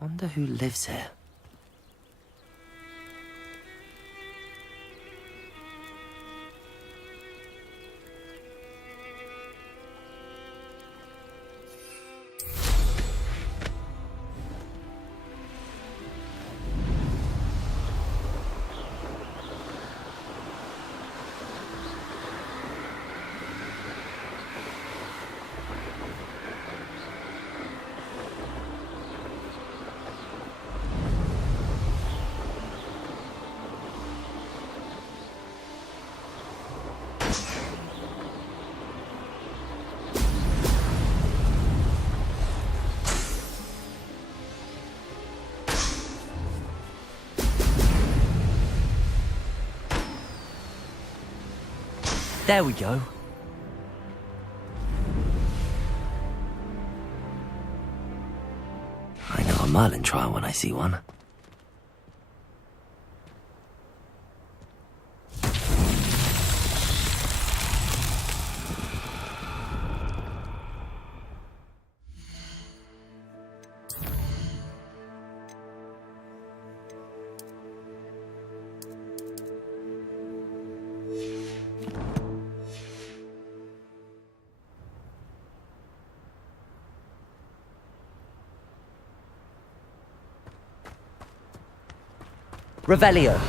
Wonder who lives here. There we go. I know a Merlin trial when I see one. Revelio.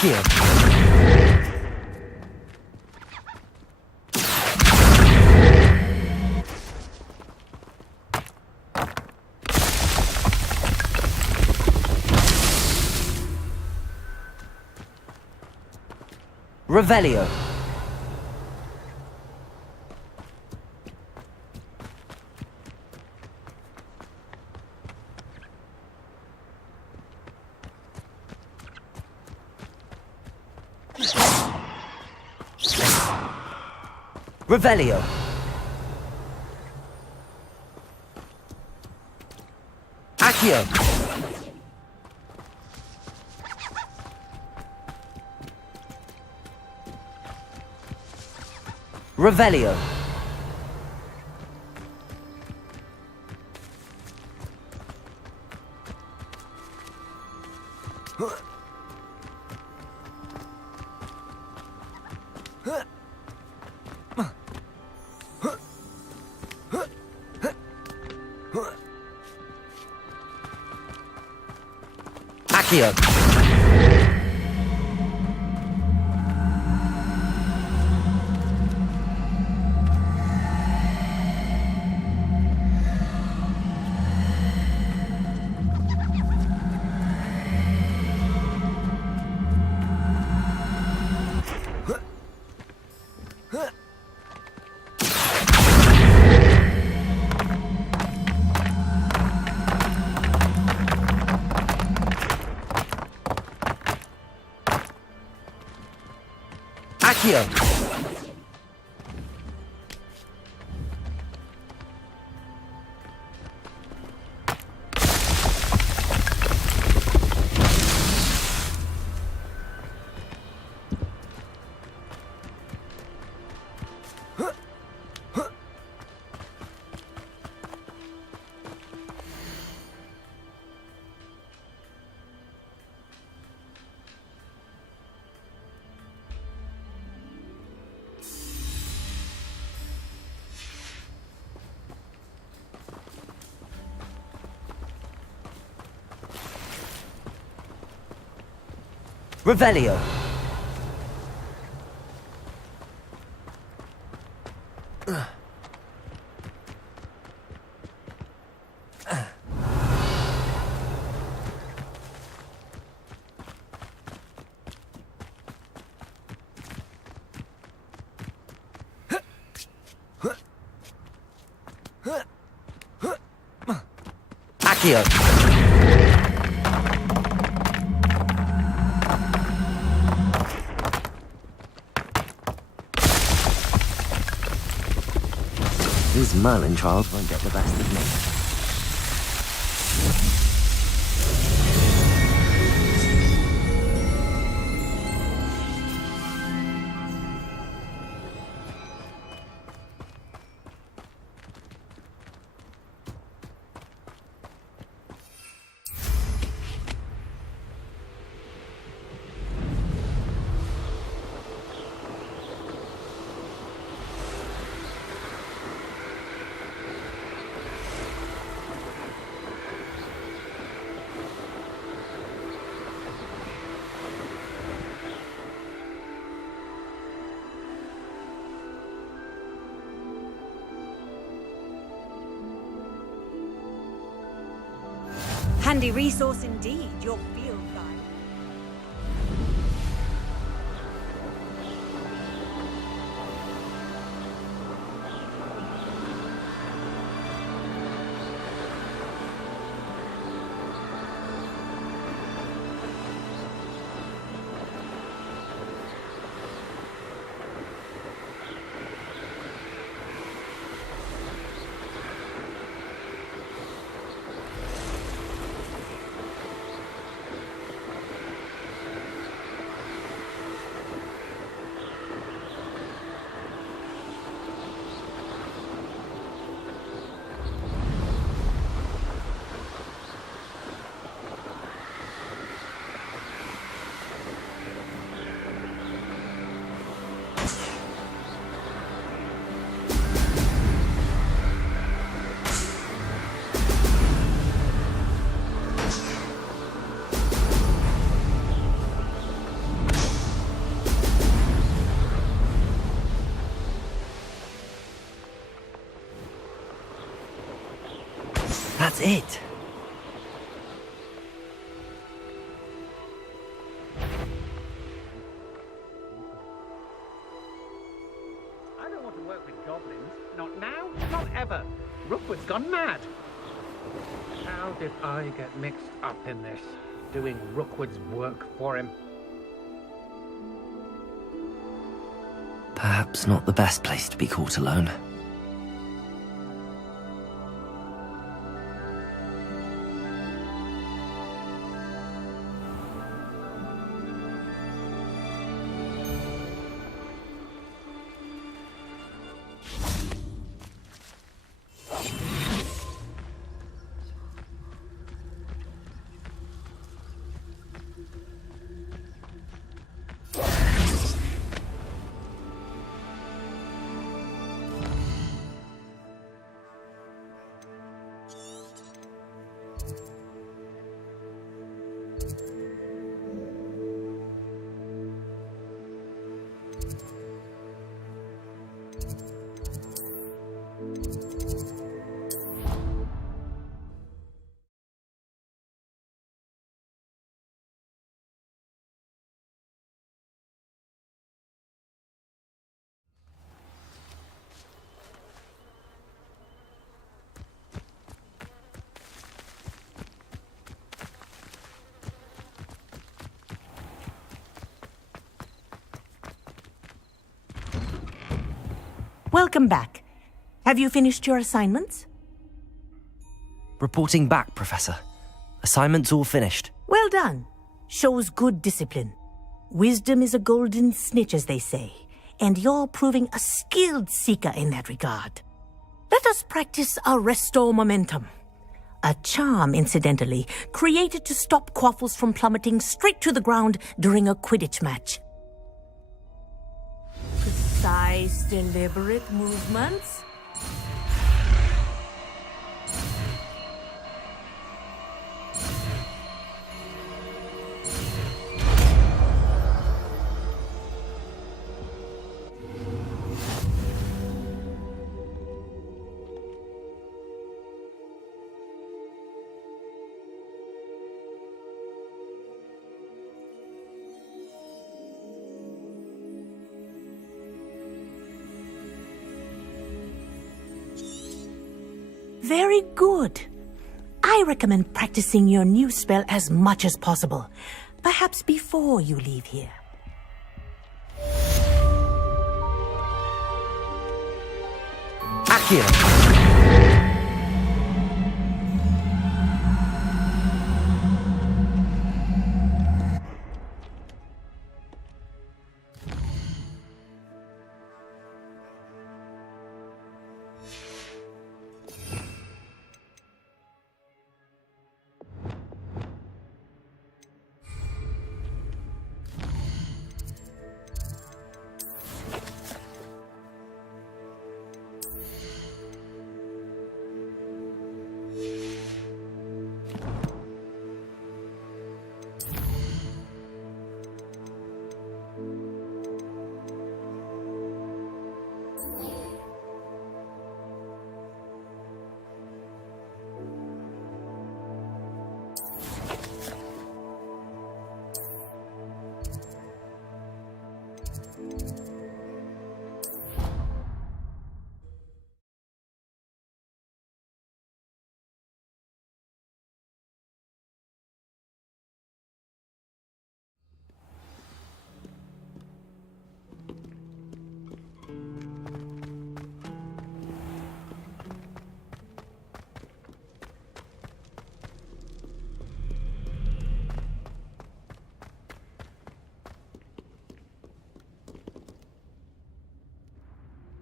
Here. Revelio. Revelio. Accio. Revelio. Accio. Accio. Revelio. Accio. These Merlin trials won't get the best of me. Handy resource indeed, your field guide. That's it. I don't want to work with goblins. Not now, not ever. Rookwood's gone mad. How did I get mixed up in this? Doing Rookwood's work for him? Perhaps not the best place to be caught alone. Welcome back. Have you finished your assignments? Reporting back, Professor. Assignments all finished. Well done. Shows good discipline. Wisdom is a golden snitch, as they say, and you're proving a skilled seeker in that regard. Let us practice our restore momentum. A charm, incidentally, created to stop quaffles from plummeting straight to the ground during a Quidditch match. Precise, deliberate movements. Very good. I recommend practicing your new spell as much as possible. Perhaps before you leave here. Accio!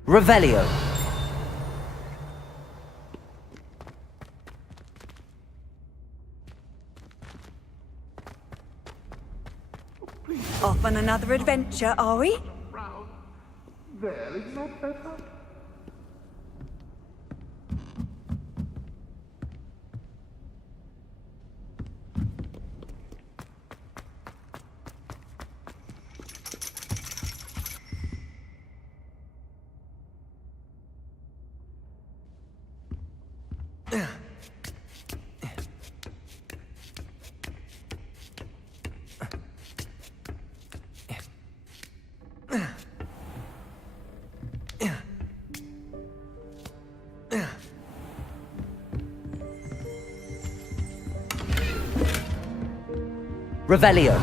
Revelio. Off on another adventure, are we? There, isn't that better? Revelio.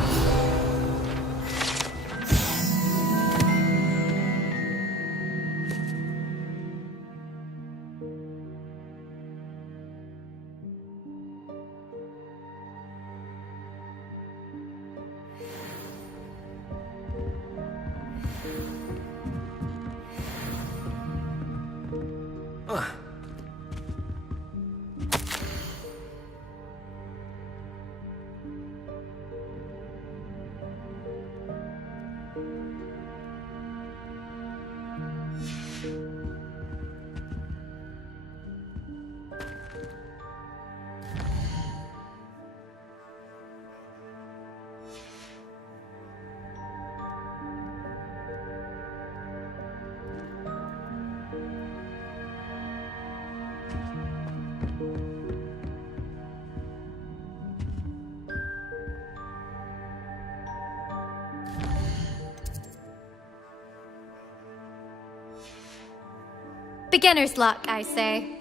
Beginner's luck, I say.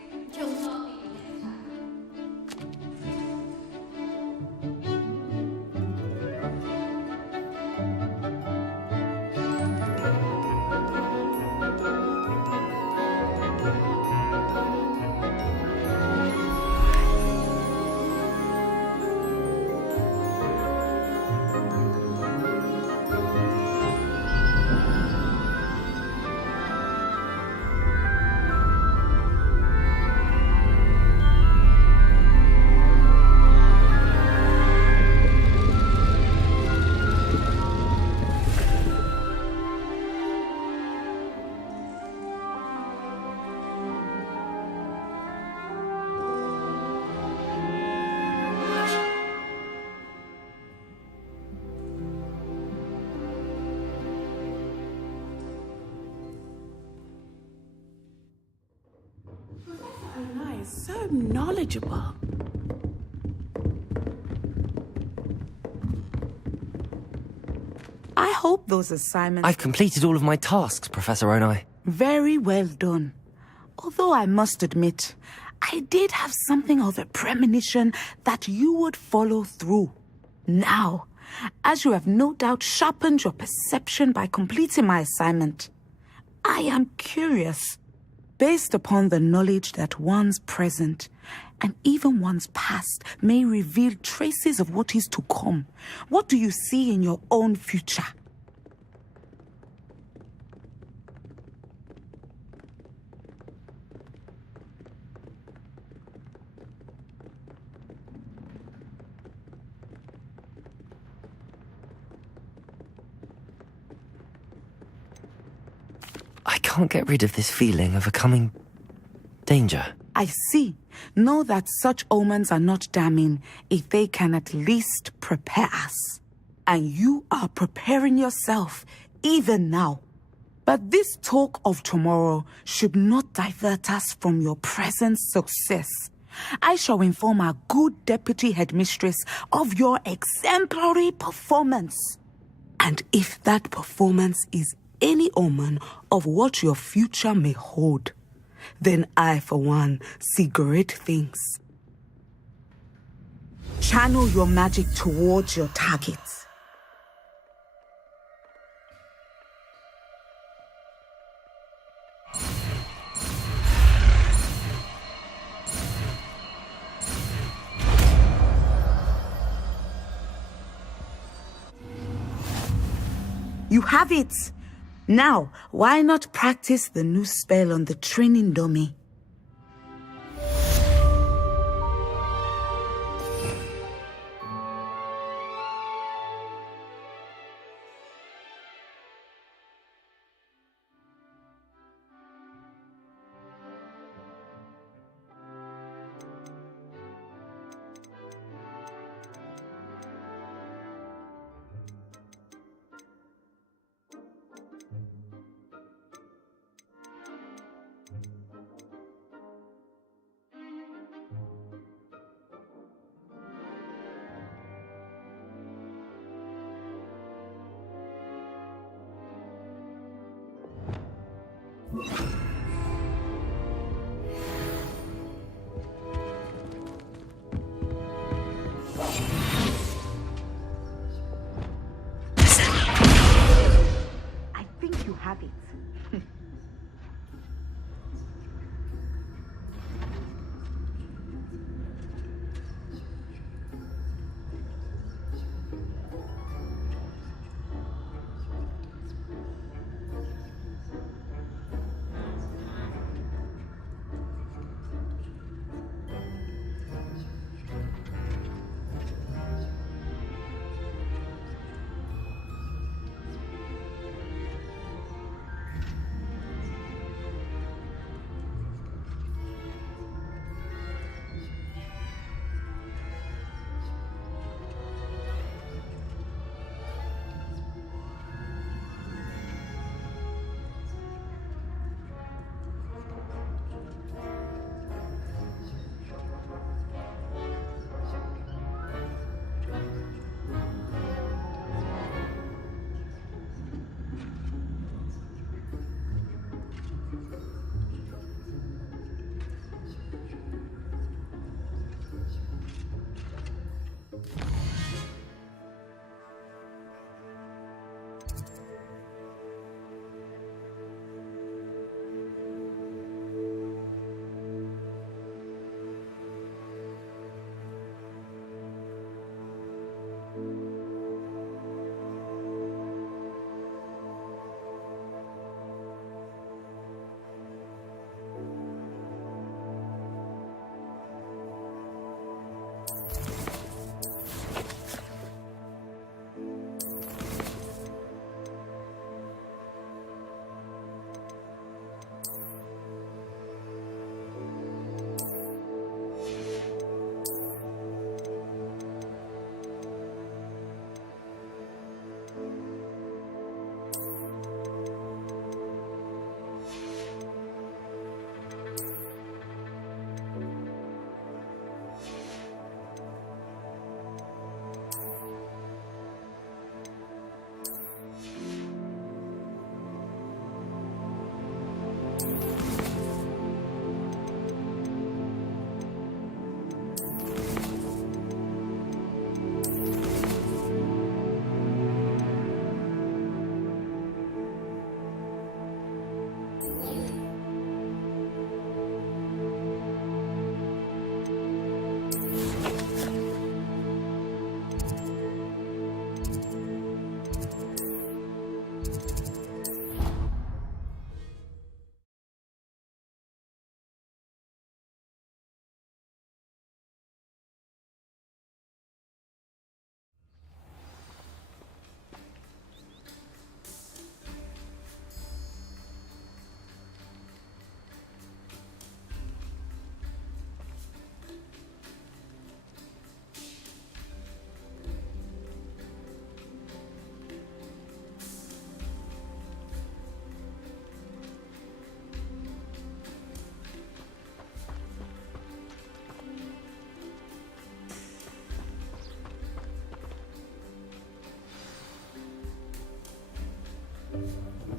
So knowledgeable. I hope those assignments... I've completed all of my tasks, Professor Onai. Very well done. Although I must admit, I did have something of a premonition that you would follow through. Now, as you have no doubt sharpened your perception by completing my assignment, I am curious, based upon the knowledge that one's present and even one's past may reveal traces of what is to come. What do you see in your own future? I can't get rid of this feeling of a coming danger. I see. Know that such omens are not damning if they can at least prepare us. And you are preparing yourself even now. But this talk of tomorrow should not divert us from your present success. I shall inform our good deputy headmistress of your exemplary performance. And if that performance is any omen of what your future may hold, then I, for one, see great things. Channel your magic towards your targets. You have it! Now, why not practice the new spell on the training dummy? I think you have it.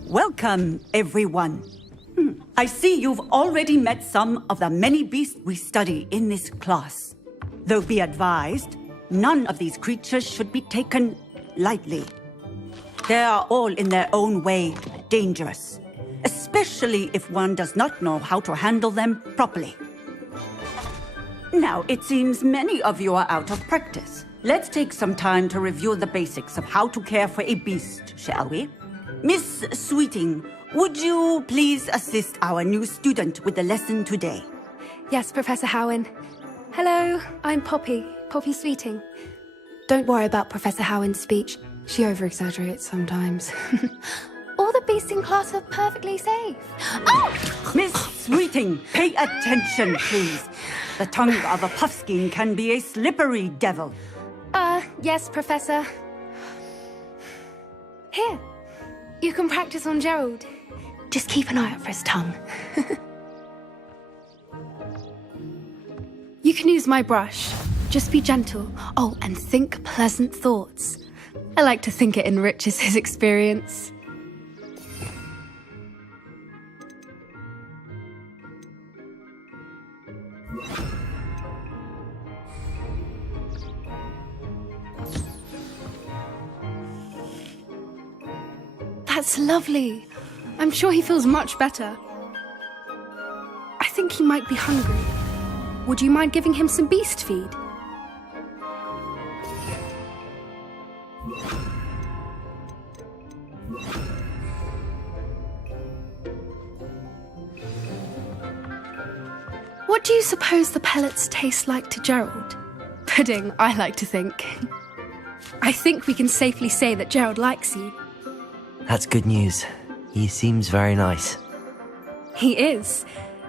Welcome, everyone. I see you've already met some of the many beasts we study in this class. Though be advised, none of these creatures should be taken lightly. They are all in their own way dangerous, especially if one does not know how to handle them properly. Now, it seems many of you are out of practice. Let's take some time to review the basics of how to care for a beast, shall we? Miss Sweeting, would you please assist our new student with the lesson today? Yes, Professor Howen. Hello, I'm Poppy Sweeting. Don't worry about Professor Howen's speech. She over-exaggerates sometimes. All the beasts in class are perfectly safe. Oh! Miss Sweeting, pay attention, please. The tongue of a puffskein can be a slippery devil. Yes, Professor. Here, you can practice on Gerald. Just keep an eye out for his tongue. You can use my brush. Just be gentle. Oh, and think pleasant thoughts. I like to think it enriches his experience. That's lovely. I'm sure he feels much better. I think he might be hungry. Would you mind giving him some beast feed? What do you suppose the pellets taste like to Gerald? Pudding, I like to think. I think we can safely say that Gerald likes you. That's good news. He seems very nice. He is.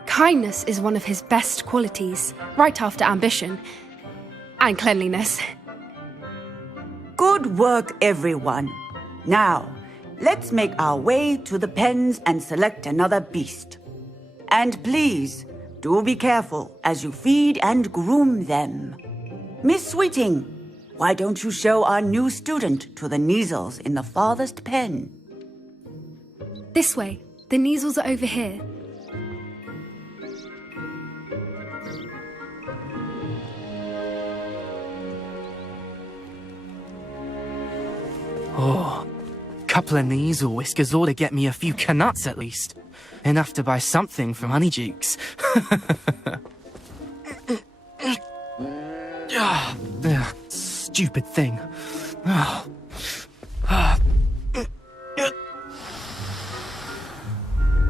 Kindness is one of his best qualities, right after ambition. And cleanliness. Good work, everyone. Now, let's make our way to the pens and select another beast. And please, do be careful as you feed and groom them. Miss Sweeting, why don't you show our new student to the Neasels in the farthest pen? This way. The Neasels are over here. Oh, couple of Neasel whiskers ought to get me a few canuts at least. Enough to buy something from Honeydukes. Stupid thing.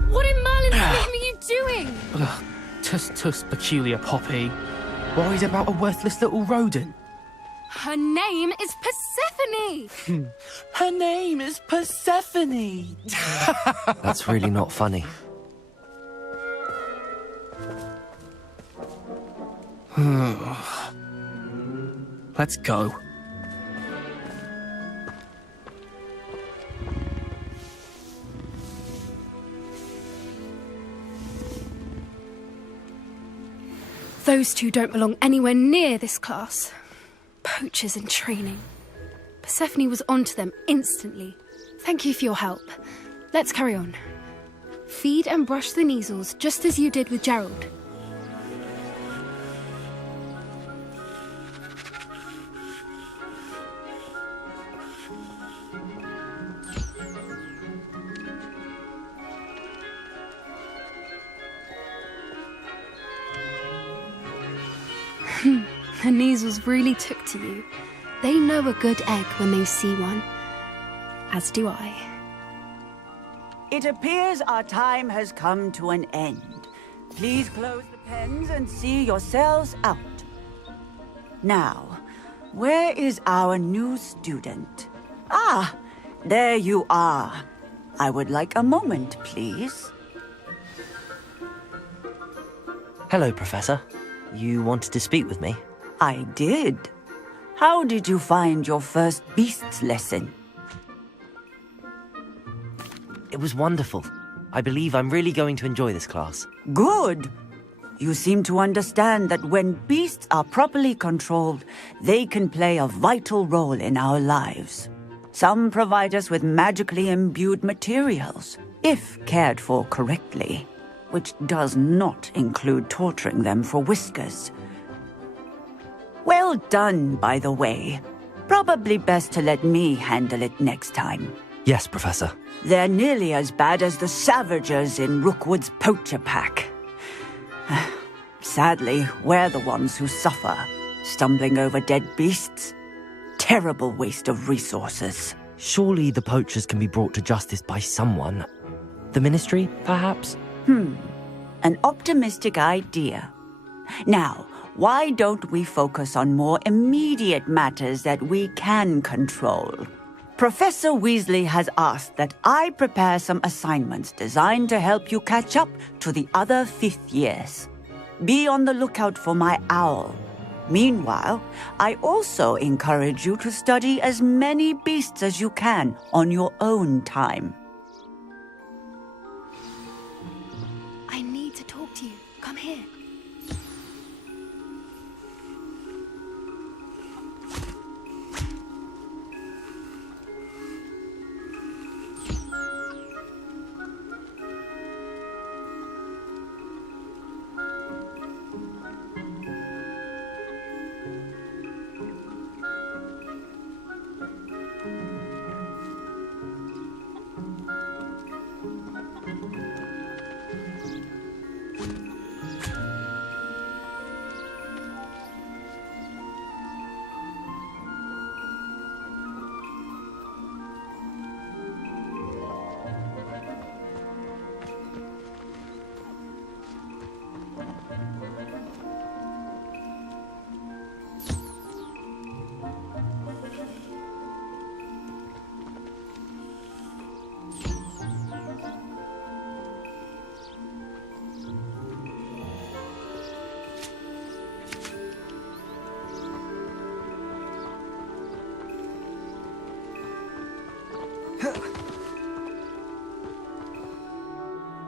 What in Merlin's name are you doing? Tuss peculiar Poppy. Worried about a worthless little rodent. Her name is Persephone! Her name is Persephone! That's really not funny. Let's go. Those two don't belong anywhere near this class. Poachers in training. Persephone was onto them instantly. Thank you for your help. Let's carry on. Feed and brush the Neasels just as you did with Gerald. The Neasels really took to you. They know a good egg when they see one. As do I. It appears our time has come to an end. Please close the pens and see yourselves out. Now, where is our new student? Ah, there you are. I would like a moment, please. Hello, Professor. You wanted to speak with me? I did. How did you find your first beasts lesson? It was wonderful. I believe I'm really going to enjoy this class. Good. You seem to understand that when beasts are properly controlled, they can play a vital role in our lives. Some provide us with magically imbued materials, if cared for correctly, which does not include torturing them for whiskers. Well done, by the way. Probably best to let me handle it next time. Yes, Professor. They're nearly as bad as the Savagers in Rookwood's poacher pack. Sadly, we're the ones who suffer, stumbling over dead beasts. Terrible waste of resources. Surely the poachers can be brought to justice by someone. The Ministry, perhaps? An optimistic idea. Now, why don't we focus on more immediate matters that we can control? Professor Weasley has asked that I prepare some assignments designed to help you catch up to the other 5th years. Be on the lookout for my owl. Meanwhile, I also encourage you to study as many beasts as you can on your own time. I need to talk to you. Come here.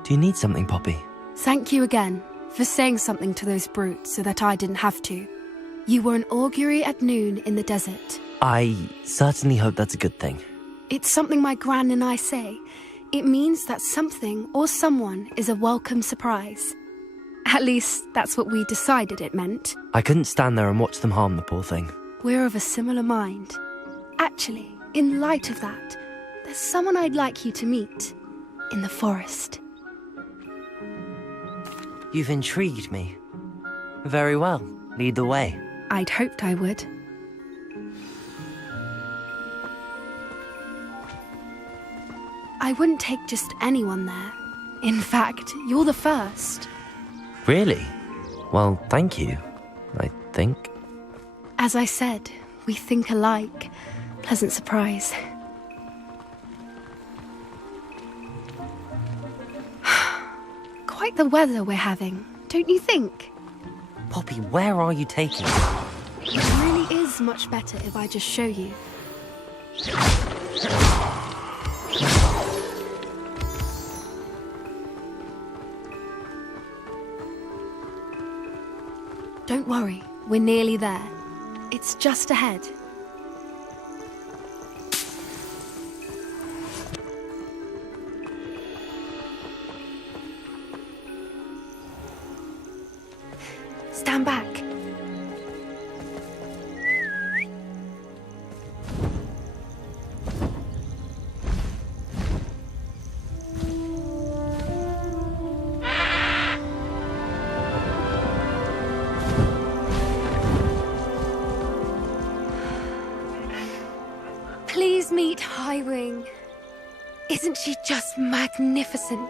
Do you need something, Poppy? Thank you again for saying something to those brutes so that I didn't have to. You were an augury at noon in the desert. I certainly hope that's a good thing. It's something my gran and I say. It means that something or someone is a welcome surprise. At least, that's what we decided it meant. I couldn't stand there and watch them harm the poor thing. We're of a similar mind. Actually, in light of that, there's someone I'd like you to meet. In the forest. You've intrigued me. Very well. Lead the way. I'd hoped I would. I wouldn't take just anyone there. In fact, you're the first. Really? Well, thank you, I think. As I said, we think alike. Pleasant surprise. Quite the weather we're having, don't you think? Poppy, where are you taking me? It really is much better if I just show you. Don't worry, we're nearly there. It's just ahead. Stand back. Highwing. Isn't she just magnificent?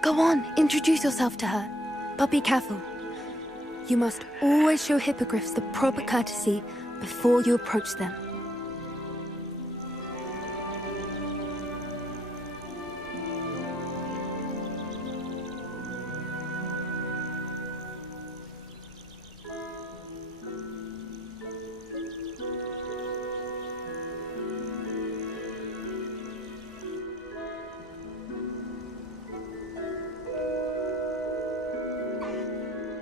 Go on, introduce yourself to her. But be careful. You must always show hippogriffs the proper courtesy before you approach them.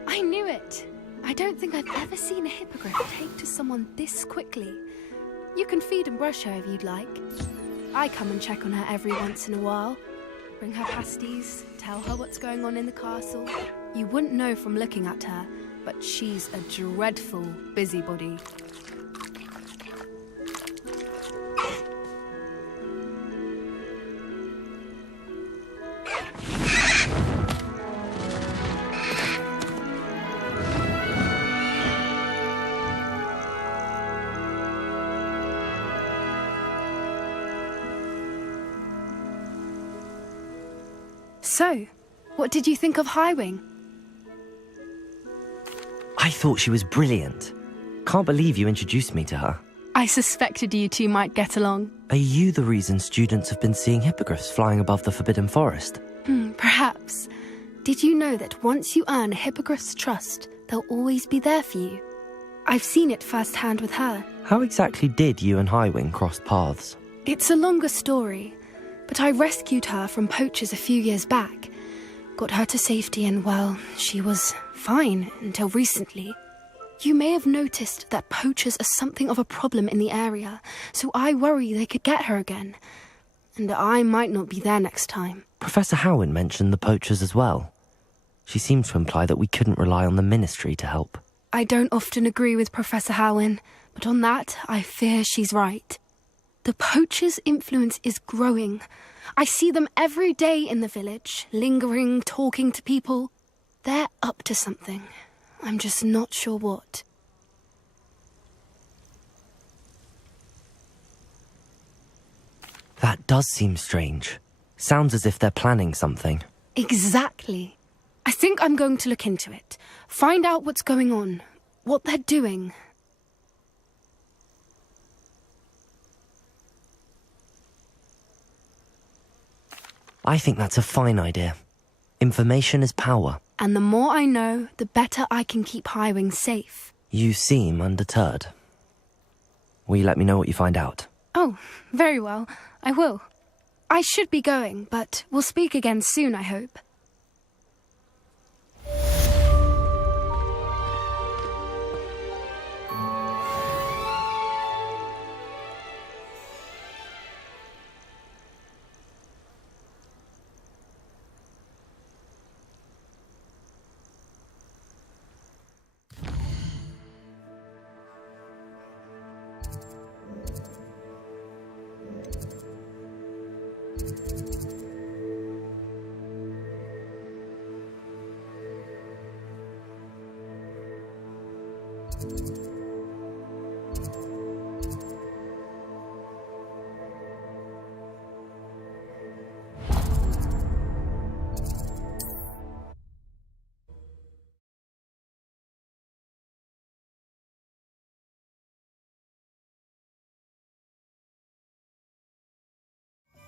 I knew it! I don't think I've ever seen a hippogriff take to someone this quickly. You can feed and brush her if you'd like. I come and check on her every once in a while. Bring her pasties, tell her what's going on in the castle. You wouldn't know from looking at her, but she's a dreadful busybody. So, what did you think of Highwing? I thought she was brilliant. Can't believe you introduced me to her. I suspected you two might get along. Are you the reason students have been seeing hippogriffs flying above the Forbidden Forest? Perhaps. Did you know that once you earn a hippogriff's trust, they'll always be there for you? I've seen it firsthand with her. How exactly did you and Highwing cross paths? It's a longer story, but I rescued her from poachers a few years back. Got her to safety and, well, she was fine until recently. You may have noticed that poachers are something of a problem in the area, so I worry they could get her again. And I might not be there next time. Professor Howin mentioned the poachers as well. She seemed to imply that we couldn't rely on the ministry to help. I don't often agree with Professor Howin, but on that, I fear she's right. The poachers' influence is growing. I see them every day in the village, lingering, talking to people. They're up to something. I'm just not sure what. That does seem strange. Sounds as if they're planning something. Exactly. I think I'm going to look into it. Find out what's going on, what they're doing. I think that's a fine idea. Information is power. And the more I know, the better I can keep Highwing safe. You seem undeterred. Will you let me know what you find out? Oh, very well. I will. I should be going, but we'll speak again soon, I hope.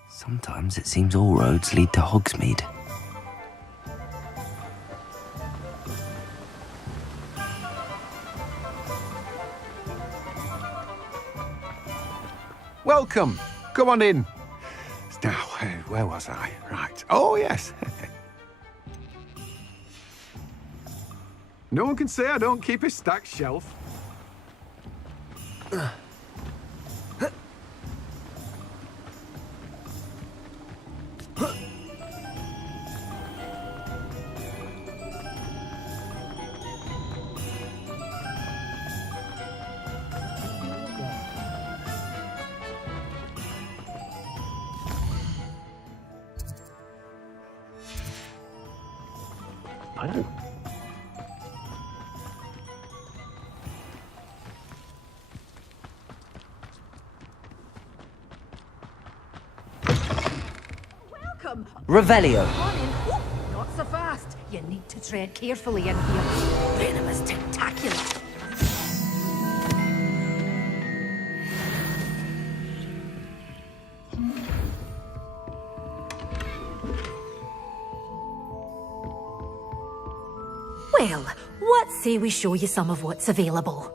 Sometimes it seems all roads lead to Hogsmeade. Welcome. Come on in. Now, where was I? Right. Oh, yes. No one can say I don't keep a stacked shelf. Revelio. Not so fast. You need to tread carefully in here. Venomous tentacular. Well, what say we show you some of what's available?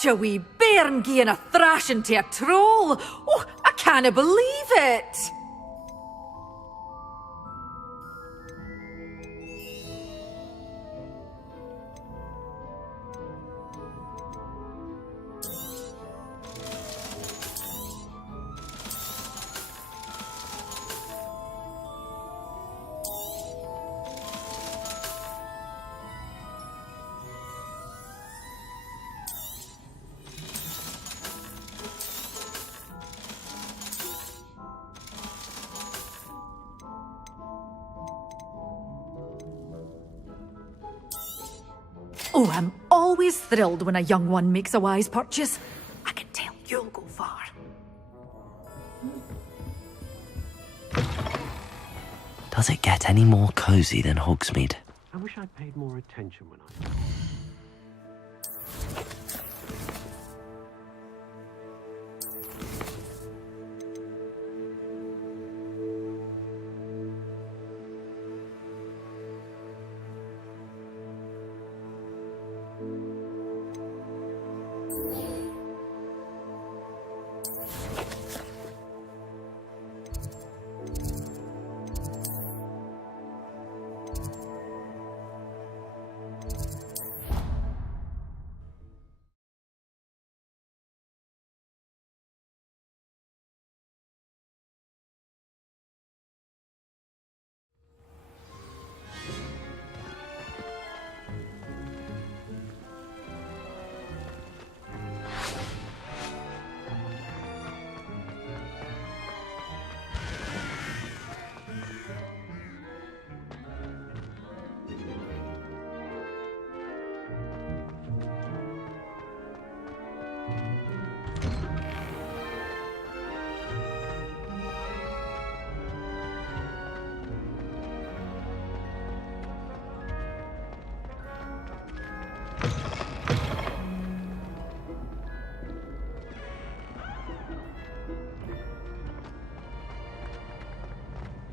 Such a wee bairn gieing a thrashing to a troll! Oh, I can't believe it! Oh, I'm always thrilled when a young one makes a wise purchase. I can tell you'll go far. Does it get any more cozy than Hogsmeade? I wish I'd paid more attention when I...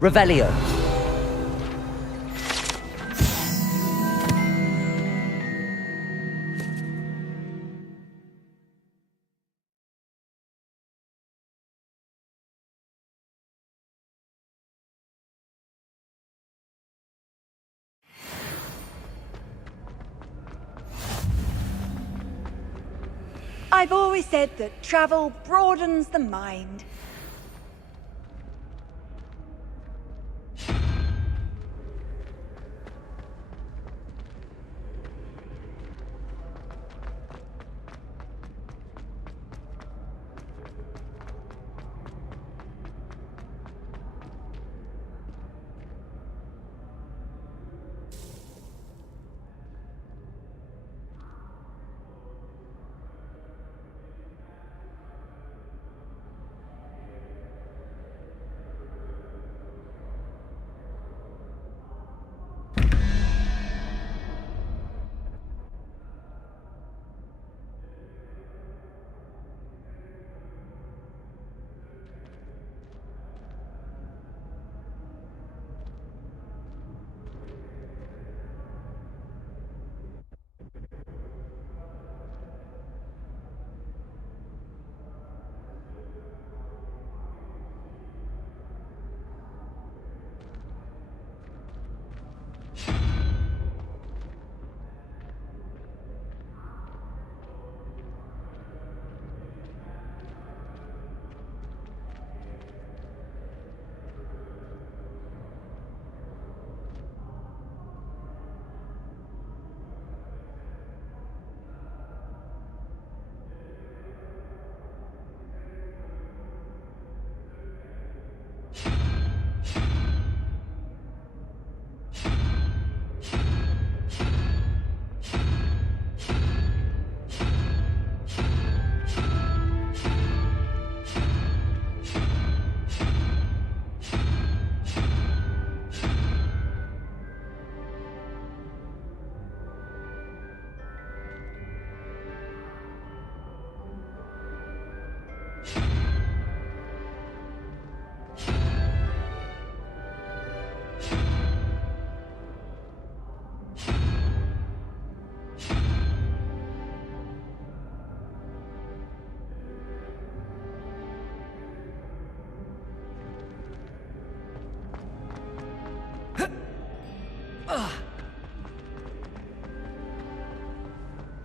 Revelio. I've always said that travel broadens the mind.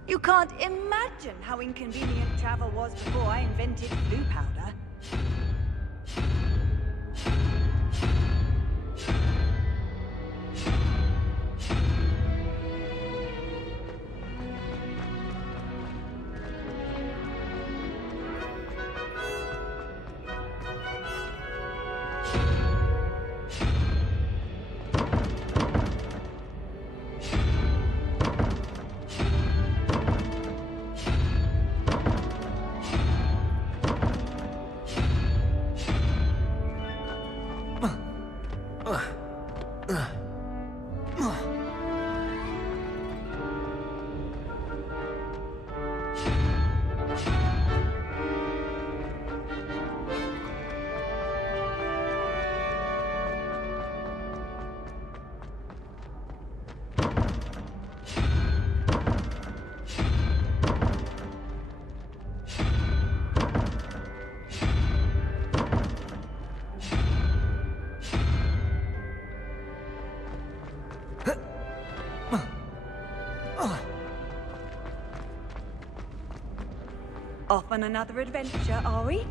You can't imagine how inconvenient travel was before I invented blue powder. Off on another adventure, are we?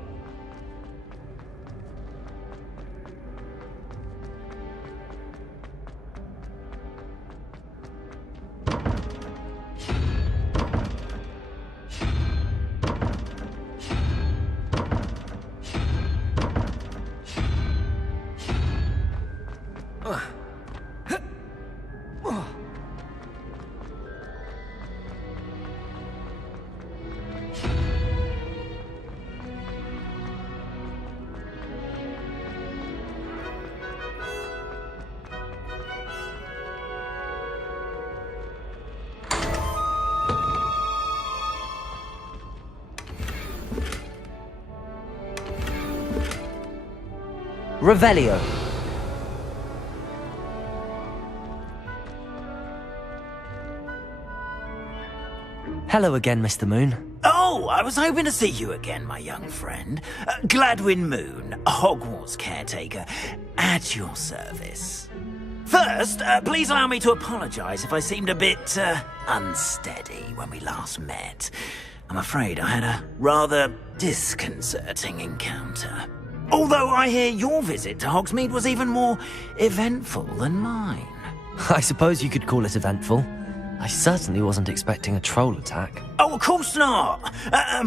Revelio. Hello again, Mr. Moon. Oh, I was hoping to see you again, my young friend. Gladwin Moon, Hogwarts caretaker, at your service. First, please allow me to apologise if I seemed a bit unsteady when we last met. I'm afraid I had a rather disconcerting encounter. Although I hear your visit to Hogsmeade was even more eventful than mine. I suppose you could call it eventful. I certainly wasn't expecting a troll attack. Oh, of course not.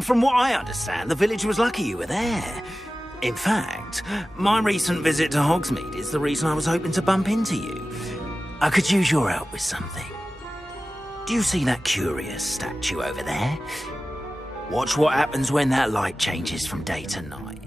From what I understand, the village was lucky you were there. In fact, my recent visit to Hogsmeade is the reason I was hoping to bump into you. I could use your help with something. Do you see that curious statue over there? Watch what happens when that light changes from day to night.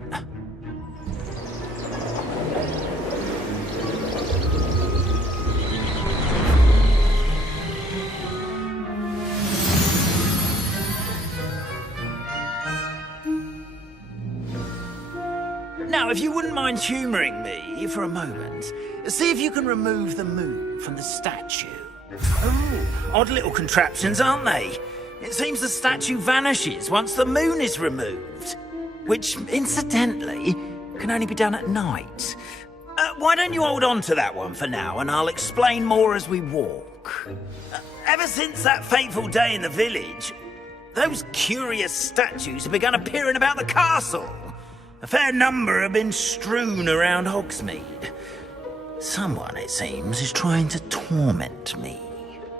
Now, if you wouldn't mind humouring me for a moment, see if you can remove the moon from the statue. Oh, odd little contraptions, aren't they? It seems the statue vanishes once the moon is removed, which, incidentally, can only be done at night. Why don't you hold on to that one for now, and I'll explain more as we walk. Ever since that fateful day in the village, those curious statues have begun appearing about the castle. A fair number have been strewn around Hogsmeade. Someone, it seems, is trying to torment me.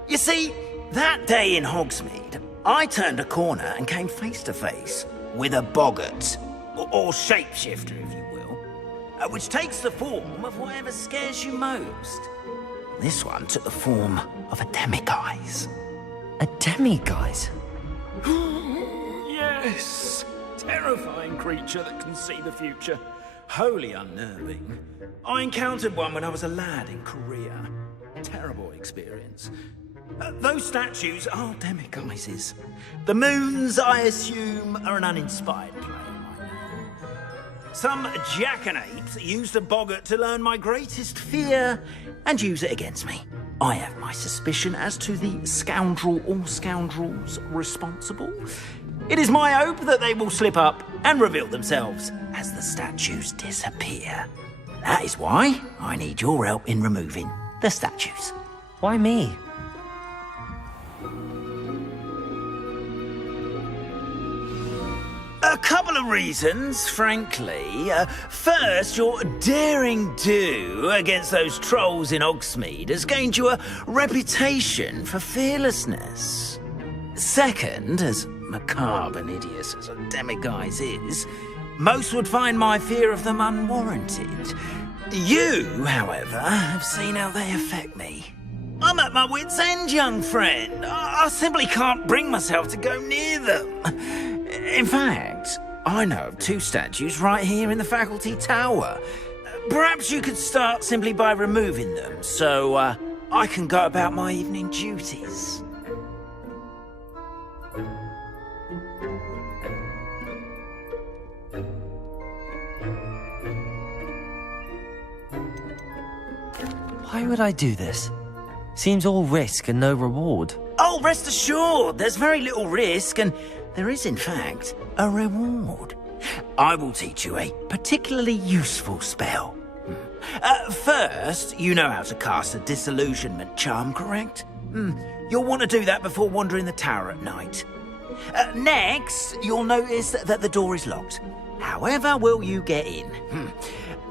You see, that day in Hogsmeade, I turned a corner and came face to face with a boggart, or shapeshifter, if you will, which takes the form of whatever scares you most. This one took the form of a demiguise. A demiguise? Yes! Terrifying creature that can see the future. Wholly unnerving. I encountered one when I was a lad in Korea. Terrible experience. Those statues are demiguises. The moons, I assume, are an uninspired play on my name. Some jackanapes used a boggart to learn my greatest fear and use it against me. I have my suspicion as to the scoundrel or scoundrels responsible. It is my hope that they will slip up and reveal themselves as the statues disappear. That is why I need your help in removing the statues. Why me? A couple of reasons, frankly. First, your daring do against those trolls in Hogsmeade has gained you a reputation for fearlessness. Second, as macabre and hideous as a demiguise is, most would find my fear of them unwarranted. You, however, have seen how they affect me. I'm at my wit's end, young friend. I simply can't bring myself to go near them. In fact, I know of 2 statues right here in the faculty tower. Perhaps you could start simply by removing them, so I can go about my evening duties. Why would I do this? Seems all risk and no reward. Oh, rest assured, there's very little risk, and there is, in fact, a reward. I will teach you a particularly useful spell. First, you know how to cast a disillusionment charm, correct? You'll want to do that before wandering the tower at night. Next, you'll notice that the door is locked. However will you get in?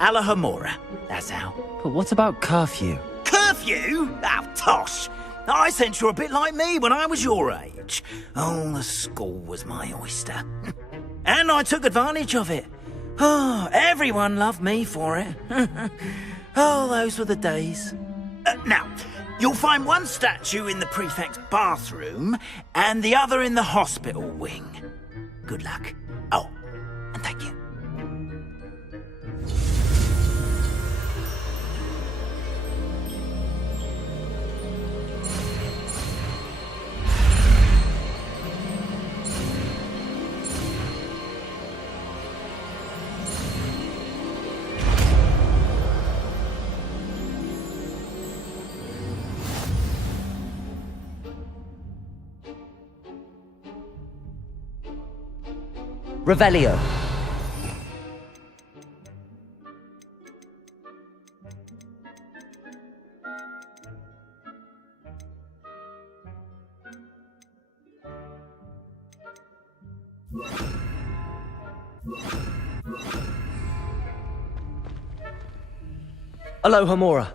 Alahomora, that's how. But what about curfew? Curfew? Oh, tosh! I sense you're a bit like me when I was your age. Oh, the school was my oyster. And I took advantage of it. Oh, everyone loved me for it. Oh, those were the days. Now, you'll find one statue in the prefect's bathroom and the other in the hospital wing. Good luck. Oh, and thank you. Revelio. Alohomora.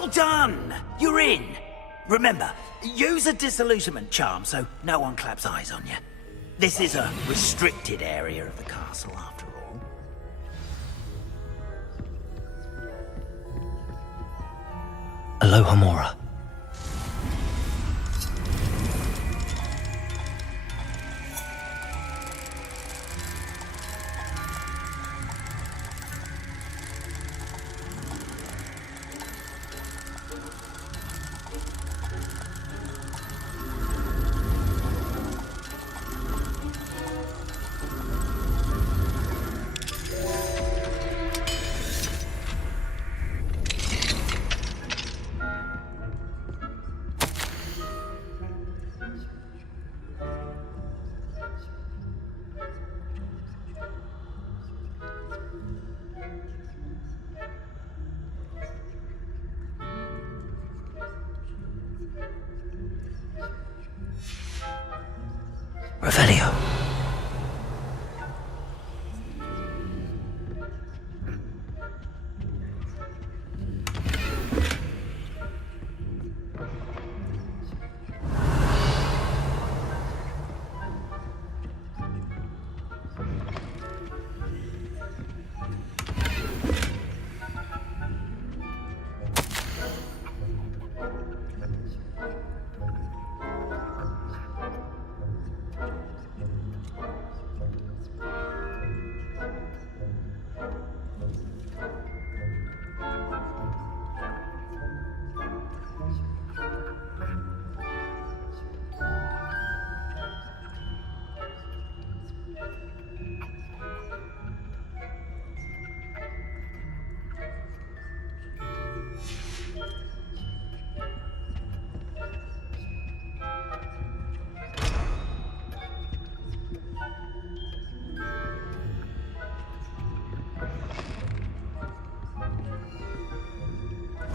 Well done! You're in. Remember, use a disillusionment charm so no one claps eyes on you. This is a restricted area of the castle, after all. Aloha Mora. Revelio.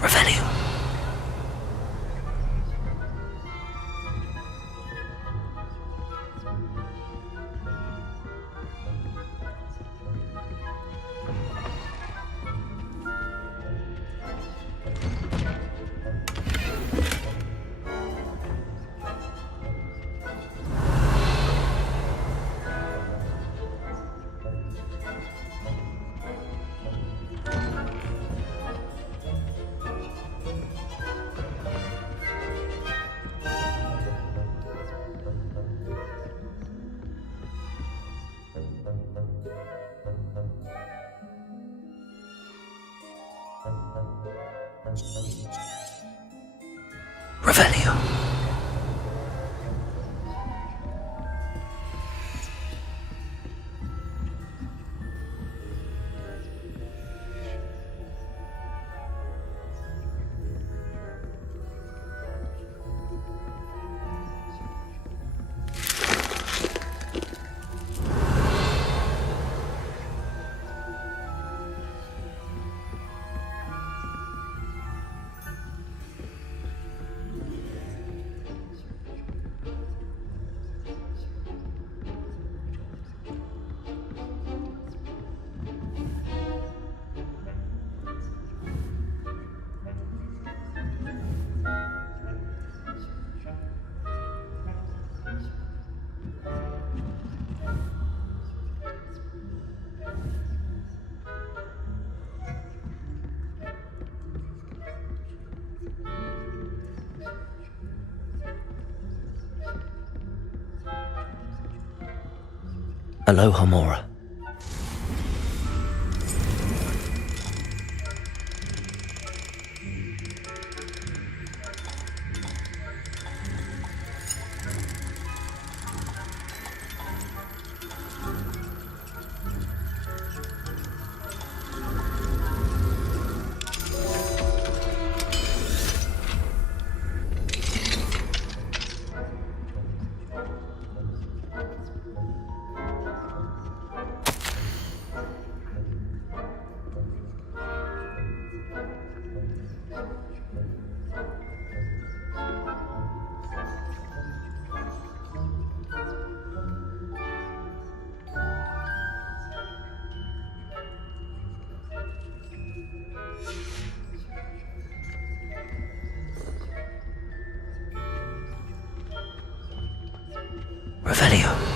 Revelio. Revelio. Aloha Mora. Revelio.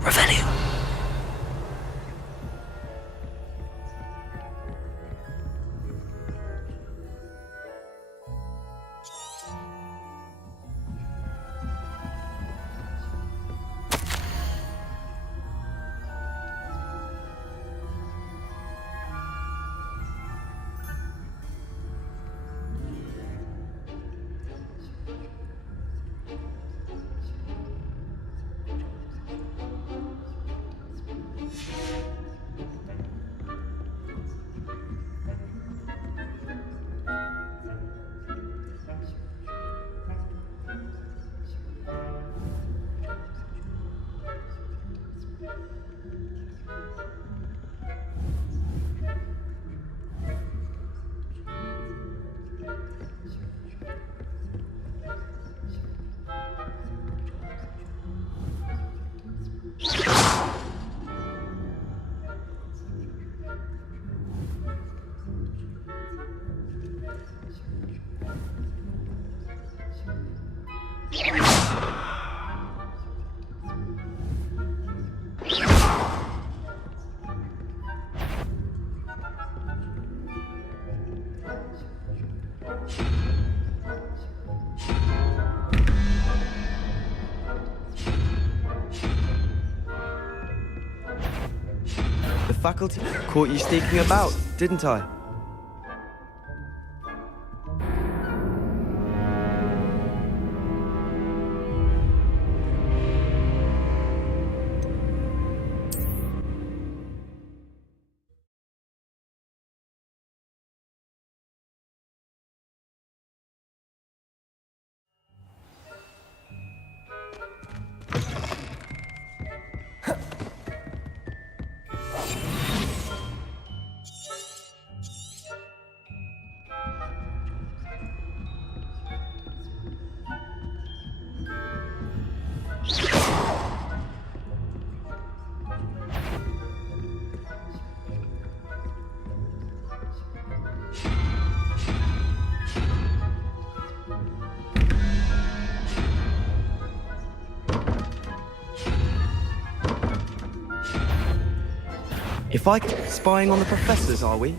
Revelio. The faculty caught you sneaking about, didn't I? If I could... Spying on the professors, are we?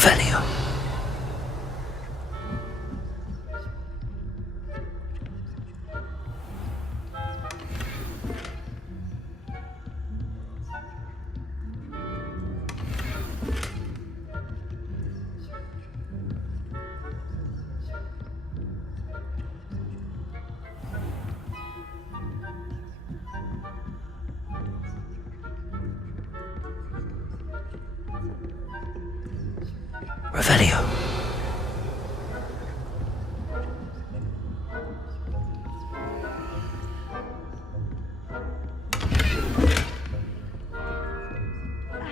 Revelio. Revelio.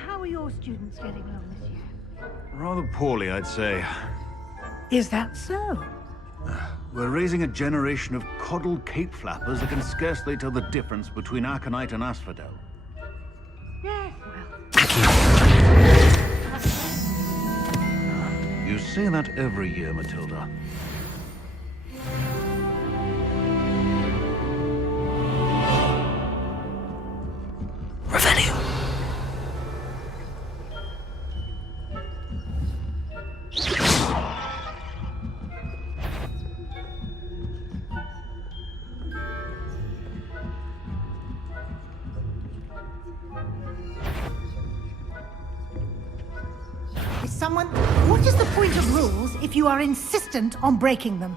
How are students getting along this year? Rather poorly, I'd say. Is that so? We're raising a generation of coddled cape flappers that can scarcely tell the difference between aconite and asphodel. Yes, You say that every year, Matilda. Revelio. What is the point of rules if you are insistent on breaking them?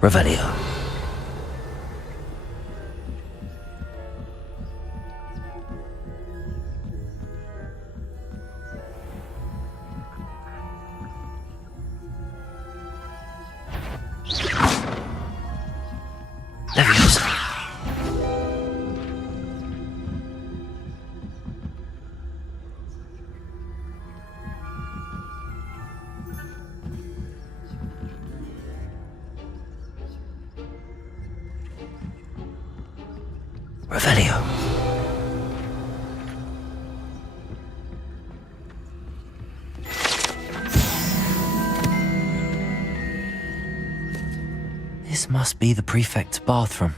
Revelio. Leviosa. Revelio. This must be the prefect's bathroom.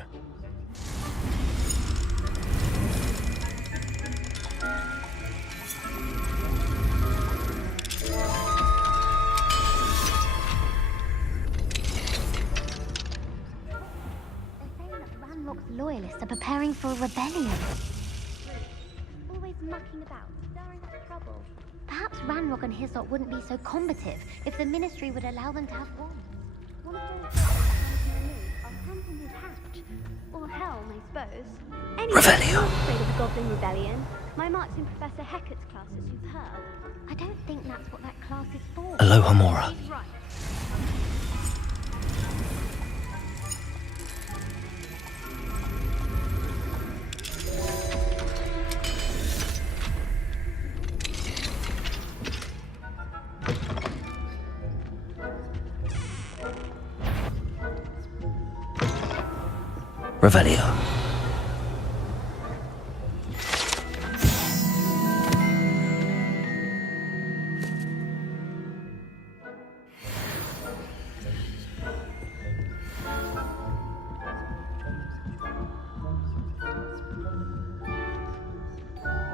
Loyalists are preparing for a rebellion. Always mucking about, stirring up trouble. Perhaps Ranrock and his lot wouldn't be so combative if the Ministry would allow them to have one. One of those are camping his hatch. Or Helm, I suppose. Anyway, I'm not afraid of the Goblin Rebellion. My mark's in Professor Hecat's class, as you've heard. I don't think that's what that class is for. Aloha Mora. He's right. Revelio.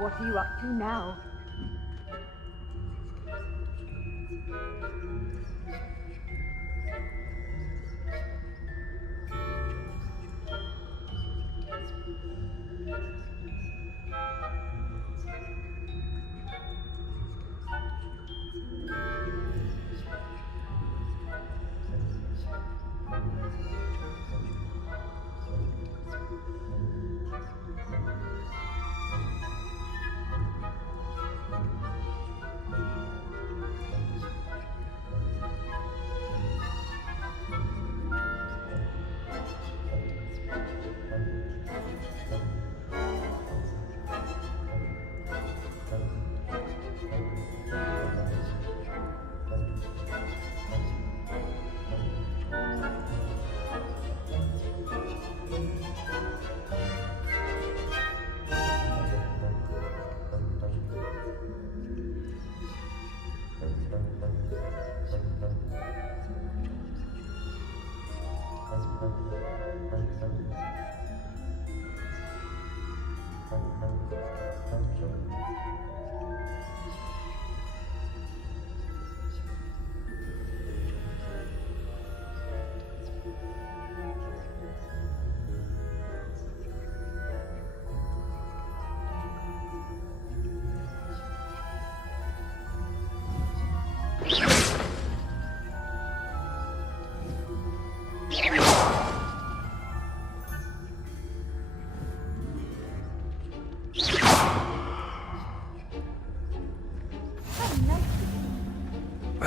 What are you up to now?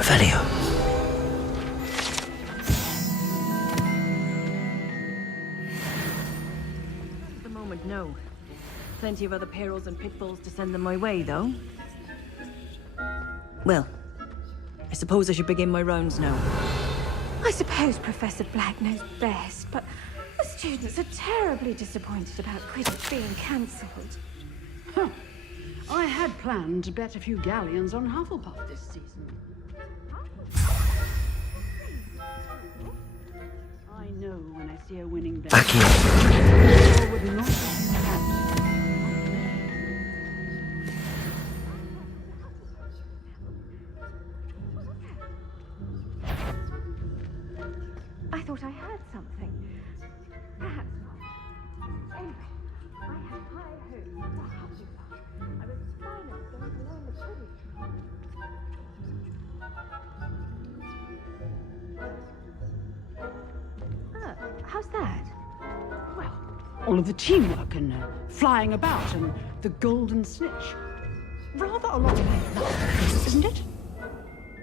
Revelio. At the moment, no. Plenty of other perils and pitfalls to send them my way, though. Well, I suppose I should begin my rounds now. I suppose Professor Black knows best, but the students are terribly disappointed about Quidditch being cancelled. Huh. I had planned to bet a few galleons on Hufflepuff this season. I know when I see a winning bet. I would not I thought I heard something. Perhaps not. Anyway, I had high hopes for Hufflepuff. I was finally going to learn the Quidditch. How's that? Well, all of the teamwork and flying about and the golden snitch. Rather a lot of love, isn't it?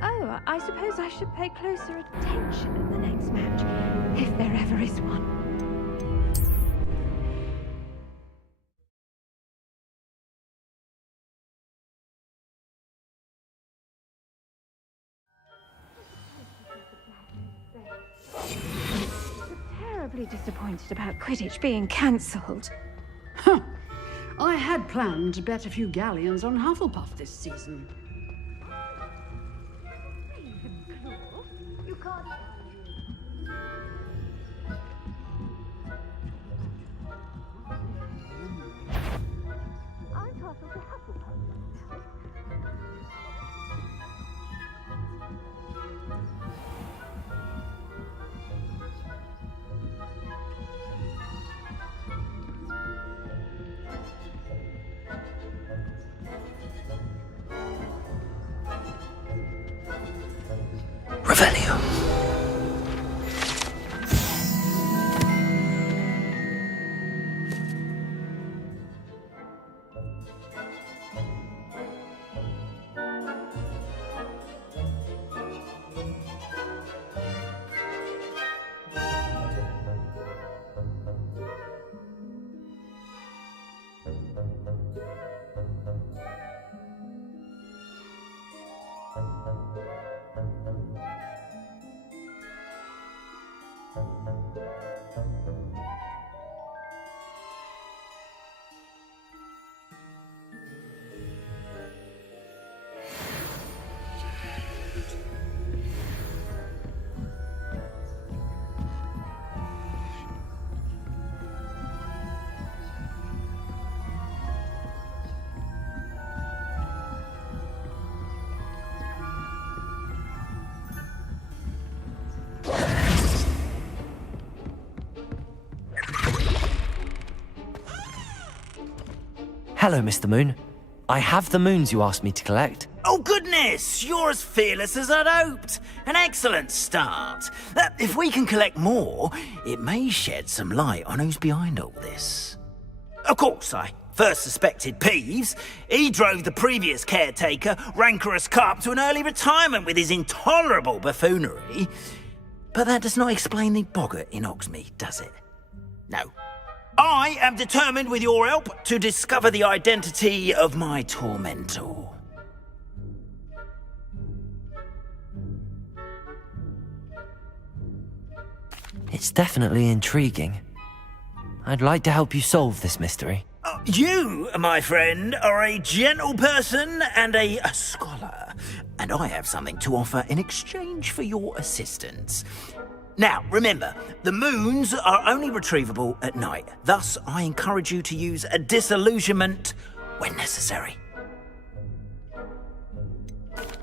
Oh, I suppose I should pay closer attention in the next match, if there ever is one. Terribly disappointed about Quidditch being cancelled. Huh. I had planned to bet a few galleons on Hufflepuff this season. You can't. I'm talking to Hufflepuff. Revelio. Hello, Mr. Moon. I have the moons you asked me to collect. Oh, goodness! You're as fearless as I'd hoped. An excellent start. If we can collect more, it may shed some light on who's behind all this. Of course, I first suspected Peeves. He drove the previous caretaker, Rancorous Carp, to an early retirement with his intolerable buffoonery. But that does not explain the boggart in Hogsmeade, does it? No. I am determined, with your help, to discover the identity of my tormentor. It's definitely intriguing. I'd like to help you solve this mystery. You, my friend, are a gentle person and a scholar, and I have something to offer in exchange for your assistance. Now, remember, the moons are only retrievable at night. Thus, I encourage you to use a disillusionment when necessary.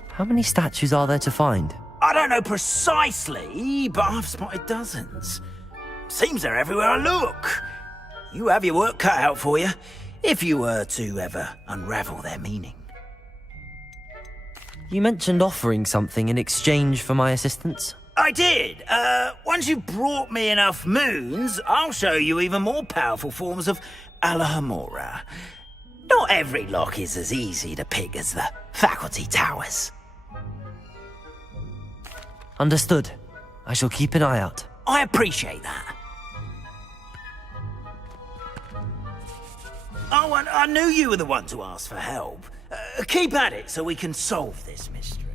How many statues are there to find? I don't know precisely, but I've spotted dozens. Seems they're everywhere I look. You have your work cut out for you, if you were to ever unravel their meaning. You mentioned offering something in exchange for my assistance? I did. Once you've brought me enough moons, I'll show you even more powerful forms of Alohomora. Not every lock is as easy to pick as the faculty towers. Understood. I shall keep an eye out. I appreciate that. Oh, and I knew you were the one to ask for help. Keep at it so we can solve this mystery.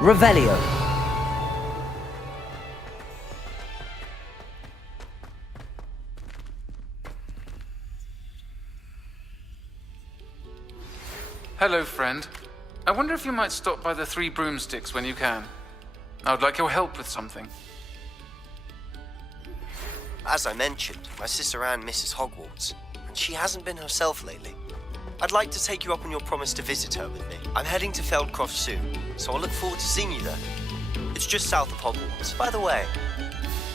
Revelio. Hello, friend. I wonder if you might stop by the Three Broomsticks when you can. I would like your help with something. As I mentioned, my sister Anne misses Hogwarts, and she hasn't been herself lately. I'd like to take you up on your promise to visit her with me. I'm heading to Feldcroft soon, so I'll look forward to seeing you there. It's just south of Hogwarts. By the way,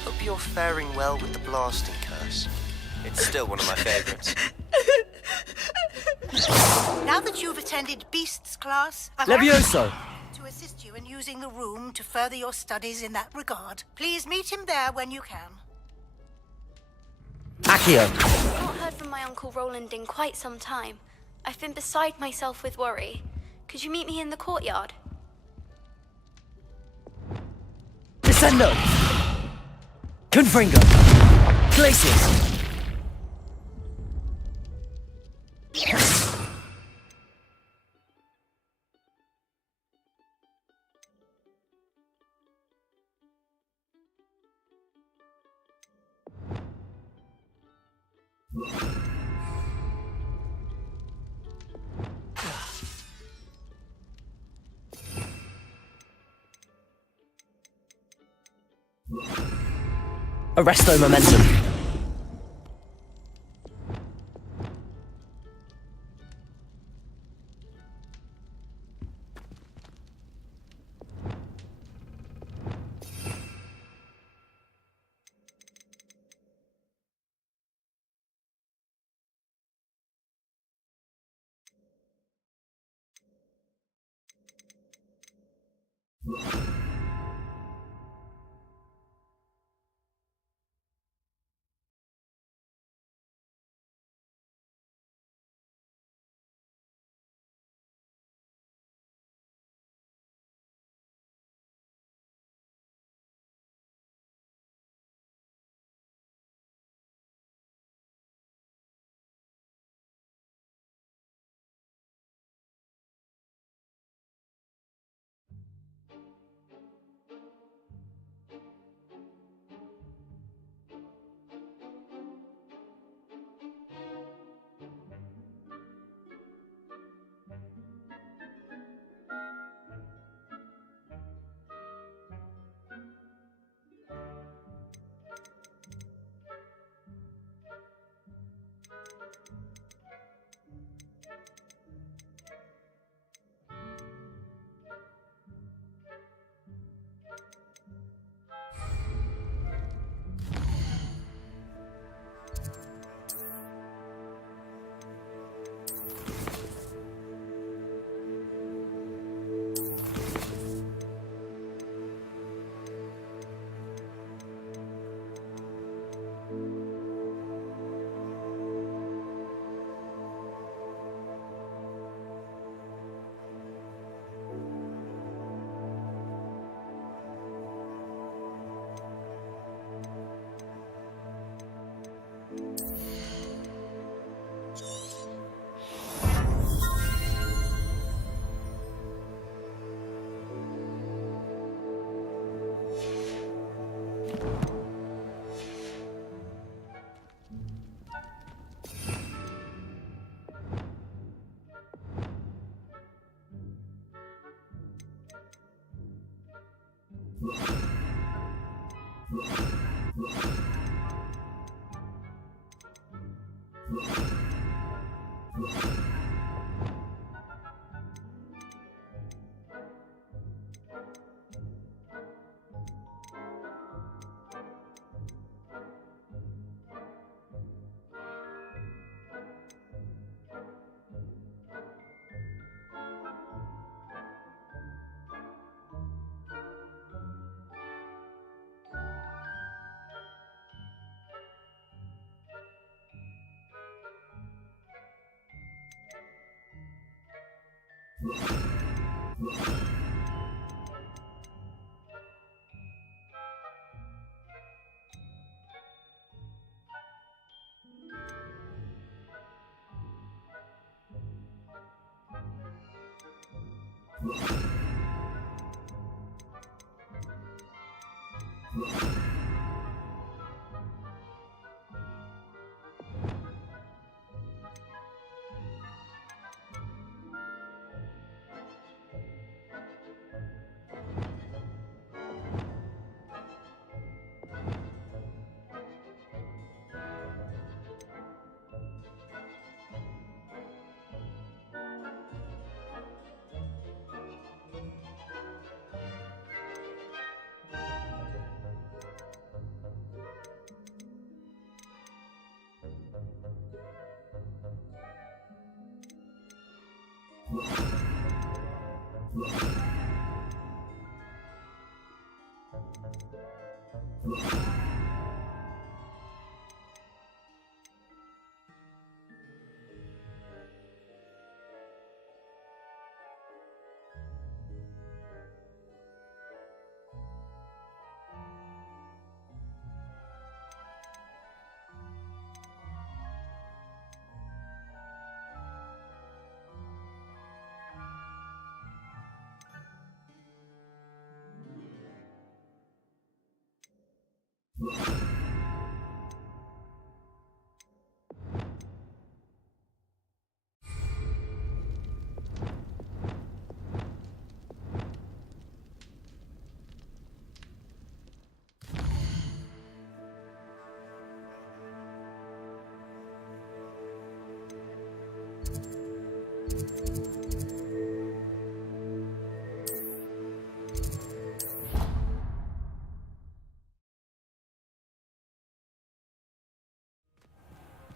hope you're faring well with the blasting curse. It's still one of my favorites. Now that you've attended Beasts class, Levioso! to assist you in using the room to further your studies in that regard. Please meet him there when you can. Accio. I've not heard from my Uncle Roland in quite some time. I've been beside myself with worry. Could you meet me in the courtyard? Descendo! Confringo! Glacius! Arresto momentum.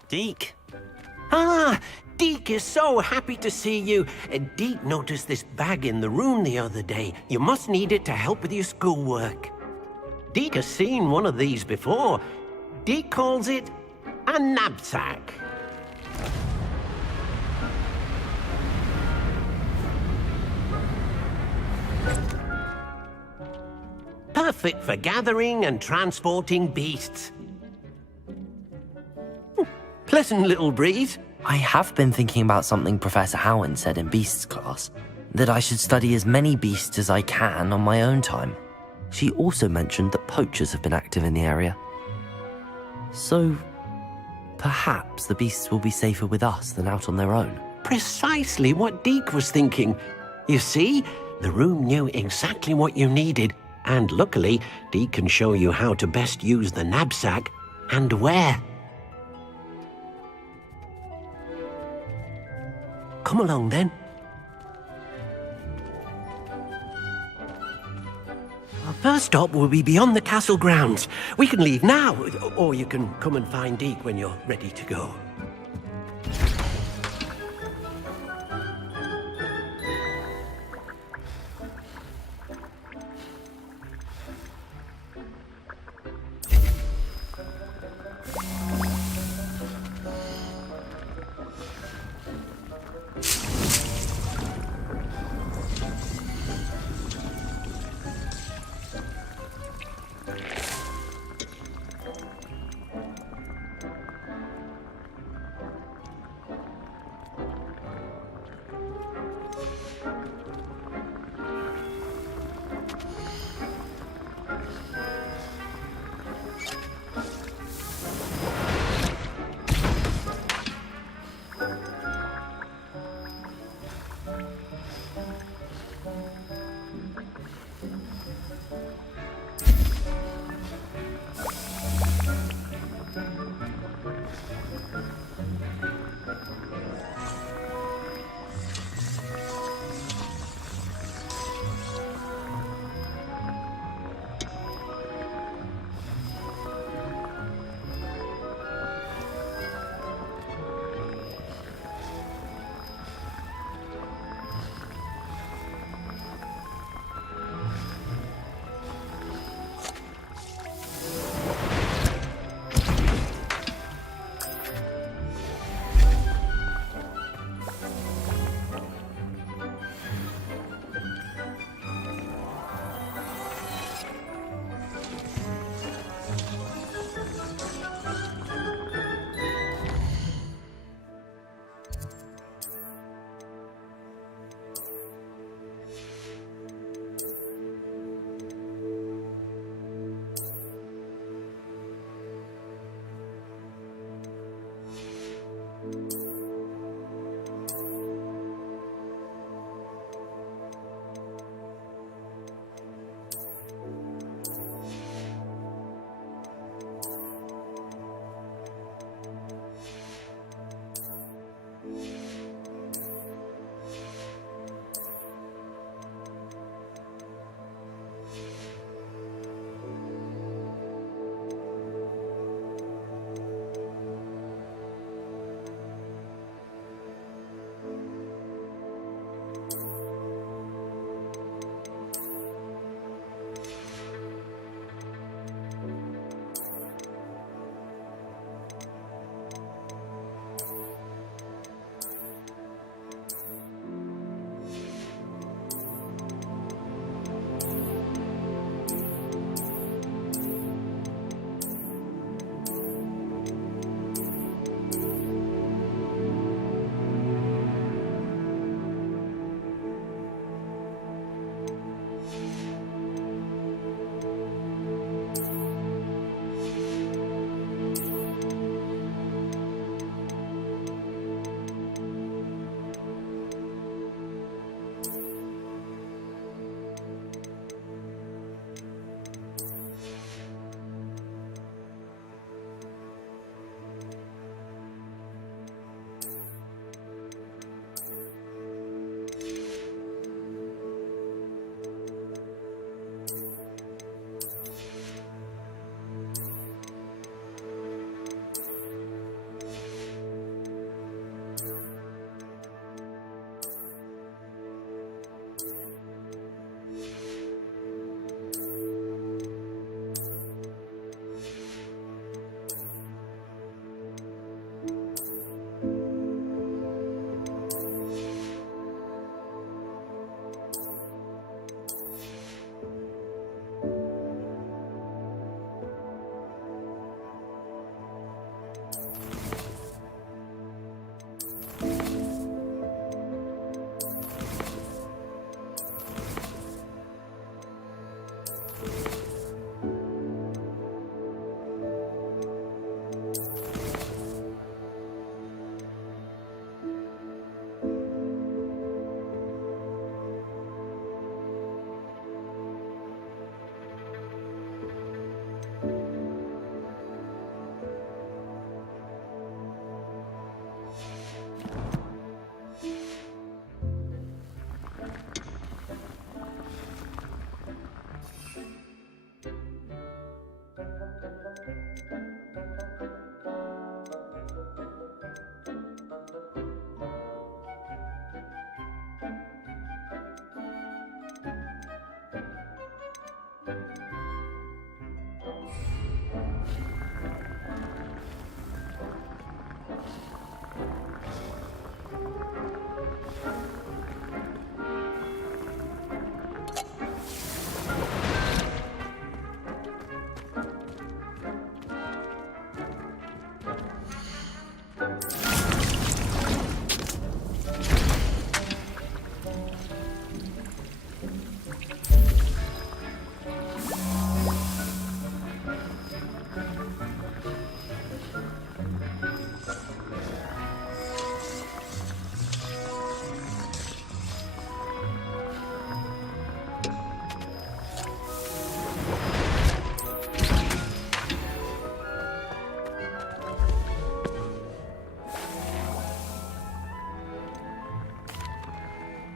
Deke. Ah, Deke is so happy to see you. Deke noticed this bag in the room the other day. You must need it to help with your schoolwork. Deke has seen one of these before. Deke calls it a knapsack. Perfect for gathering and transporting beasts. Pleasant little breeze. I have been thinking about something Professor Howard said in Beasts class, that I should study as many beasts as I can on my own time. She also mentioned that poachers have been active in the area. So, perhaps the beasts will be safer with us than out on their own. Precisely what Deke was thinking. You see, the room knew exactly what you needed, and luckily, Deke can show you how to best use the knapsack and where. Come along, then. Our first stop will be beyond the castle grounds. We can leave now, or you can come and find Deke when you're ready to go.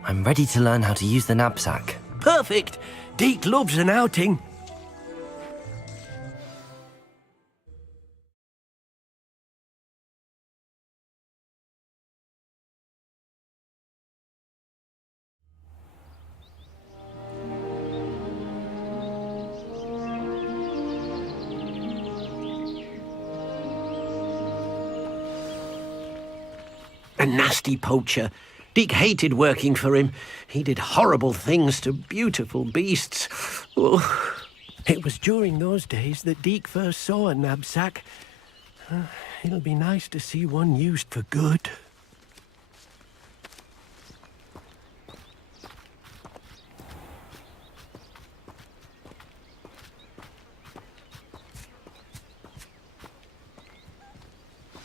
I'm ready to learn how to use the knapsack. Perfect! Deke loves an outing. A nasty poacher. Deke hated working for him. He did horrible things to beautiful beasts. Oh. It was during those days that Deke first saw a knapsack. It'll be nice to see one used for good.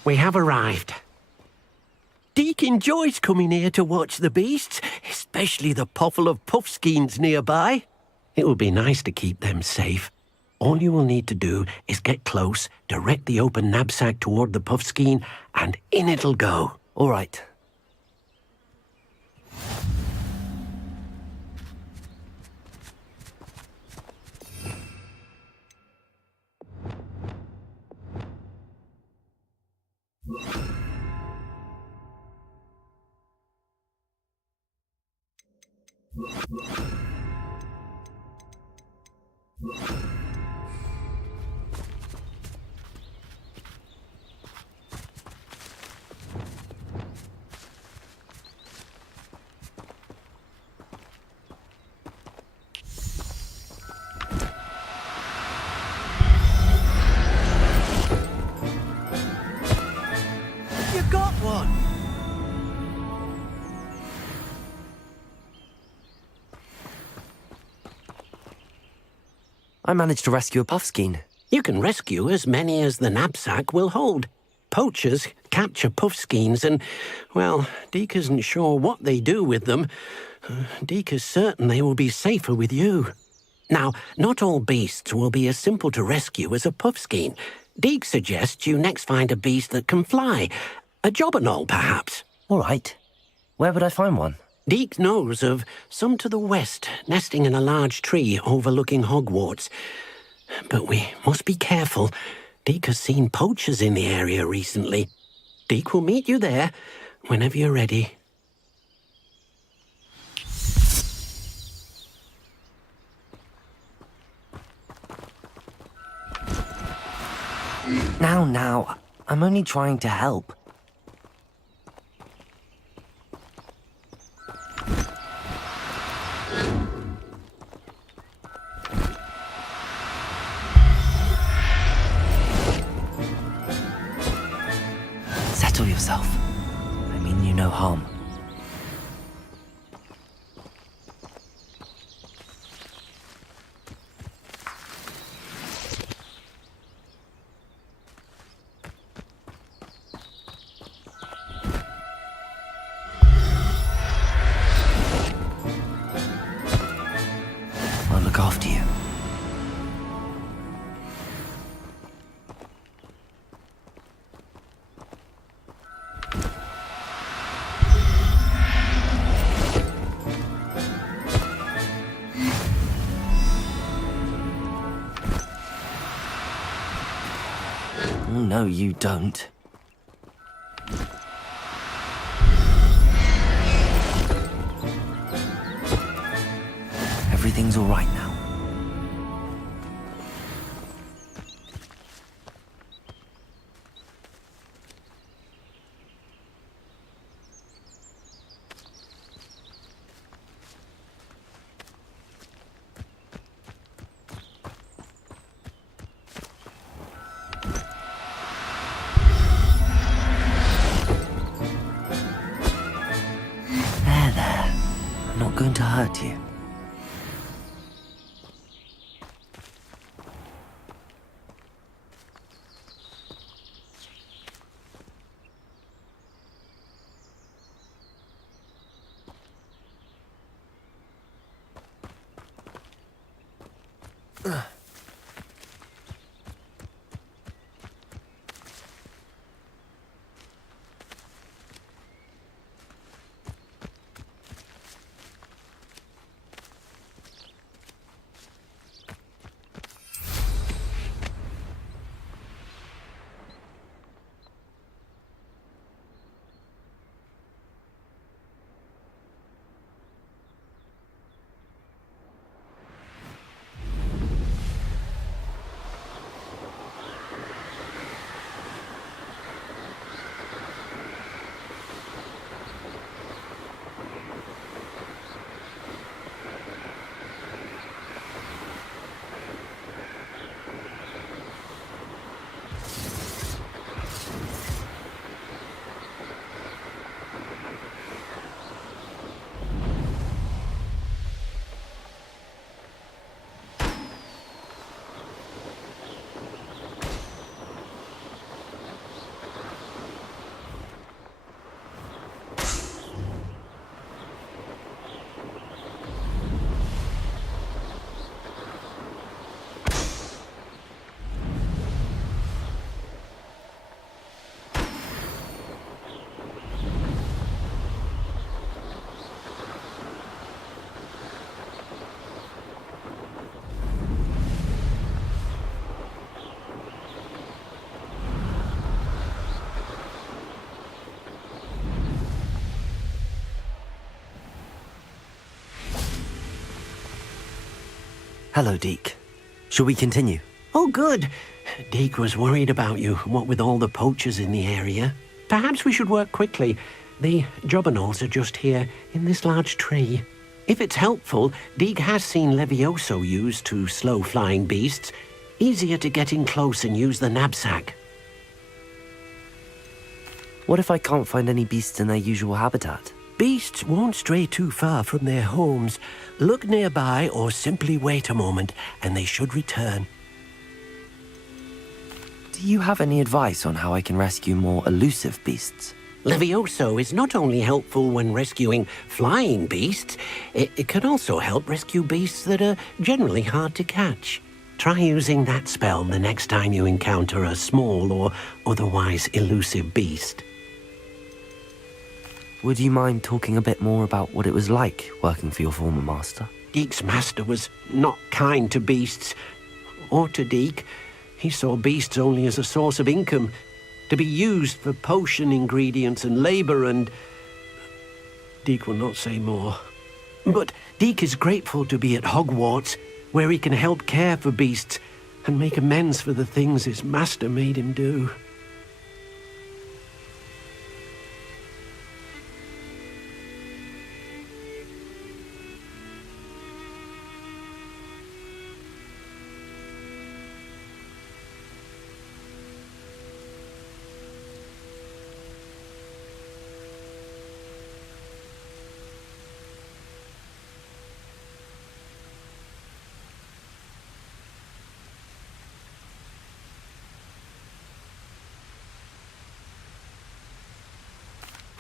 We have arrived. Deke enjoys coming here to watch the beasts, especially the potful of puffskeins nearby. It will be nice to keep them safe. All you will need to do is get close, direct the open knapsack toward the puffskein, and in it'll go. All right. You got one! I managed to rescue a puffskein. You can rescue as many as the knapsack will hold. Poachers capture puffskeins and, well, Deke isn't sure what they do with them. Deke is certain they will be safer with you. Now, not all beasts will be as simple to rescue as a puffskein. Deke suggests you next find a beast that can fly. A jobberknoll, perhaps. All right. Where would I find one? Deke knows of some to the west, nesting in a large tree overlooking Hogwarts. But we must be careful. Deke has seen poachers in the area recently. Deke will meet you there whenever you're ready. Now, I'm only trying to help. Settle yourself. I mean you no harm. I'll look after you. No, you don't. Everything's all right now. There. I'm not going to hurt you. Hello, Deke. Shall we continue? Oh, good. Deke was worried about you, what with all the poachers in the area. Perhaps we should work quickly. The jobberknolls are just here, in this large tree. If it's helpful, Deke has seen Levioso used to slow flying beasts. Easier to get in close and use the knapsack. What if I can't find any beasts in their usual habitat? Beasts won't stray too far from their homes. Look nearby or simply wait a moment, and they should return. Do you have any advice on how I can rescue more elusive beasts? Levioso is not only helpful when rescuing flying beasts, it can also help rescue beasts that are generally hard to catch. Try using that spell the next time you encounter a small or otherwise elusive beast. Would you mind talking a bit more about what it was like working for your former master? Deke's master was not kind to beasts, or to Deke. He saw beasts only as a source of income, to be used for potion ingredients and labor, and Deke will not say more. But Deke is grateful to be at Hogwarts, where he can help care for beasts and make amends for the things his master made him do.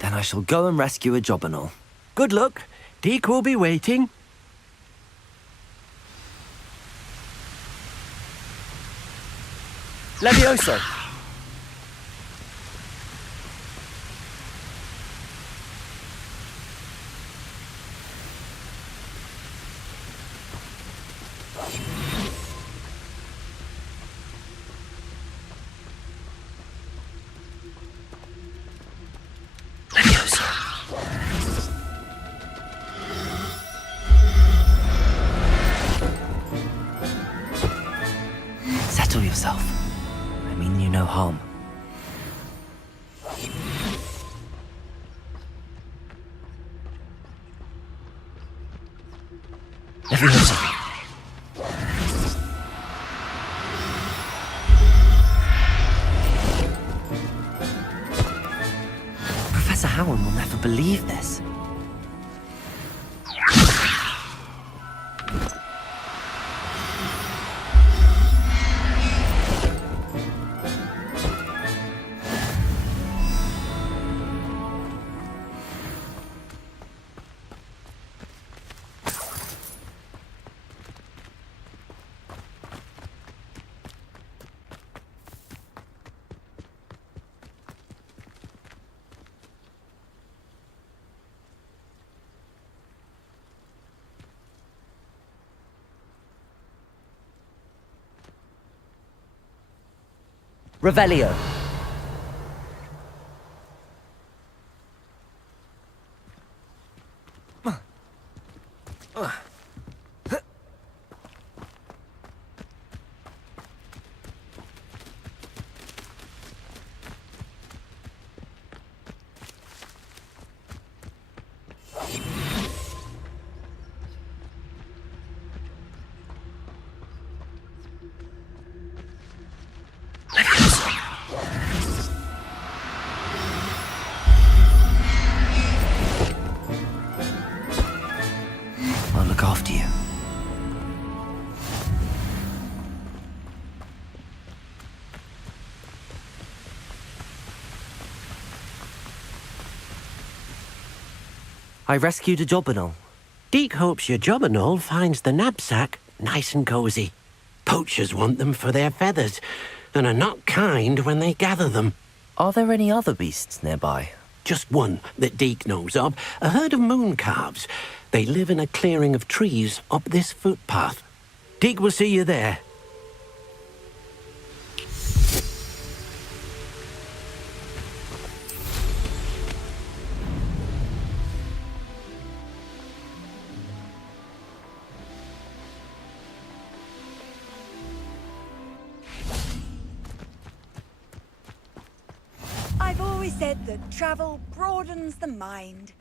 Then I shall go and rescue a jobberknoll. Good luck. Deke will be waiting. Levioso! Settle yourself. I mean you no harm. Levioso. Professor Howard will never believe this. Revelio. I'll look after you. I rescued a jobberknoll. Deke hopes your jobberknoll finds the knapsack nice and cozy. Poachers want them for their feathers, and are not kind when they gather them. Are there any other beasts nearby? Just one that Deke knows of, a herd of moon calves. They live in a clearing of trees up this footpath. Deke will see you there. always said that travel broadens the mind.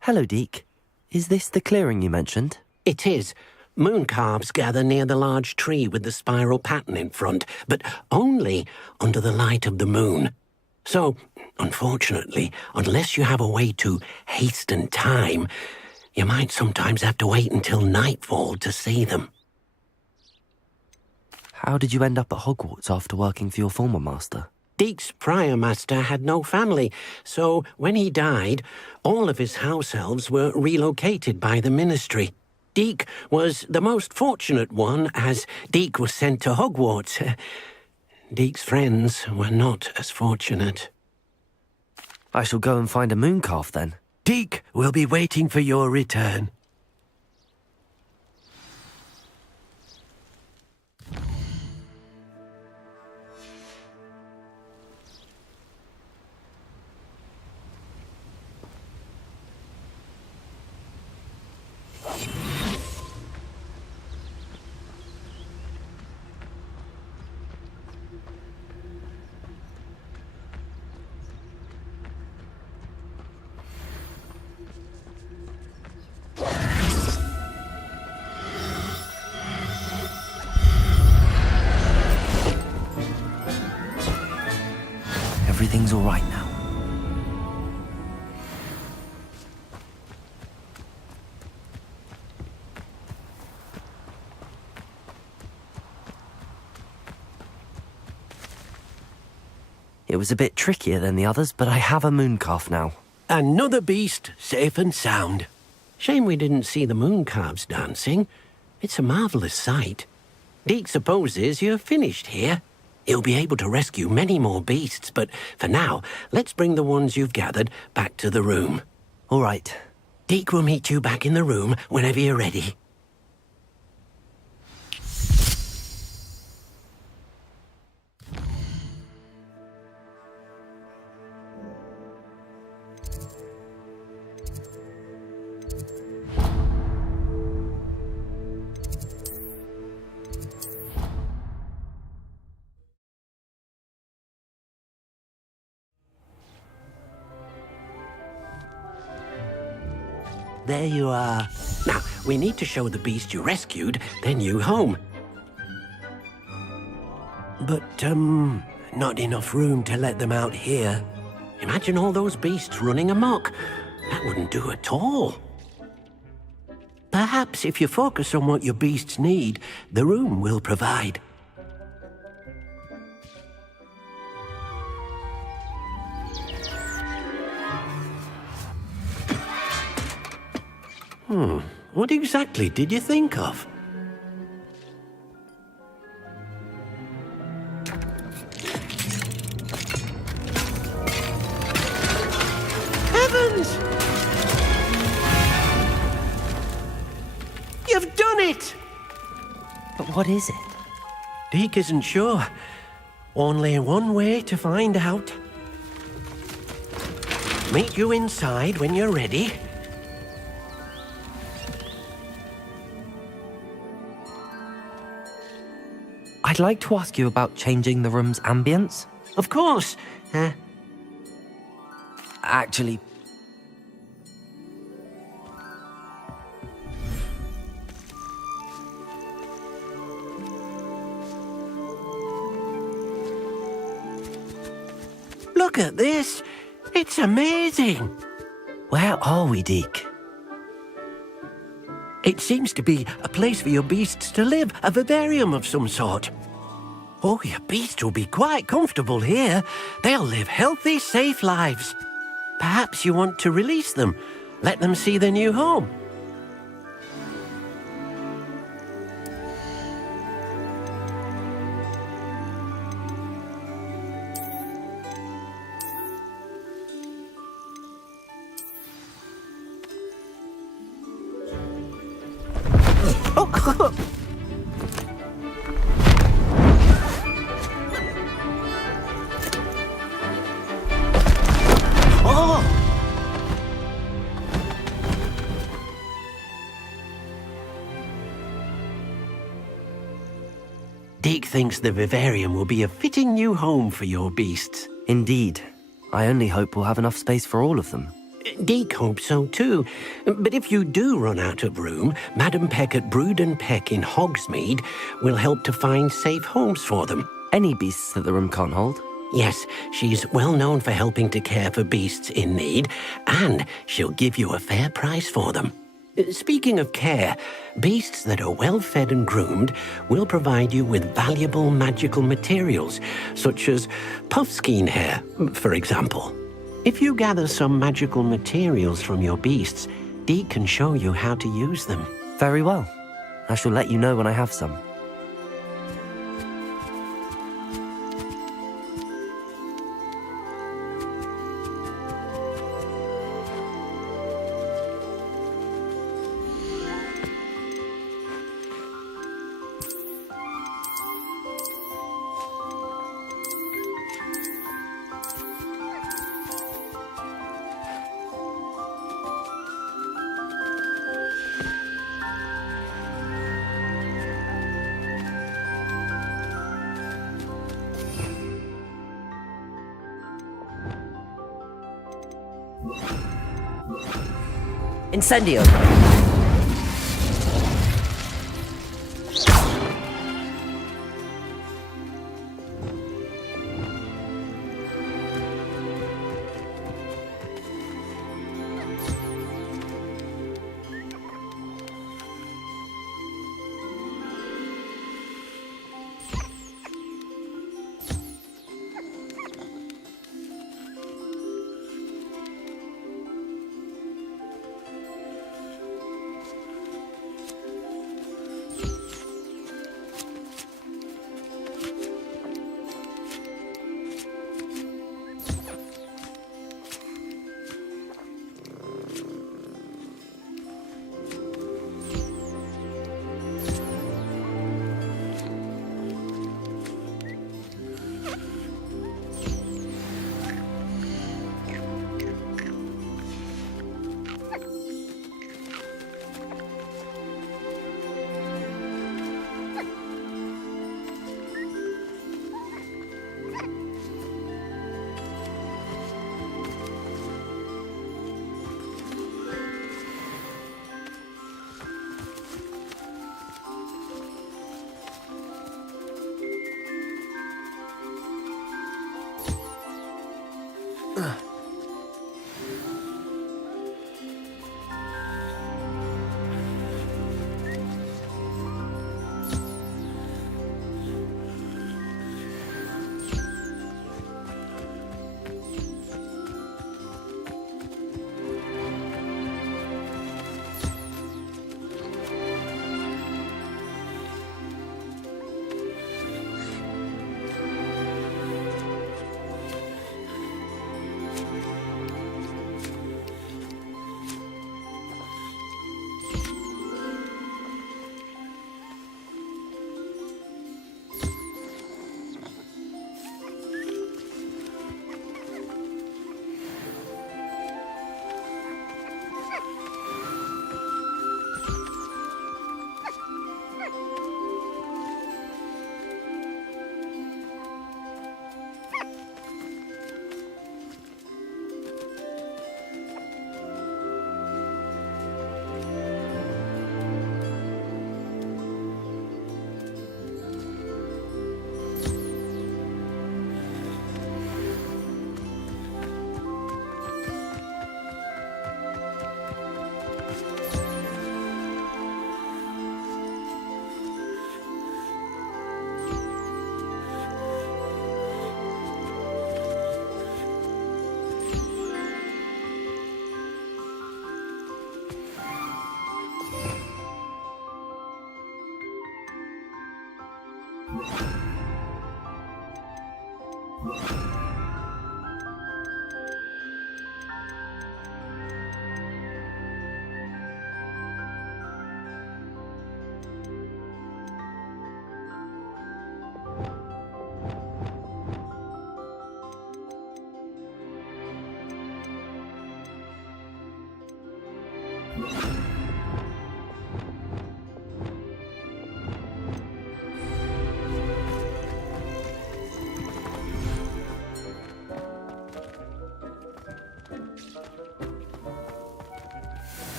Hello, Deke. Is this the clearing you mentioned? It is. Moon calves gather near the large tree with the spiral pattern in front, but only under the light of the moon. So, unfortunately, unless you have a way to hasten time, you might sometimes have to wait until nightfall to see them. How did you end up at Hogwarts after working for your former master? Deke's prior master had no family, so when he died, all of his house elves were relocated by the ministry. Deke was the most fortunate one, as Deke was sent to Hogwarts. Deke's friends were not as fortunate. I shall go and find a moon calf then. Deke will be waiting for your return. Everything's all right now. It was a bit trickier than the others, but I have a moon calf now. Another beast, safe and sound. Shame we didn't see the moon calves dancing. It's a marvellous sight. Deke supposes you're finished here. He'll be able to rescue many more beasts, but for now, let's bring the ones you've gathered back to the room. All right. Deke will meet you back in the room whenever you're ready. There you are. Now, we need to show the beast you rescued their new home. But, not enough room to let them out here. Imagine all those beasts running amok. That wouldn't do at all. Perhaps if you focus on what your beasts need, the room will provide. What exactly did you think of? Heavens! You've done it! But what is it? Deke isn't sure. Only one way to find out. Meet you inside when you're ready. I'd like to ask you about changing the room's ambience. Of course. Actually... Look at this. It's amazing. Where are we, Deke? It seems to be a place for your beasts to live, a vivarium of some sort. Oh, your beasts will be quite comfortable here. They'll live healthy, safe lives. Perhaps you want to release them, let them see their new home. Deke thinks the vivarium will be a fitting new home for your beasts. Indeed. I only hope we'll have enough space for all of them. Deke hopes so too. But if you do run out of room, Madam Peck at Brood and Peck in Hogsmeade will help to find safe homes for them. Any beasts that the room can't hold? Yes, she's well known for helping to care for beasts in need, and she'll give you a fair price for them. Speaking of care, beasts that are well fed and groomed will provide you with valuable magical materials, such as puffskein hair, for example. If you gather some magical materials from your beasts, Deke can show you how to use them. Very well. I shall let you know when I have some. Incendio!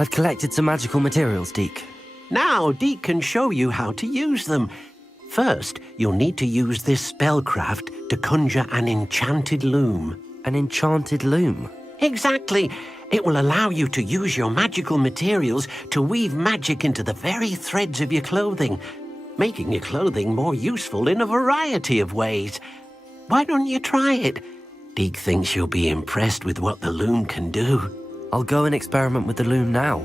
I've collected some magical materials, Deke. Now, Deke can show you how to use them. First, you'll need to use this spellcraft to conjure an enchanted loom. An enchanted loom? Exactly. It will allow you to use your magical materials to weave magic into the very threads of your clothing, making your clothing more useful in a variety of ways. Why don't you try it? Deke thinks you'll be impressed with what the loom can do. I'll go and experiment with the loom now.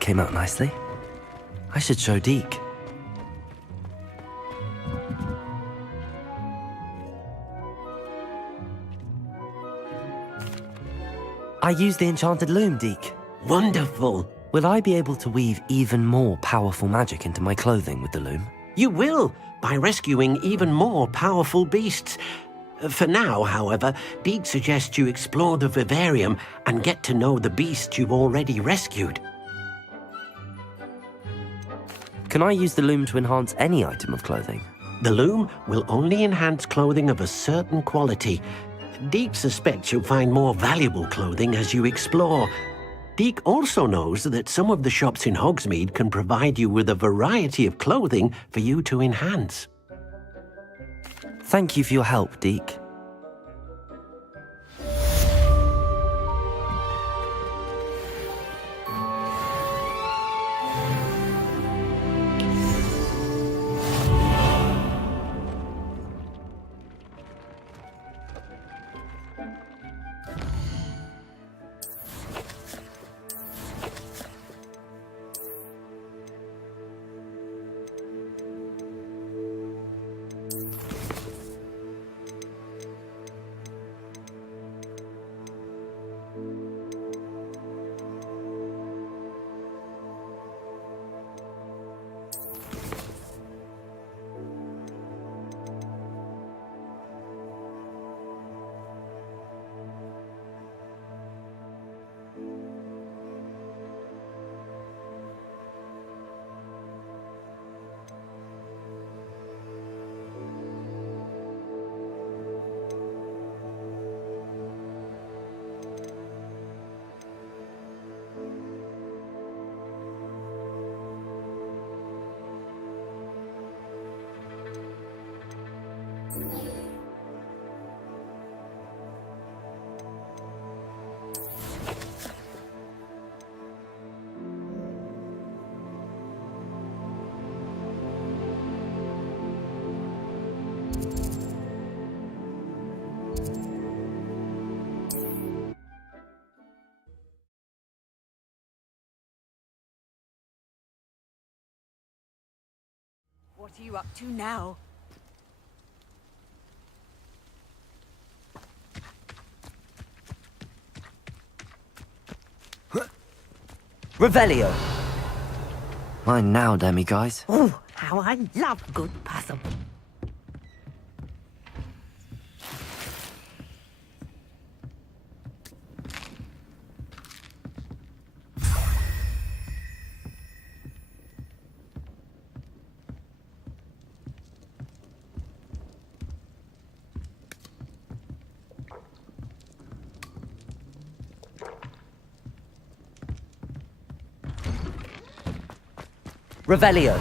Came out nicely. I should show Deke. I used the enchanted loom, Deke. Wonderful. Will I be able to weave even more powerful magic into my clothing with the loom? You will, by rescuing even more powerful beasts. For now, however, Deke suggests you explore the vivarium and get to know the beasts you've already rescued. Can I use the loom to enhance any item of clothing? The loom will only enhance clothing of a certain quality. Deke suspects you'll find more valuable clothing as you explore. Deke also knows that some of the shops in Hogsmeade can provide you with a variety of clothing for you to enhance. Thank you for your help, Deke. What are you up to now? Revelio! Mine now, demiguise. Oh, how I love a good puzzle. Revelio!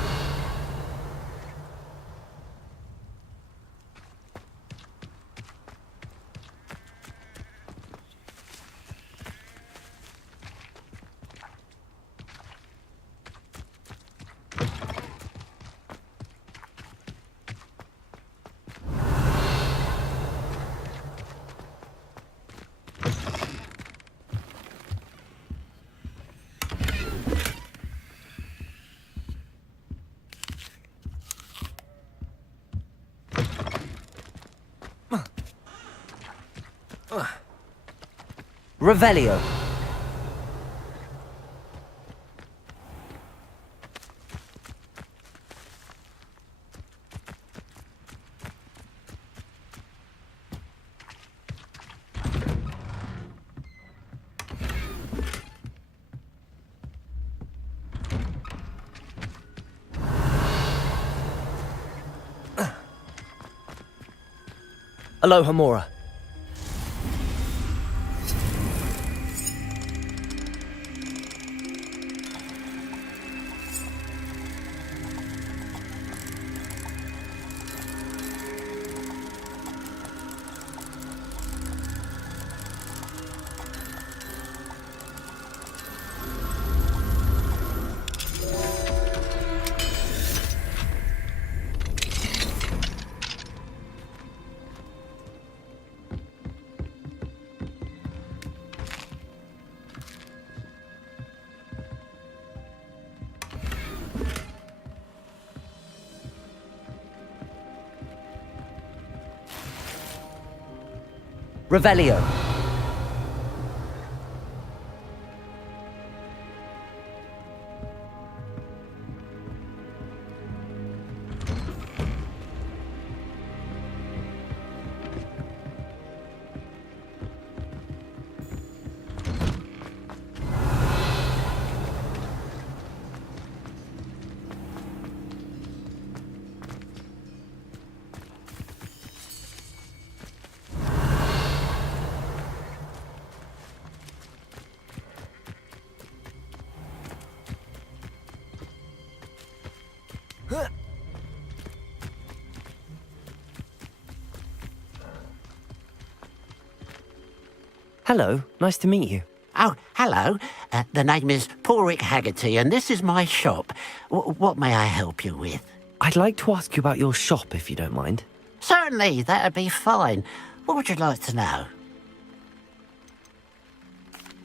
Revelio! Aloha Mora. Revelio. Hello, nice to meet you. Oh, hello. The name is Porrick Haggerty, and this is my shop. What may I help you with? I'd like to ask you about your shop, if you don't mind. Certainly, that'd be fine. What would you like to know?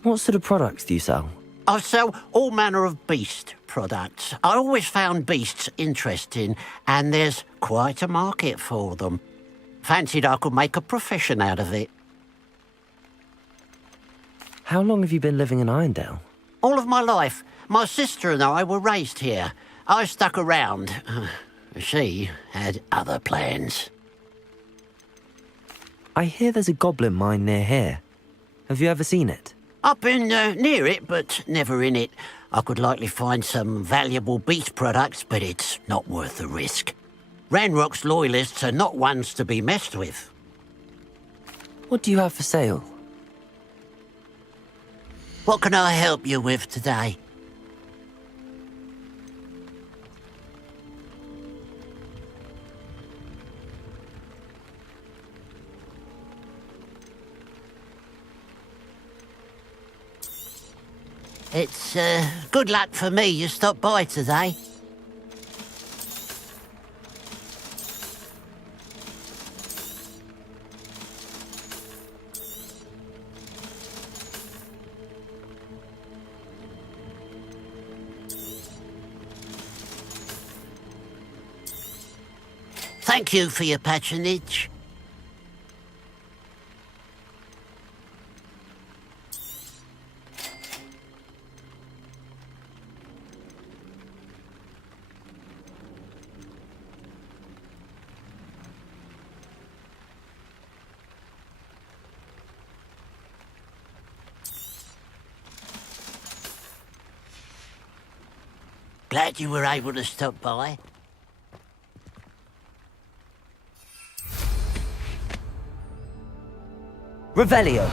What sort of products do you sell? I sell all manner of beast products. I always found beasts interesting, and there's quite a market for them. Fancied I could make a profession out of it. How long have you been living in Irondale? All of my life. My sister and I were raised here. I stuck around. She had other plans. I hear there's a goblin mine near here. Have you ever seen it? I've been near it, but never in it. I could likely find some valuable beast products, but it's not worth the risk. Ranrock's loyalists are not ones to be messed with. What do you have for sale? What can I help you with today? It's good luck for me you stopped by today. Thank you for your patronage. Glad you were able to stop by. Revelio.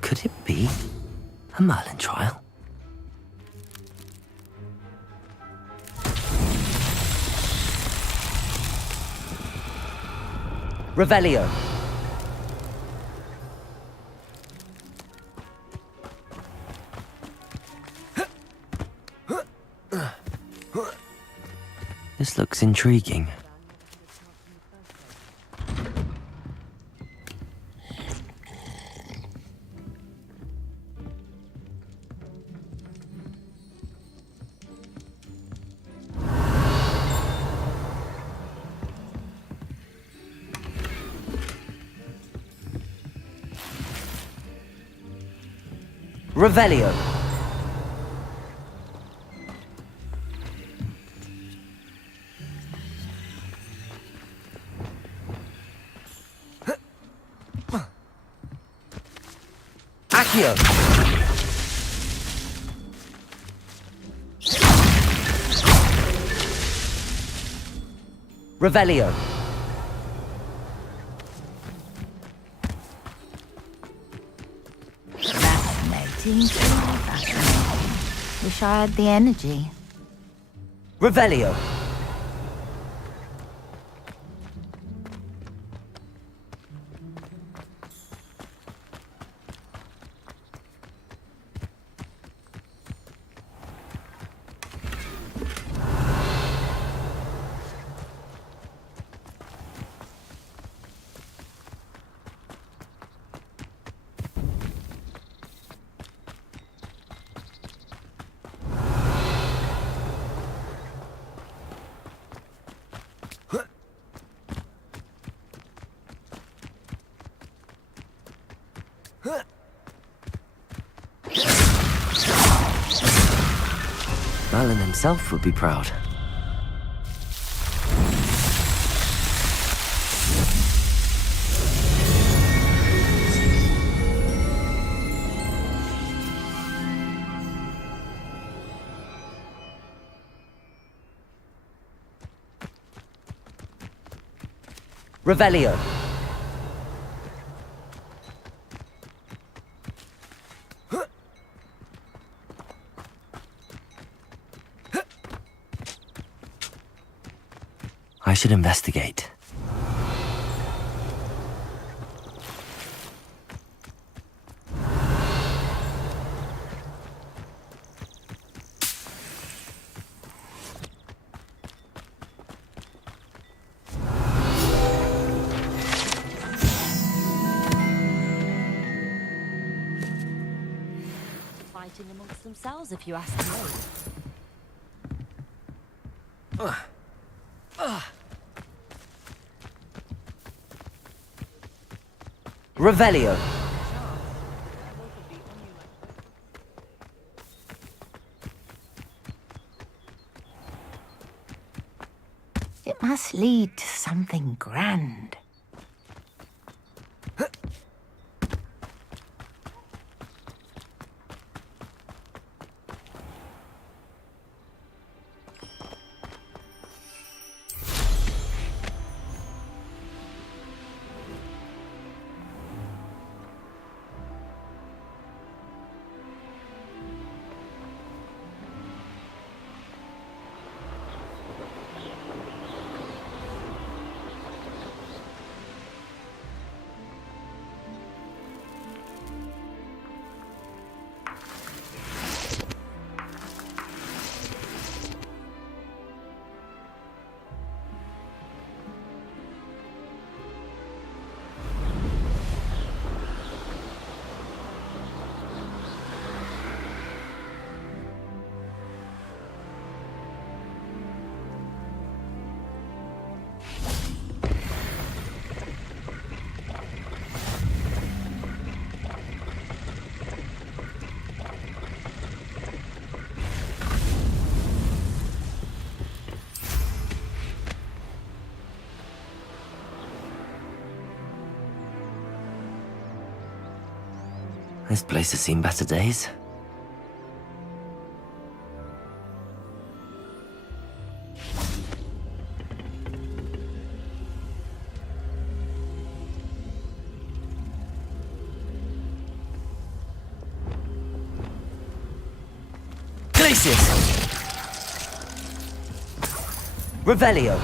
Could it be a Merlin trial? Revelio. This looks intriguing. Revelio. Accio. Revelio. Wish I had the energy. Revelio. Merlin himself would be proud. Revelio. I should investigate. Fighting amongst themselves, if you ask me. Revelio. It must lead to something grand. This place has seen better days. Glacius! Revelio!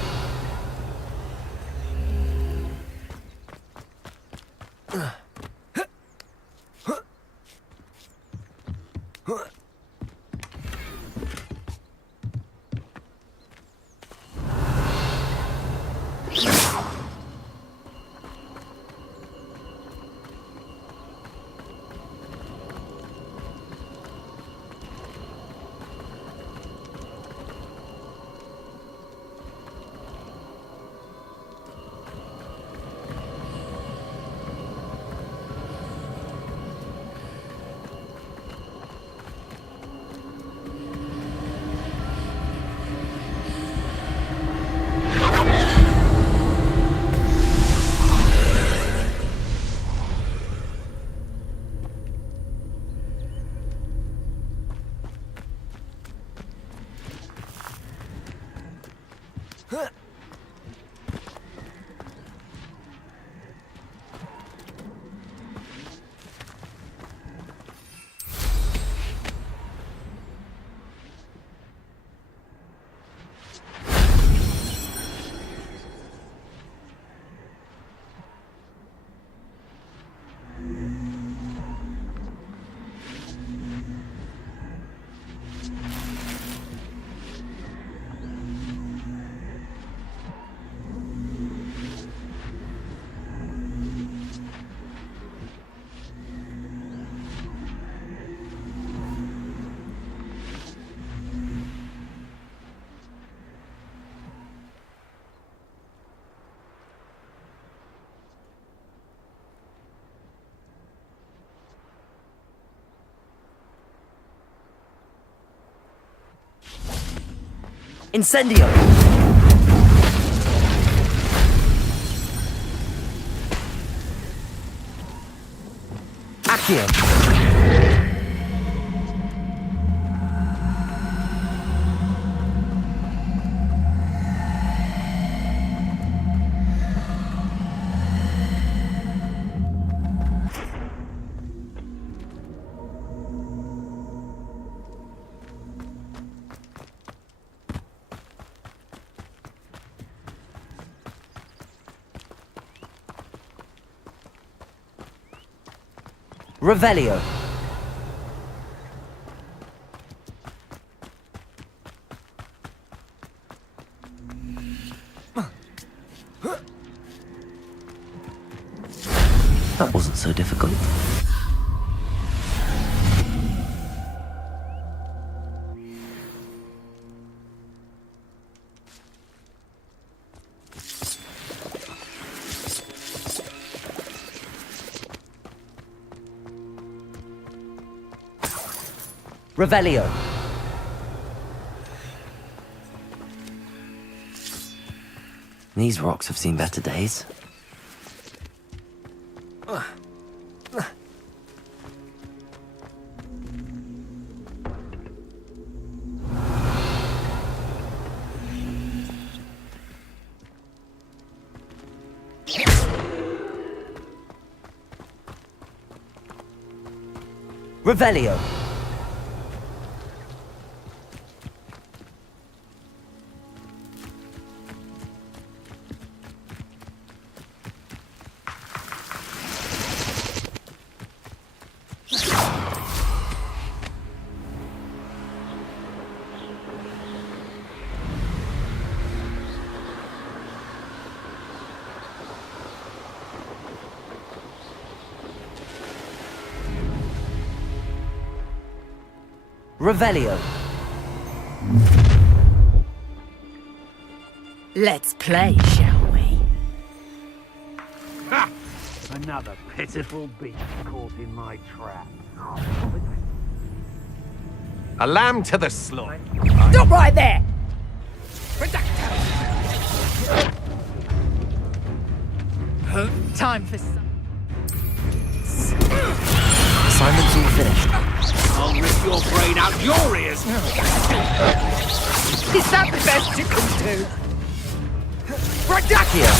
Incendio! Accio! Revelio. That wasn't so difficult. Revelio. These rocks have seen better days. Revelio. Revelio. Let's play, shall we? Ha! Another pitiful beast caught in my trap. A lamb to the slaughter. Stop right there! Time for some. Assignment's all finished. I'll rip your brain out your ears! Is that the best you can do? Accio.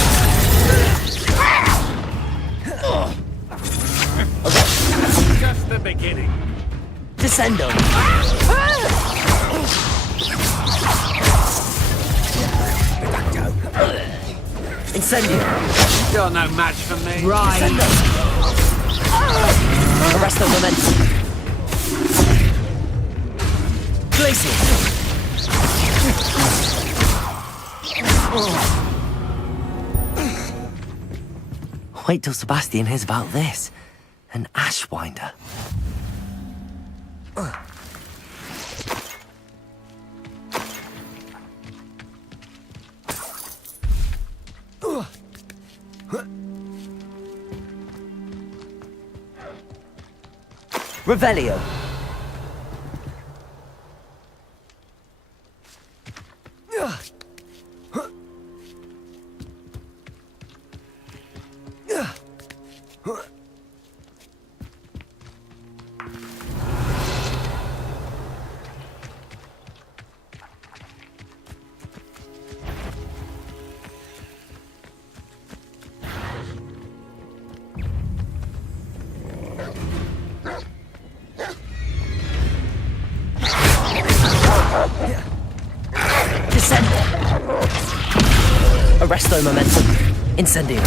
Just the beginning. Descendo. Incendio. You're no match for me. Right. Descendo. Arresto momentum. Glacial. Wait till Sebastian hears about this. An ashwinder. Revelio. Arresto momentum. Incendio.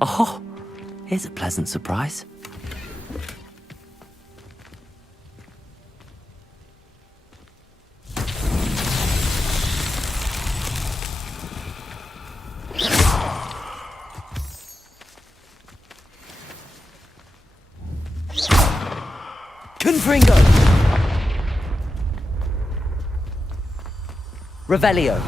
Oh, here's a pleasant surprise. Confringo. Revelio.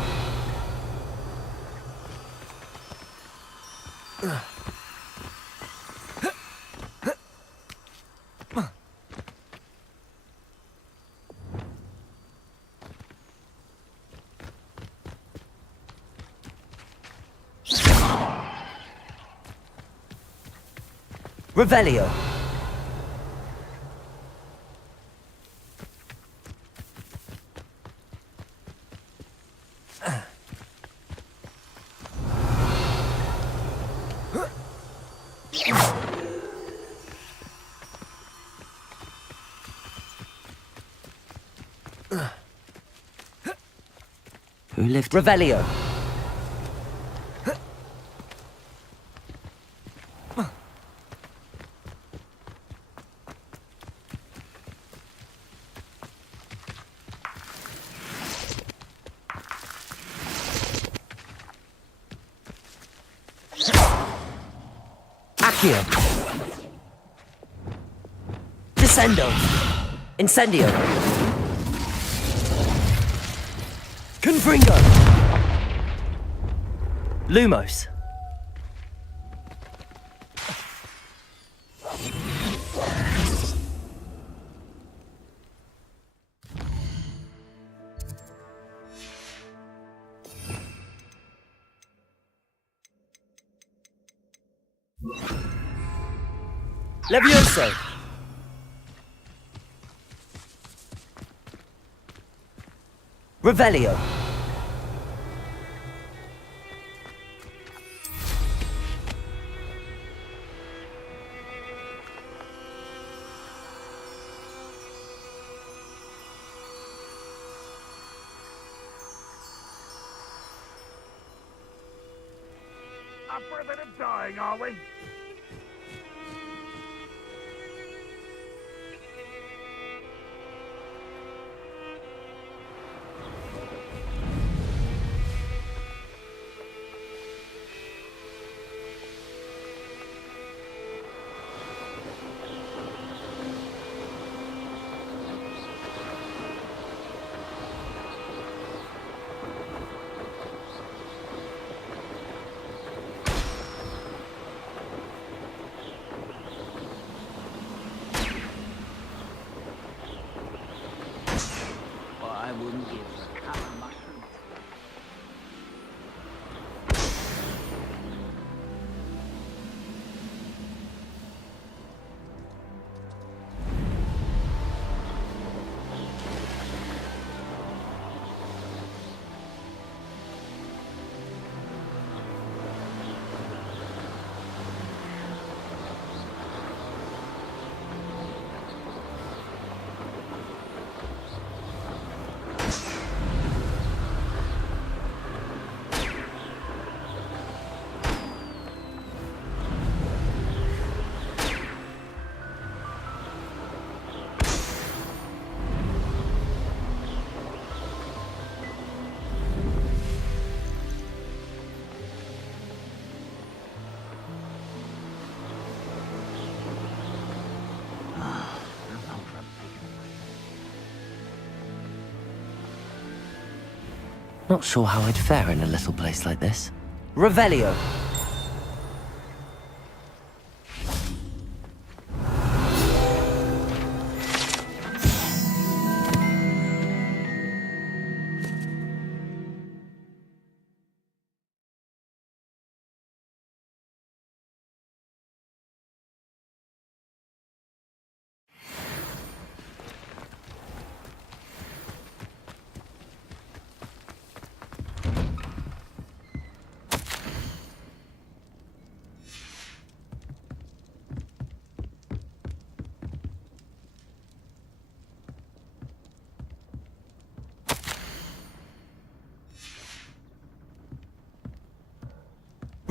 Revelio. Who lived? Revelio. Accio. Descendo. Incendio. Confringo. Lumos. Levioso. Revelio. Up for a bit of dying, are we? I wouldn't give a cut of mushroom. Not sure how I'd fare in a little place like this. Revelio.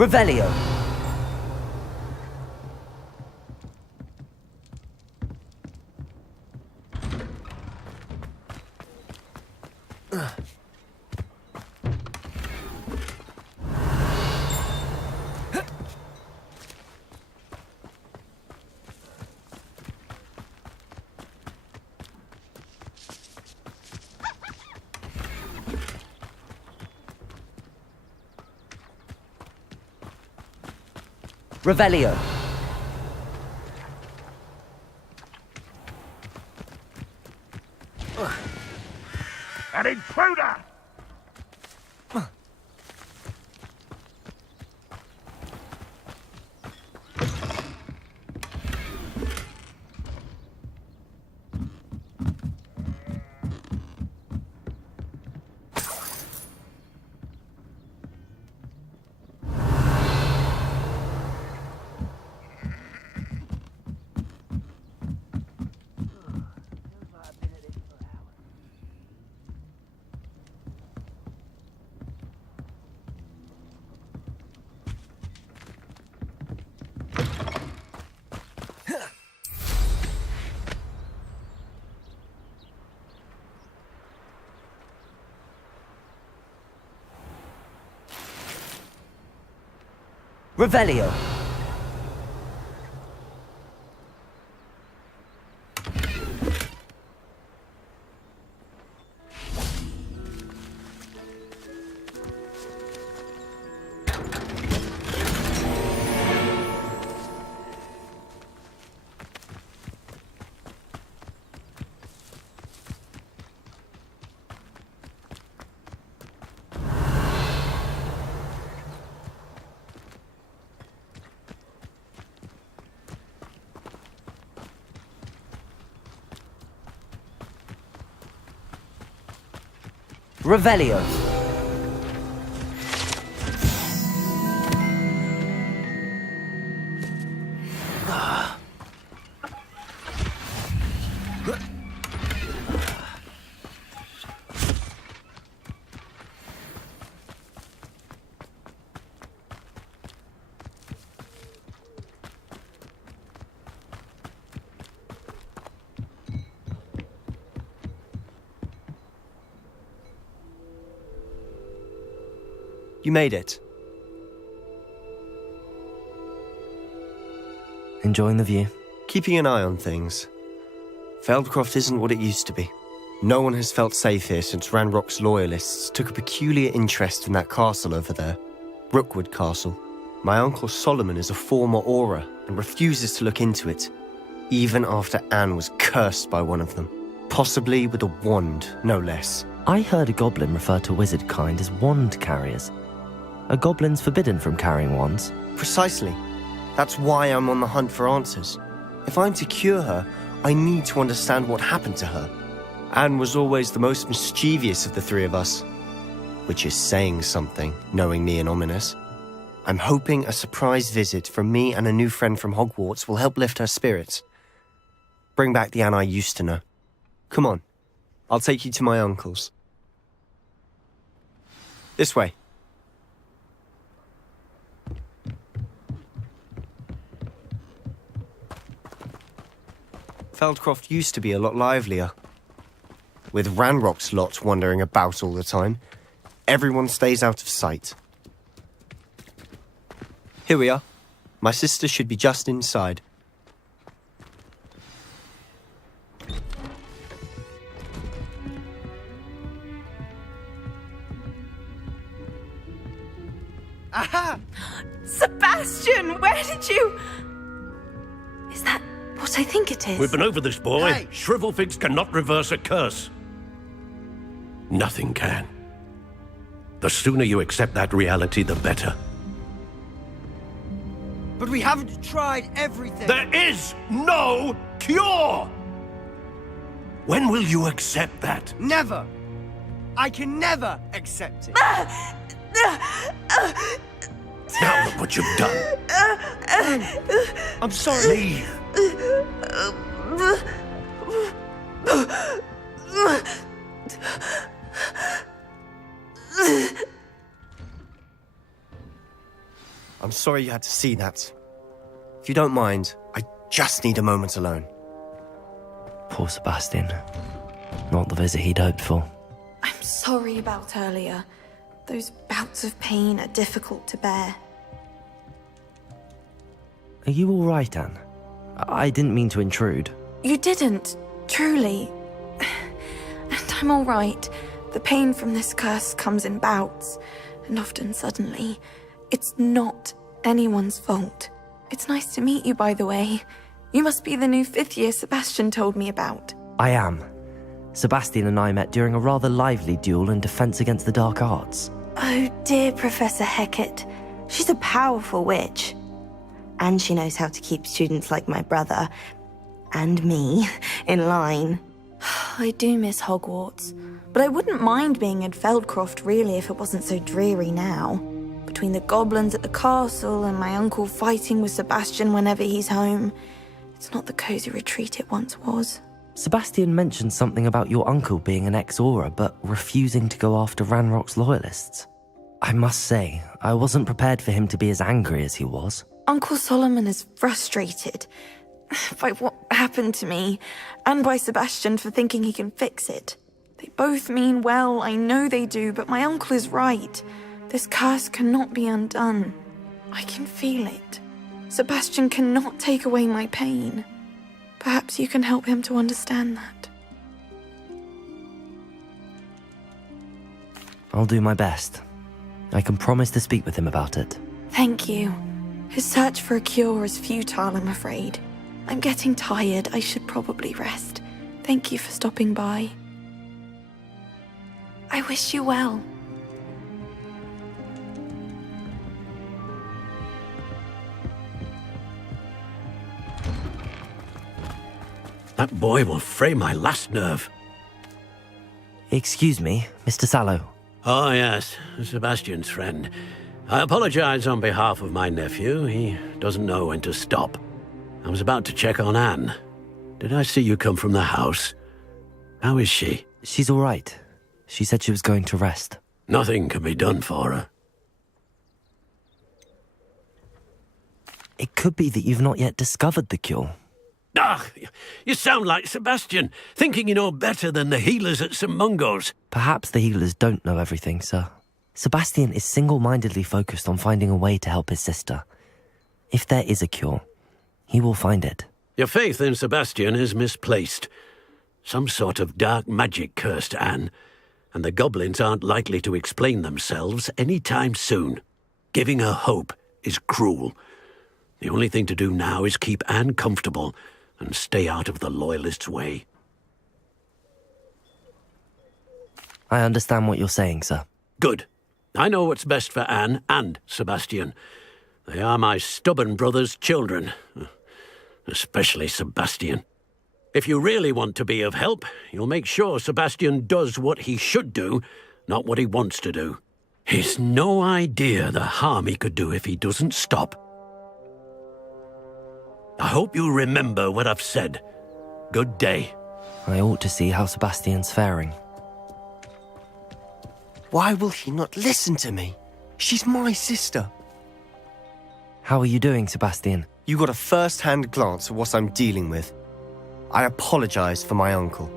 Revelio. Revelio. An intruder! Revelio. Revelio. You made it. Enjoying the view? Keeping an eye on things. Feldcroft isn't what it used to be. No one has felt safe here since Ranrock's loyalists took a peculiar interest in that castle over there. Rookwood Castle. My uncle Solomon is a former Auror and refuses to look into it, even after Anne was cursed by one of them. Possibly with a wand, no less. I heard a goblin refer to wizard kind as wand carriers. Are goblins forbidden from carrying wands? Precisely. That's why I'm on the hunt for answers. If I'm to cure her, I need to understand what happened to her. Anne was always the most mischievous of the three of us. Which is saying something, knowing me and Ominous. I'm hoping a surprise visit from me and a new friend from Hogwarts will help lift her spirits. Bring back the Anne I used to know. Come on, I'll take you to my uncle's. This way. Feldcroft used to be a lot livelier. With Ranrock's lot wandering about all the time, everyone stays out of sight. Here we are. My sister should be just inside. Aha! Sebastian, where did you... Is that what I think it is? We've been over this, boy. Hey. Shrivelfigs cannot reverse a curse. Nothing can. The sooner you accept that reality, the better. But we haven't tried everything. There is no cure! When will you accept that? Never. I can never accept it. Now look what you've done. I'm sorry. Leave. I'm sorry you had to see that. If you don't mind, I just need a moment alone. Poor Sebastian. Not the visit he'd hoped for. I'm sorry about earlier. Those bouts of pain are difficult to bear. Are you all right, Anne? I didn't mean to intrude. You didn't, truly. And I'm all right. The pain from this curse comes in bouts, and often suddenly. It's not anyone's fault. It's nice to meet you, by the way. You must be the new 5th year Sebastian told me about. I am. Sebastian and I met during a rather lively duel in Defense Against the Dark Arts. Oh dear, Professor Hecat. She's a powerful witch. And she knows how to keep students like my brother, and me, in line. I do miss Hogwarts, but I wouldn't mind being in Feldcroft really if it wasn't so dreary now. Between the goblins at the castle and my uncle fighting with Sebastian whenever he's home, it's not the cozy retreat it once was. Sebastian mentioned something about your uncle being an ex-Auror, but refusing to go after Ranrock's loyalists. I must say, I wasn't prepared for him to be as angry as he was. Uncle Solomon is frustrated by what happened to me, and by Sebastian for thinking he can fix it. They both mean well, I know they do, but my uncle is right. This curse cannot be undone. I can feel it. Sebastian cannot take away my pain. Perhaps you can help him to understand that. I'll do my best. I can promise to speak with him about it. Thank you. His search for a cure is futile, I'm afraid. I'm getting tired. I should probably rest. Thank you for stopping by. I wish you well. That boy will fray my last nerve. Excuse me, Mr. Sallow. Oh, yes, Sebastian's friend. I apologize on behalf of my nephew. He doesn't know when to stop. I was about to check on Anne. Did I see you come from the house? How is she? She's all right. She said she was going to rest. Nothing can be done for her. It could be that you've not yet discovered the cure. Ah, you sound like Sebastian, thinking you know better than the healers at St. Mungo's. Perhaps the healers don't know everything, sir. Sebastian is single-mindedly focused on finding a way to help his sister. If there is a cure, he will find it. Your faith in Sebastian is misplaced. Some sort of dark magic cursed Anne, and the goblins aren't likely to explain themselves any time soon. Giving her hope is cruel. The only thing to do now is keep Anne comfortable and stay out of the Loyalists' way. I understand what you're saying, sir. Good. I know what's best for Anne and Sebastian. They are my stubborn brother's children. Especially Sebastian. If you really want to be of help, you'll make sure Sebastian does what he should do, not what he wants to do. He's no idea the harm he could do if he doesn't stop. I hope you remember what I've said. Good day. I ought to see how Sebastian's faring. Why will he not listen to me? She's my sister. How are you doing, Sebastian? You got a first-hand glance at what I'm dealing with. I apologize for my uncle.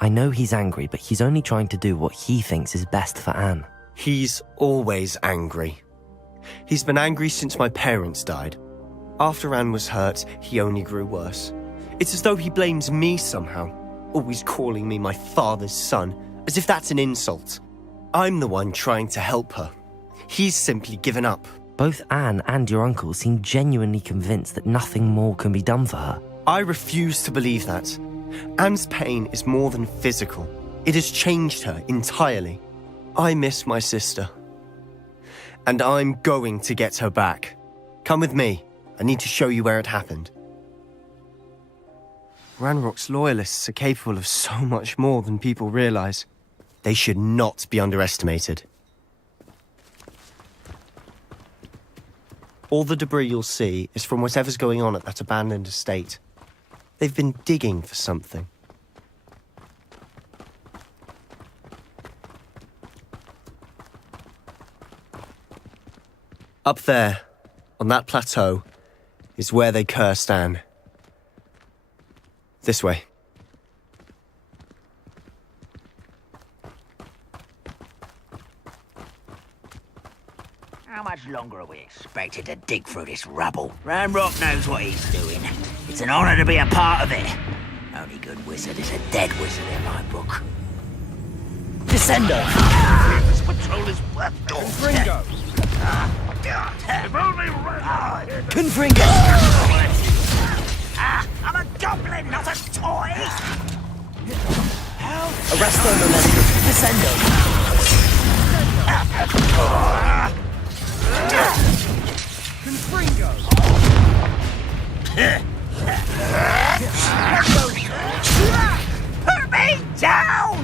I know he's angry, but he's only trying to do what he thinks is best for Anne. He's always angry. He's been angry since my parents died. After Anne was hurt, he only grew worse. It's as though he blames me somehow, always calling me my father's son, as if that's an insult. I'm the one trying to help her. He's simply given up. Both Anne and your uncle seem genuinely convinced that nothing more can be done for her. I refuse to believe that. Anne's pain is more than physical. It has changed her entirely. I miss my sister. And I'm going to get her back. Come with me. I need to show you where it happened. Ranrock's loyalists are capable of so much more than people realize. They should not be underestimated. All the debris you'll see is from whatever's going on at that abandoned estate. They've been digging for something. Up there, on that plateau, is where they cursed Anne. This way. How much longer are we expected to dig through this rubble? Ranrock knows what he's doing. It's an honor to be a part of it. Only good wizard is a dead wizard in my book. Descendo! This patrol is worth Confringo! If only Confringo! I'm a goblin, not a toy! Arresto Momento. Descendo! Confringo! Put me down!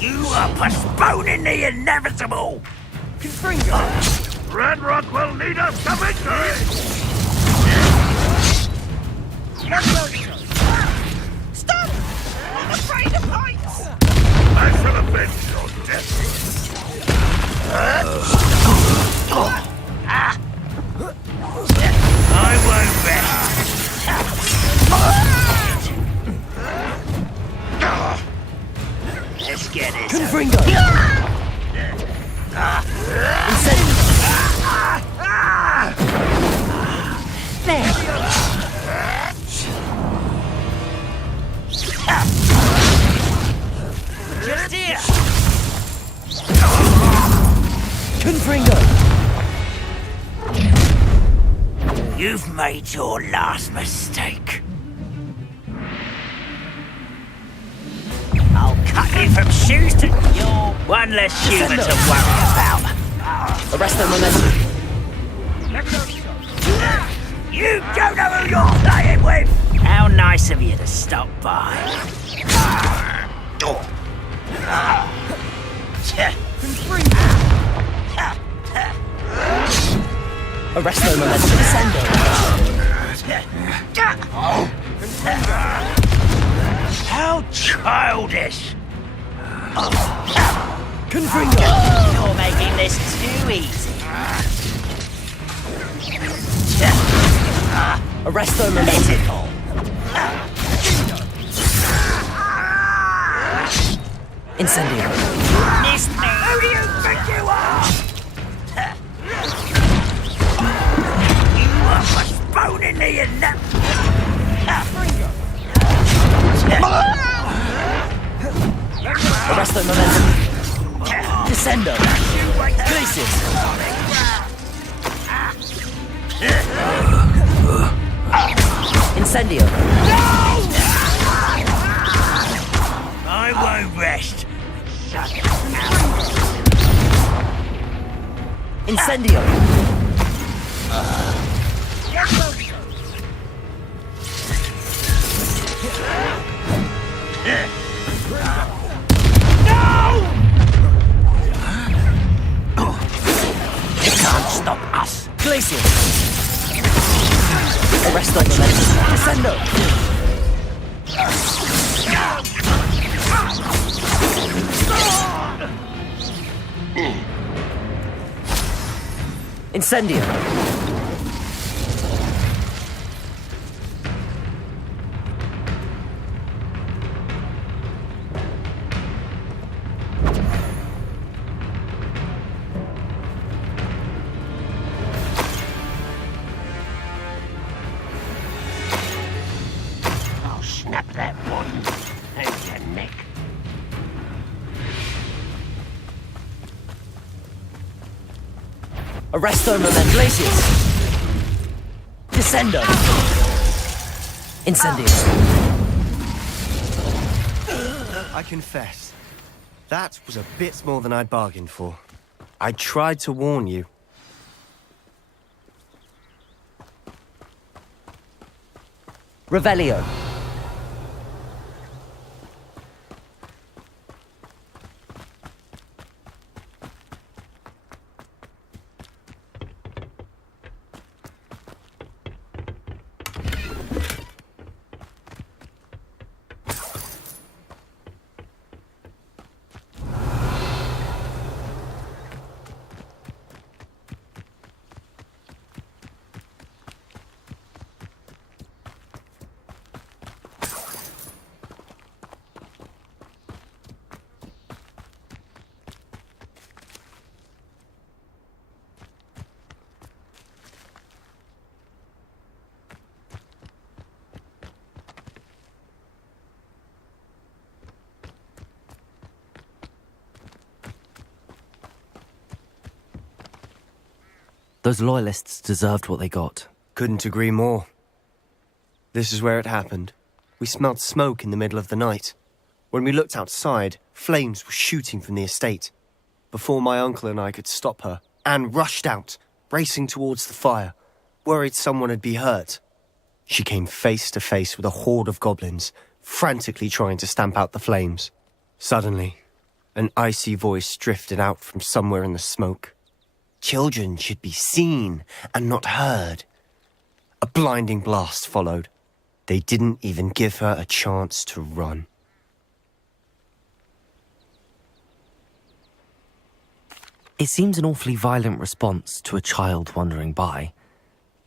You are postponing the inevitable! Confringo! Ranrock will need us to victory! Stop! I'm afraid of heights! I shall avenge your death! I won't bet! Confringo! Just here! Confringo! You've made your last mistake. I'll cut you from shoes to... You're one less human to worry about. Arrest them, momentum. You don't know who you're playing with! How nice of you to stop by. Arrest them, momentum. Descendo. How childish! Confringo! You're making this too easy. Arrest them, momentum. Incendio. Miss me! Who do you think you are? You are postponing me in that... Arrest them, momentum. Descendo. Glacius. Incendio. I won't rest. Incendio. You can't stop us. Glacius. Arrest them, momentum. Descendo. Incendio. I'll snap that one and your neck. Arrest them, momentum. Glacius. Descendo. Incendio. I confess, that was a bit more than I'd bargained for. I tried to warn you. Revelio. Those loyalists deserved what they got. Couldn't agree more. This is where it happened. We smelled smoke in the middle of the night. When we looked outside, flames were shooting from the estate. Before my uncle and I could stop her, Anne rushed out, racing towards the fire, worried someone had been hurt. She came face to face with a horde of goblins, frantically trying to stamp out the flames. Suddenly, an icy voice drifted out from somewhere in the smoke. Children should be seen and not heard. A blinding blast followed. They didn't even give her a chance to run. It seems an awfully violent response to a child wandering by.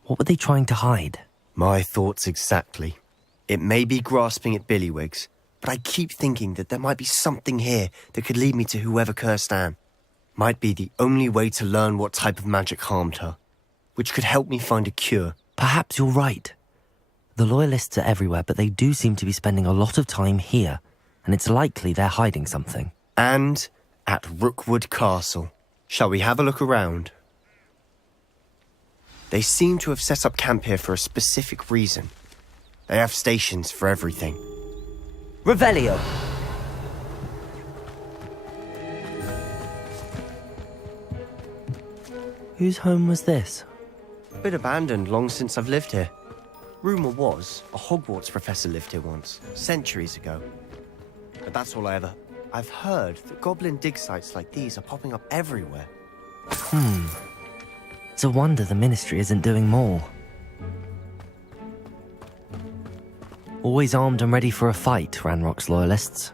What were they trying to hide? My thoughts exactly. It may be grasping at billywhigs, but I keep thinking that there might be something here that could lead me to whoever cursed Anne. Might be the only way to learn what type of magic harmed her, which could help me find a cure. Perhaps you're right. The Loyalists are everywhere, but they do seem to be spending a lot of time here, and it's likely they're hiding something. And at Rookwood Castle. Shall we have a look around? They seem to have set up camp here for a specific reason. They have stations for everything. Revelio! Whose home was this? Been abandoned long since I've lived here. Rumour was a Hogwarts professor lived here once, centuries ago. But that's all I've heard that goblin dig sites like these are popping up everywhere. It's a wonder the Ministry isn't doing more. Always armed and ready for a fight, Ranrock's Loyalists.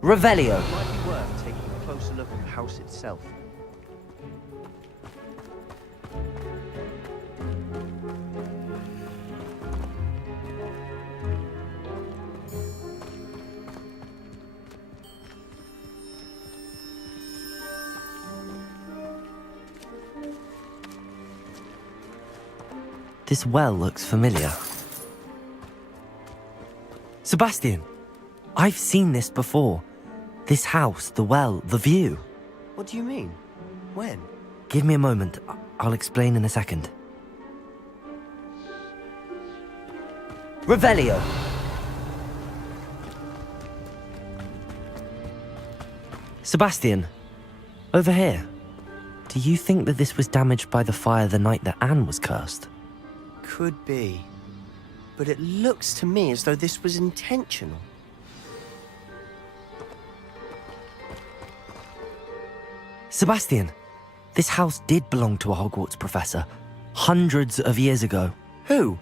Revelio! It might be worth taking a closer look at the house itself. This well looks familiar. Sebastian! I've seen this before. This house, the well, the view. What do you mean? When? Give me a moment. I'll explain in a second. Revelio! Sebastian, over here. Do you think that this was damaged by the fire the night that Anne was cursed? Could be. But it looks to me as though this was intentional. Sebastian, this house did belong to a Hogwarts professor, hundreds of years ago. Who?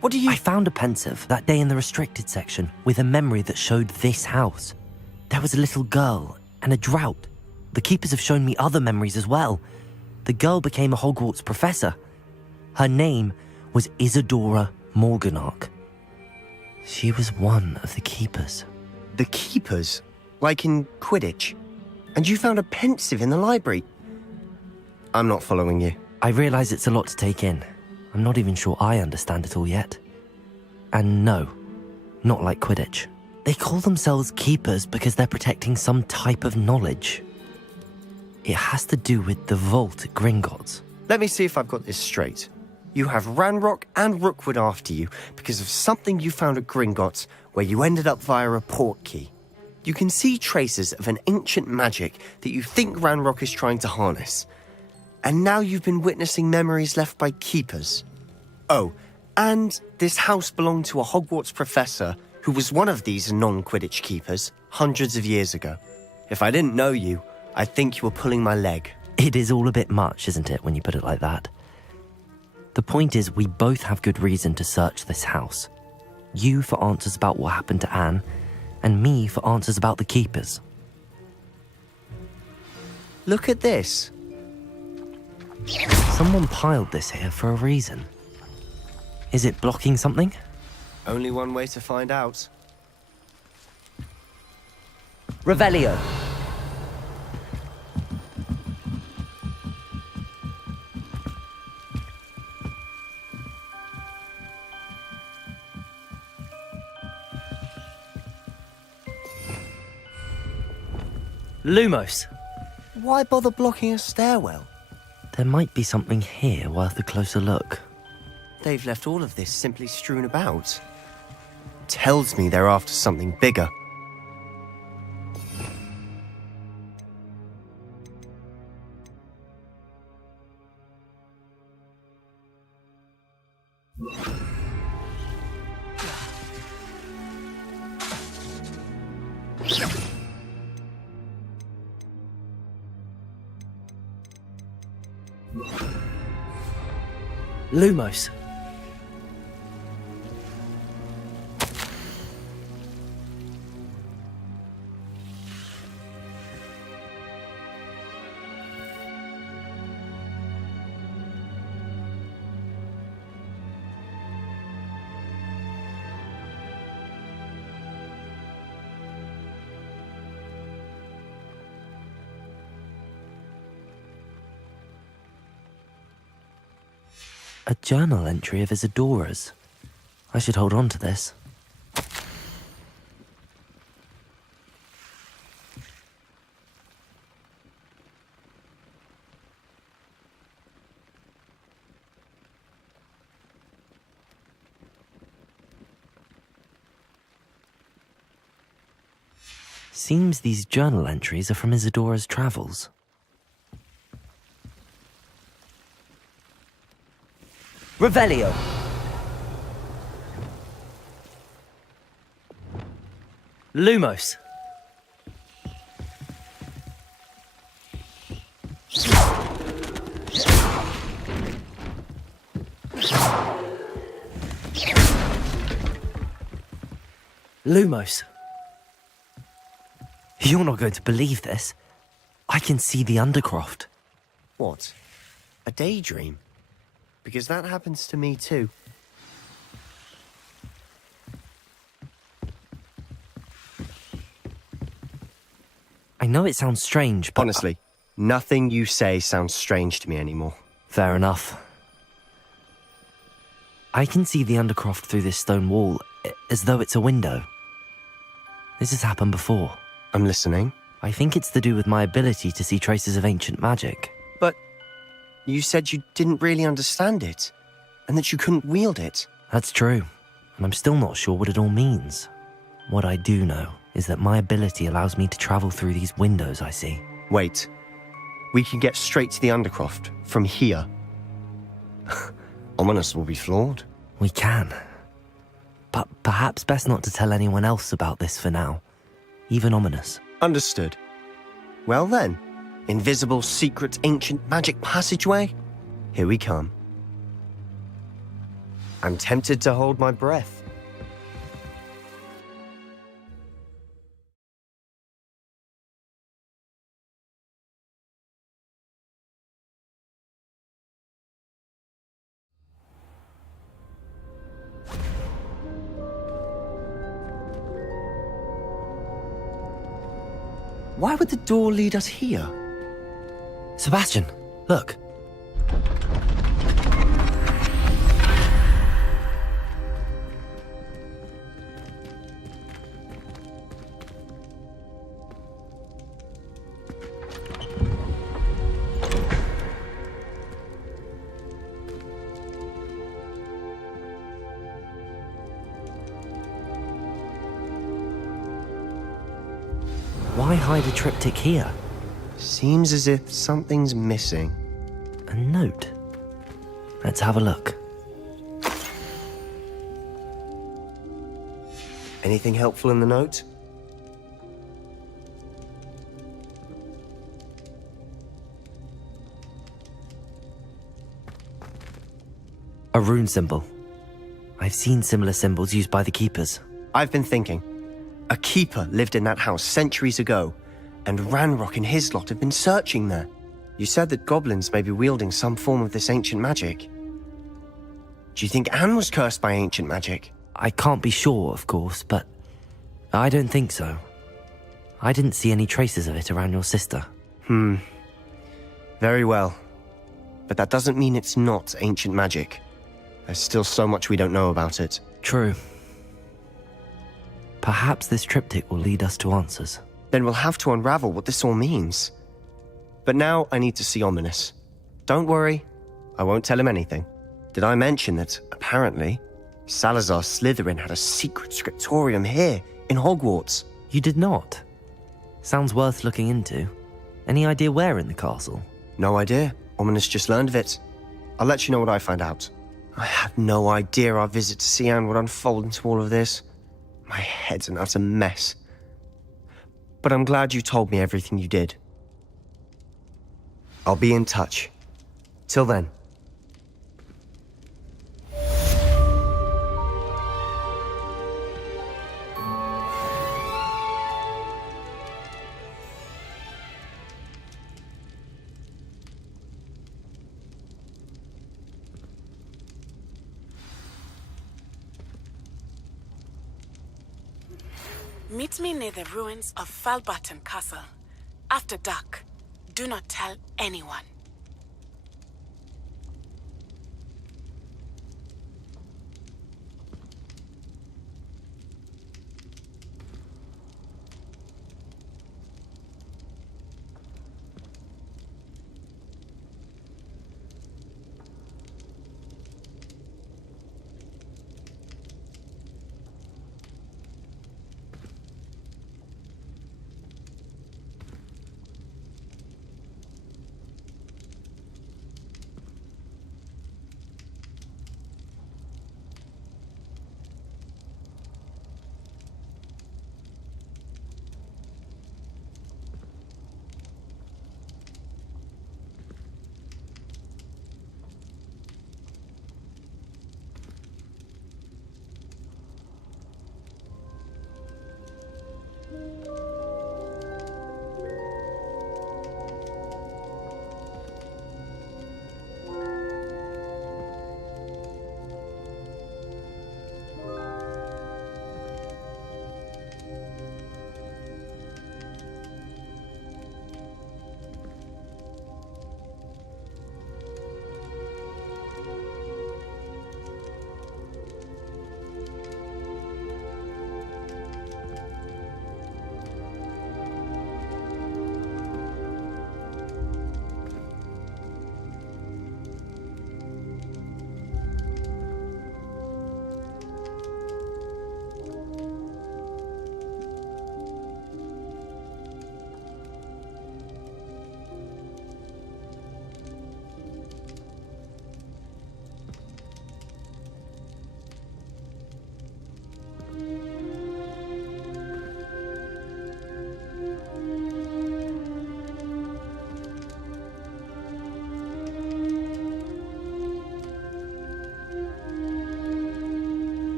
What do you— I found a pensive that day in the restricted section with a memory that showed this house. There was a little girl and a drought. The keepers have shown me other memories as well. The girl became a Hogwarts professor. Her name was Isadora Morganach. She was one of the keepers. The keepers? Like in Quidditch? And you found a pensive in the library? I'm not following you. I realise it's a lot to take in. I'm not even sure I understand it all yet. And no, not like Quidditch. They call themselves keepers because they're protecting some type of knowledge. It has to do with the vault at Gringotts. Let me see if I've got this straight. You have Ranrock and Rookwood after you because of something you found at Gringotts where you ended up via a port key. You can see traces of an ancient magic that you think Ranrock is trying to harness. And now you've been witnessing memories left by keepers. Oh, and this house belonged to a Hogwarts professor who was one of these non-Quidditch keepers hundreds of years ago. If I didn't know you, I'd think you were pulling my leg. It is all a bit much, isn't it, when you put it like that? The point is, we both have good reason to search this house. You for answers about what happened to Anne, and me for answers about the keepers. Look at this. Someone piled this here for a reason. Is it blocking something? Only one way to find out. Revelio. Lumos. Why bother blocking a stairwell? There might be something here worth a closer look. They've left all of this simply strewn about. Tells me they're after something bigger. Lumos. A journal entry of Isadora's. I should hold on to this. Seems these journal entries are from Isadora's travels. Revelio. Lumos. Lumos. You're not going to believe this. I can see the Undercroft. What? A daydream? Because that happens to me too. I know it sounds strange, but... Honestly, nothing you say sounds strange to me anymore. Fair enough. I can see the Undercroft through this stone wall, as though it's a window. This has happened before. I'm listening. I think it's to do with my ability to see traces of ancient magic. But you said you didn't really understand it, and that you couldn't wield it. That's true, and I'm still not sure what it all means. What I do know is that my ability allows me to travel through these windows I see. Wait. We can get straight to the Undercroft from here. Ominous will be flawed. We can. But perhaps best not to tell anyone else about this for now. Even Ominous. Understood. Well then, invisible, secret, ancient magic passageway? Here we come. I'm tempted to hold my breath. Why would the door lead us here? Sebastian, look. Why hide a triptych here? Seems as if something's missing. A note. Let's have a look. Anything helpful in the note? A rune symbol. I've seen similar symbols used by the keepers. I've been thinking. A keeper lived in that house centuries ago, and Ranrock and his lot have been searching there. You said that goblins may be wielding some form of this ancient magic. Do you think Anne was cursed by ancient magic? I can't be sure, of course, but I don't think so. I didn't see any traces of it around your sister. Very well. But that doesn't mean it's not ancient magic. There's still so much we don't know about it. True. Perhaps this triptych will lead us to answers. Then we'll have to unravel what this all means. But now I need to see Ominous. Don't worry, I won't tell him anything. Did I mention that, apparently, Salazar Slytherin had a secret scriptorium here, in Hogwarts? You did not? Sounds worth looking into. Any idea where in the castle? No idea. Ominous just learned of it. I'll let you know what I find out. I had no idea our visit to see Anne would unfold into all of this. My head's an utter mess. But I'm glad you told me everything you did. I'll be in touch. Till then. Meet me near the ruins of Falbarton Castle. After dark. Do not tell anyone.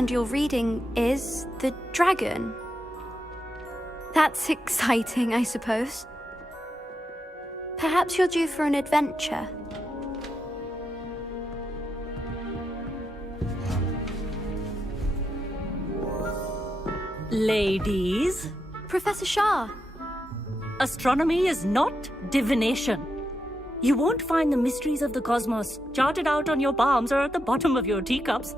understand you're reading is the dragon. That's exciting, I suppose. Perhaps you're due for an adventure. Ladies. Professor Shah. Astronomy is not divination. You won't find the mysteries of the cosmos charted out on your palms or at the bottom of your teacups.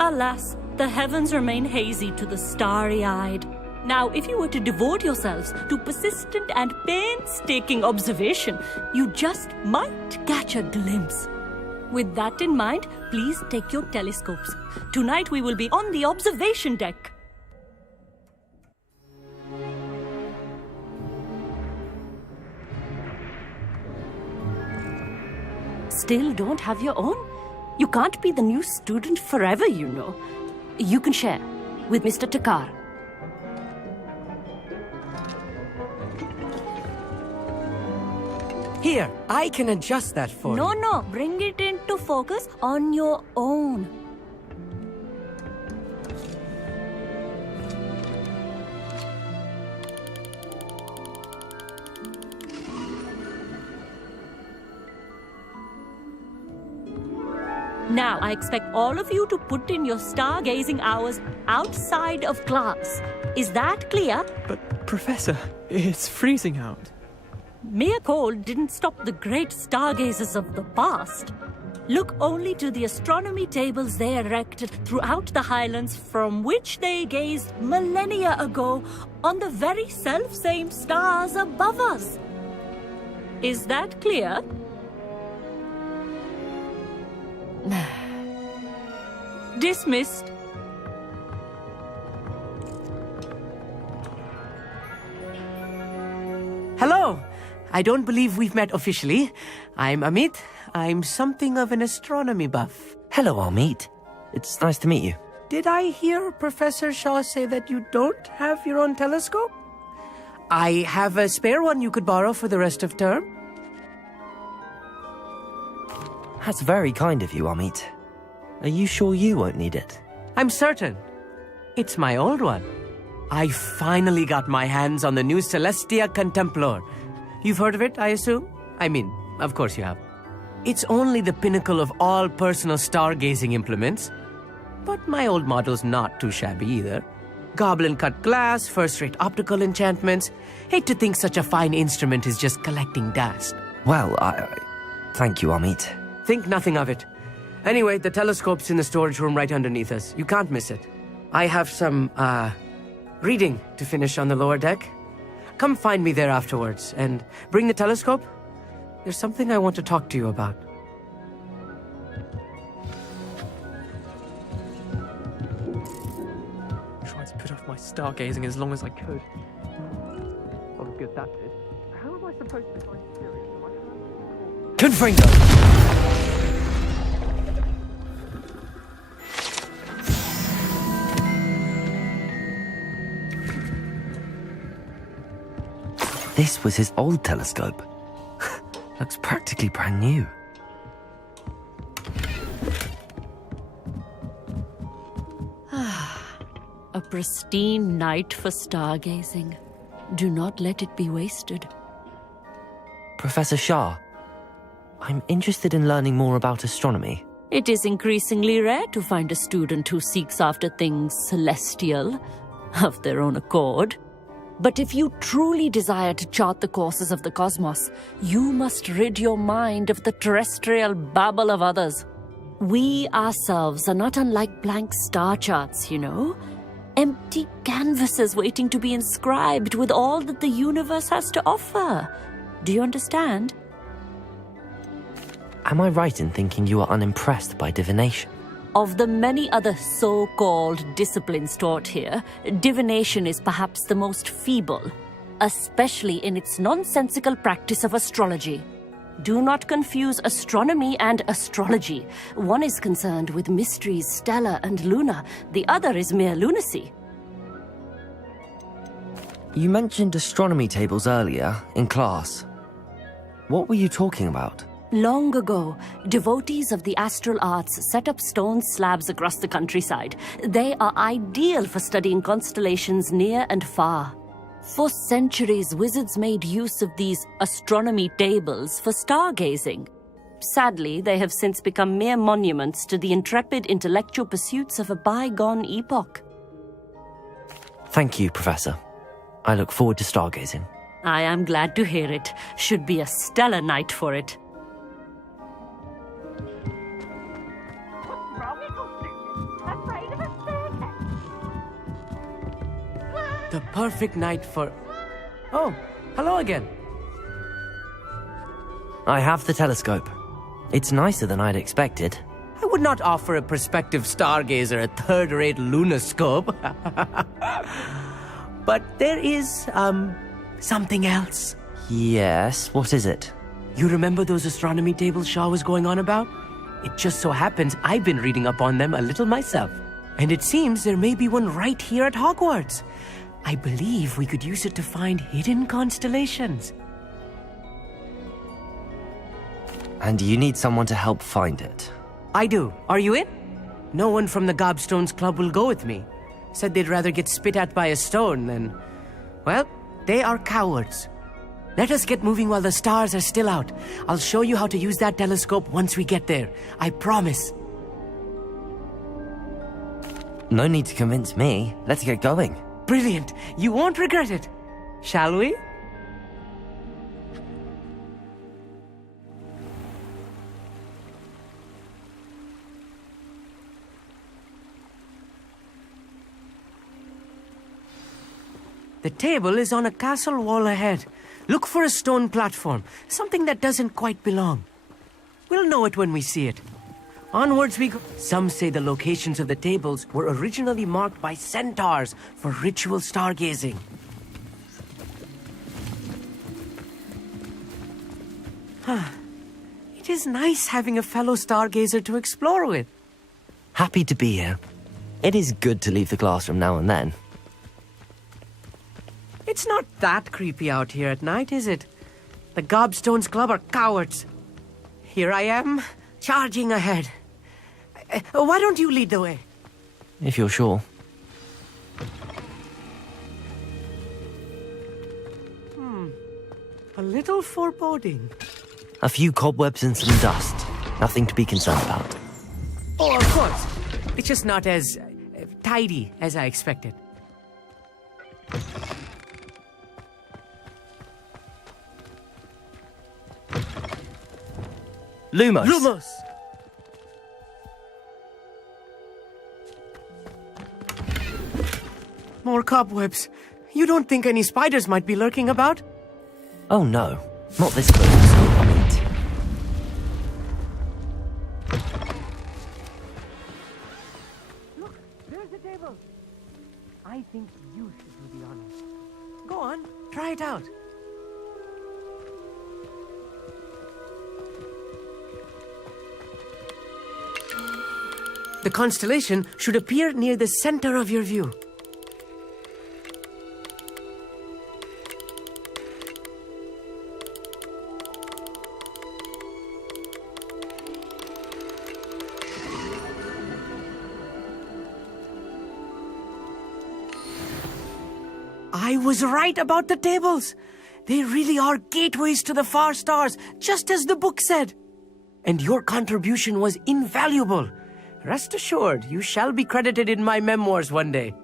Alas, the heavens remain hazy to the starry-eyed. Now, if you were to devote yourselves to persistent and painstaking observation, you just might catch a glimpse. With that in mind, please take your telescopes. Tonight we will be on the observation deck. Still don't have your own? You can't be the new student forever, you know. You can share with Mr. Takar. Here, I can adjust that for you. No, bring it into focus on your own. Now, I expect all of you to put in your stargazing hours outside of class. Is that clear? But, Professor, it's freezing out. Mere cold didn't stop the great stargazers of the past. Look only to the astronomy tables they erected throughout the highlands from which they gazed millennia ago on the very self-same stars above us. Is that clear? Dismissed. Hello. I don't believe we've met officially. I'm Amit. I'm something of an astronomy buff. Hello, Amit. It's nice to meet you. Did I hear Professor Shaw say that you don't have your own telescope? I have a spare one you could borrow for the rest of term. That's very kind of you, Amit. Are you sure you won't need it? I'm certain. It's my old one. I finally got my hands on the new Celestia Contemplar. You've heard of it, I assume? I mean, of course you have. It's only the pinnacle of all personal stargazing implements. But my old model's not too shabby either. Goblin-cut glass, first-rate optical enchantments. Hate to think such a fine instrument is just collecting dust. Well, thank you, Amit. Think nothing of it. Anyway, the telescope's in the storage room right underneath us. You can't miss it. I have some, reading to finish on the lower deck. Come find me there afterwards, and bring the telescope. There's something I want to talk to you about. Tried to put off my stargazing as long as I could. What good that did. How am I supposed to find serious? Confringo! This was his old telescope. Looks practically brand new. A pristine night for stargazing. Do not let it be wasted. Professor Shah, I'm interested in learning more about astronomy. It is increasingly rare to find a student who seeks after things celestial, of their own accord. But if you truly desire to chart the courses of the cosmos, you must rid your mind of the terrestrial babble of others. We ourselves are not unlike blank star charts, you know. Empty canvases waiting to be inscribed with all that the universe has to offer. Do you understand? Am I right in thinking you are unimpressed by divination? Of the many other so-called disciplines taught here, divination is perhaps the most feeble, especially in its nonsensical practice of astrology. Do not confuse astronomy and astrology. One is concerned with mysteries stellar and lunar, the other is mere lunacy. You mentioned astronomy tables earlier, in class. What were you talking about? Long ago, devotees of the astral arts set up stone slabs across the countryside. They are ideal for studying constellations near and far. For centuries, wizards made use of these astronomy tables for stargazing. Sadly, they have since become mere monuments to the intrepid intellectual pursuits of a bygone epoch. Thank you, Professor. I look forward to stargazing. I am glad to hear it. Should be a stellar night for it. The perfect night for... Oh, hello again. I have the telescope. It's nicer than I'd expected. I would not offer a prospective stargazer a third-rate lunoscope. But there is, something else. Yes, what is it? You remember those astronomy tables Shaw was going on about? It just so happens I've been reading up on them a little myself. And it seems there may be one right here at Hogwarts. I believe we could use it to find hidden constellations. And you need someone to help find it. I do. Are you in? No one from the Gobstones Club will go with me. Said they'd rather get spit at by a stone than... Well, they are cowards. Let us get moving while the stars are still out. I'll show you how to use that telescope once we get there. I promise. No need to convince me. Let's get going. Brilliant. You won't regret it. Shall we? The table is on a castle wall ahead. Look for a stone platform, something that doesn't quite belong. We'll know it when we see it. Onwards we go. Some say the locations of the tables were originally marked by centaurs for ritual stargazing. It is nice having a fellow stargazer to explore with. Happy to be here. It is good to leave the classroom now and then. It's not that creepy out here at night, is it? The Gobstones Club are cowards. Here I am, charging ahead. Why don't you lead the way? If you're sure. A little foreboding. A few cobwebs and some dust. Nothing to be concerned about. Oh, of course. It's just not as tidy as I expected. Lumos! Lumos! More cobwebs. You don't think any spiders might be lurking about? Oh no, not this close to school. Look, there's the table. I think you should do the honors. Go on, try it out. The constellation should appear near the center of your view. I was right about the tables. They really are gateways to the far stars, just as the book said. And your contribution was invaluable. Rest assured, you shall be credited in my memoirs one day.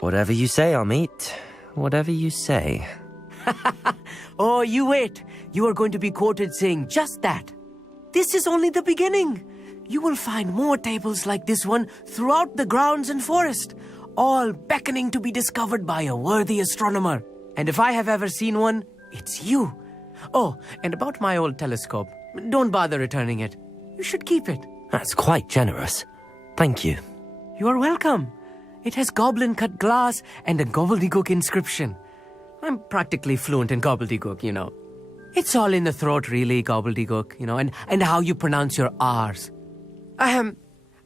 Whatever you say, Amit. Whatever you say. Oh, you wait. You are going to be quoted saying just that. This is only the beginning. You will find more tables like this one throughout the grounds and forest, all beckoning to be discovered by a worthy astronomer. And if I have ever seen one, it's you. Oh, and about my old telescope. Don't bother returning it. You should keep it. That's quite generous. Thank you. You are welcome. It has goblin-cut glass and a gobbledygook inscription. I'm practically fluent in gobbledygook, you know. It's all in the throat, really, gobbledygook, you know, and how you pronounce your R's.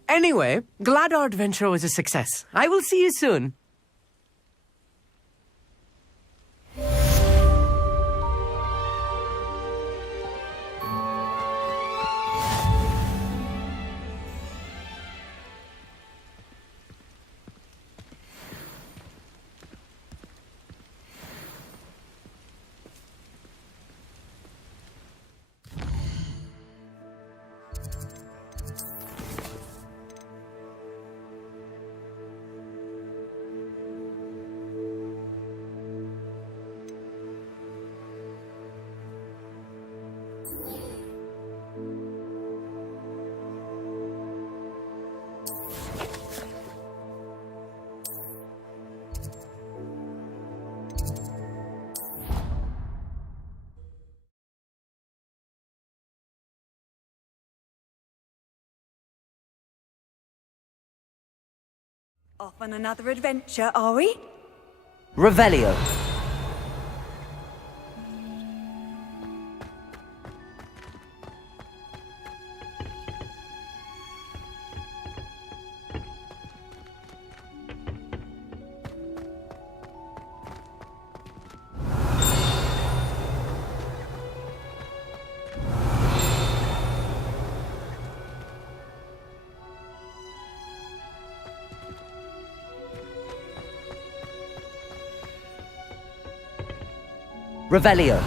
Anyway, glad our adventure was a success. I will see you soon. Off on another adventure, are we? Revelio. Revelio.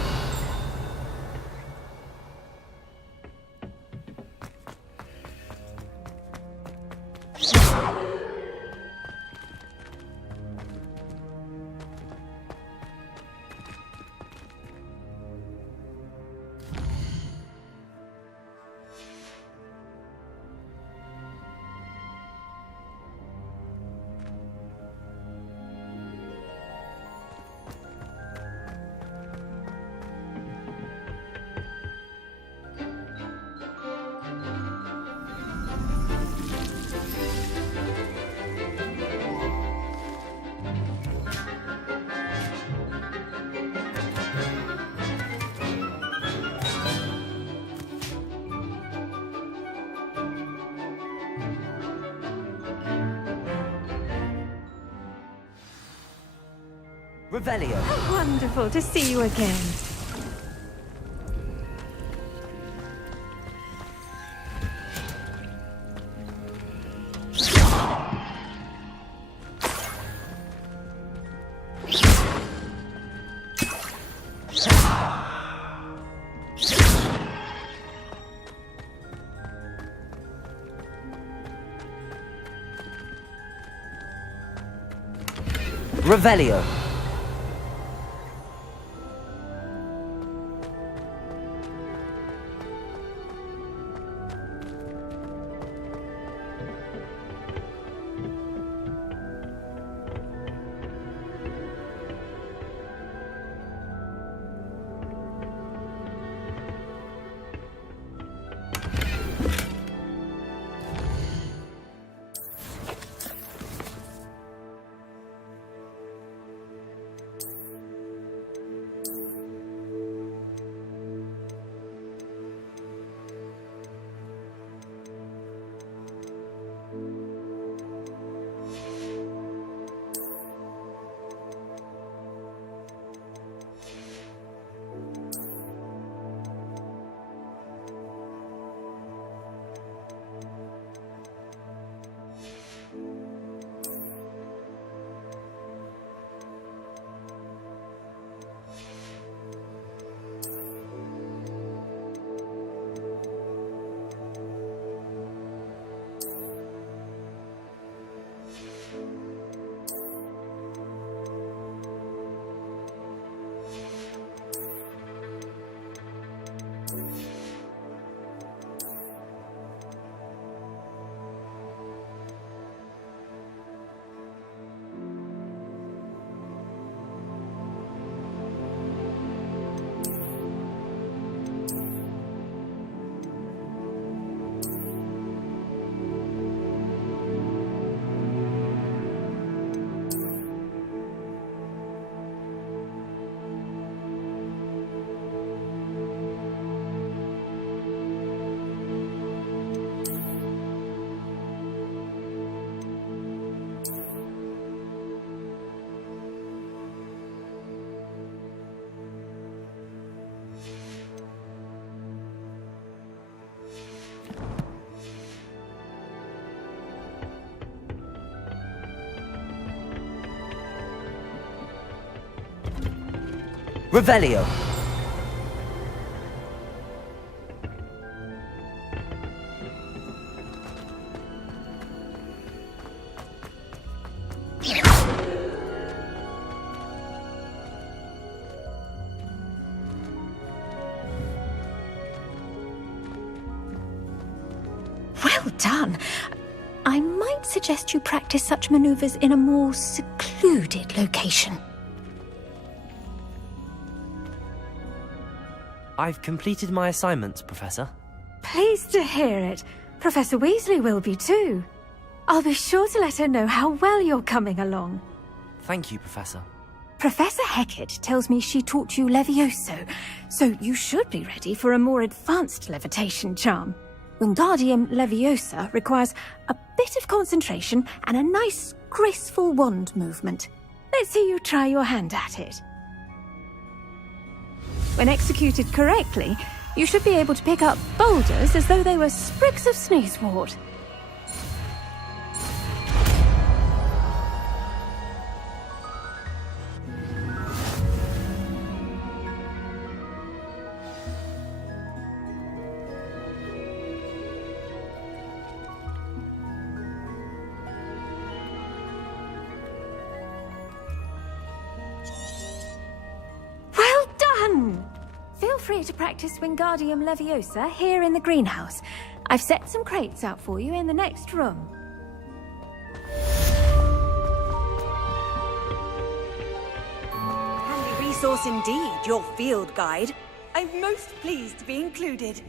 Revelio. How wonderful to see you again. Revelio. Revelio. Well done. I might suggest you practice such maneuvers in a more secluded location. I've completed my assignments, Professor. Pleased to hear it. Professor Weasley will be too. I'll be sure to let her know how well you're coming along. Thank you, Professor. Professor Hecat tells me she taught you Levioso, so you should be ready for a more advanced levitation charm. Wingardium Leviosa requires a bit of concentration and a nice, graceful wand movement. Let's see you try your hand at it. When executed correctly, you should be able to pick up boulders as though they were sprigs of sneezewort. Feel free to practice Wingardium Leviosa here in the greenhouse. I've set some crates out for you in the next room. Handy resource indeed, your field guide. I'm most pleased to be included.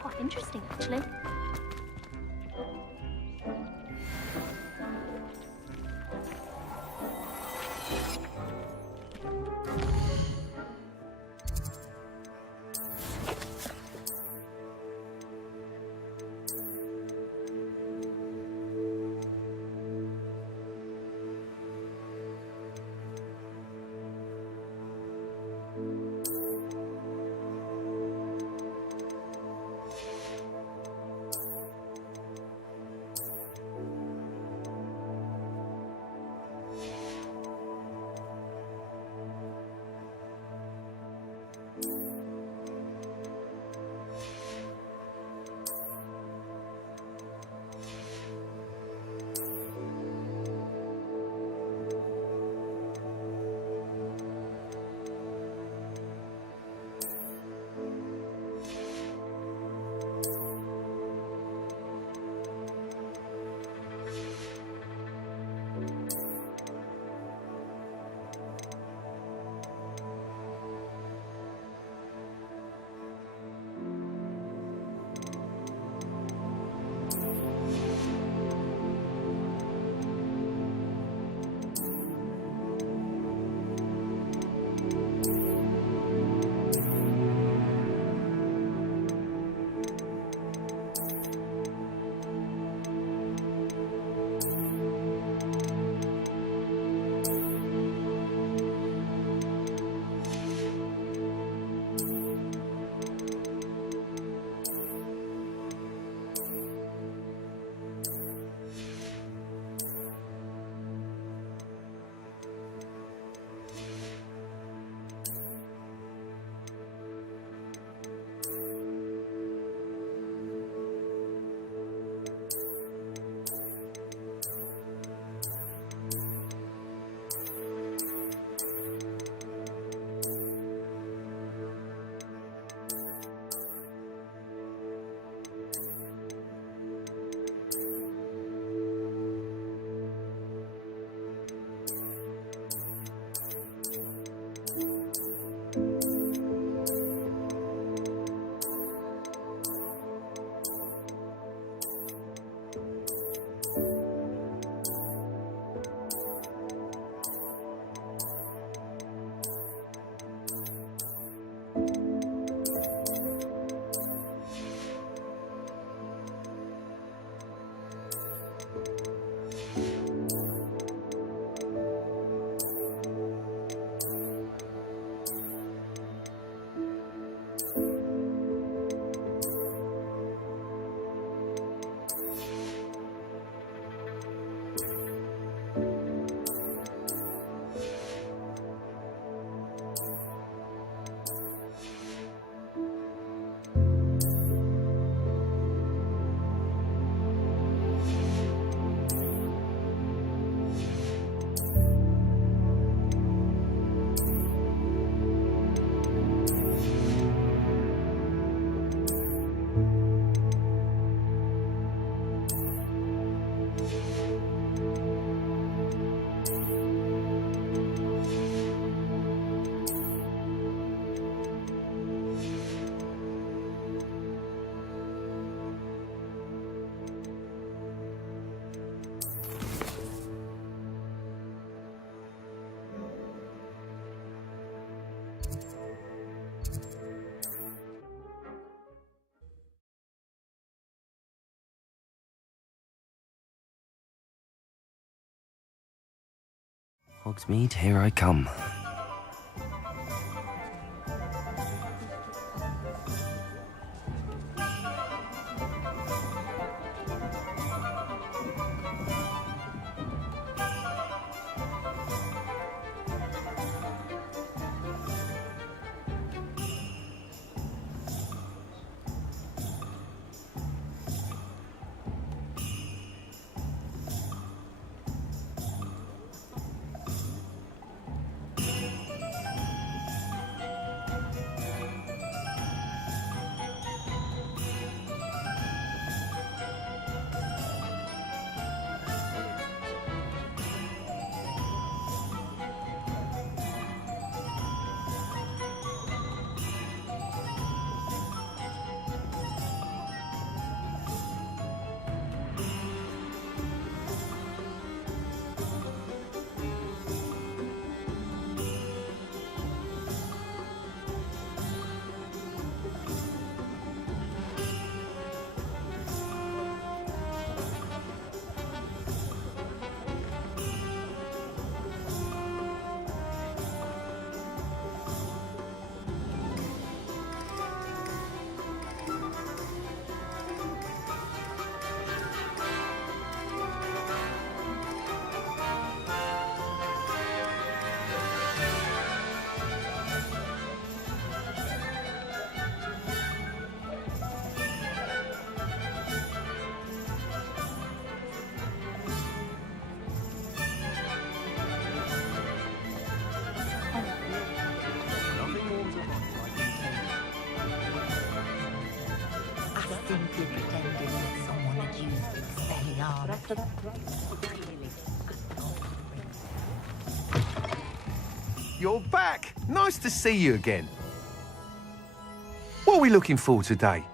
Quite interesting, actually. Hogsmeade, here I come. simply pretended that someone had used Expelliarmus. You're back! Nice to see you again. What are we looking for today?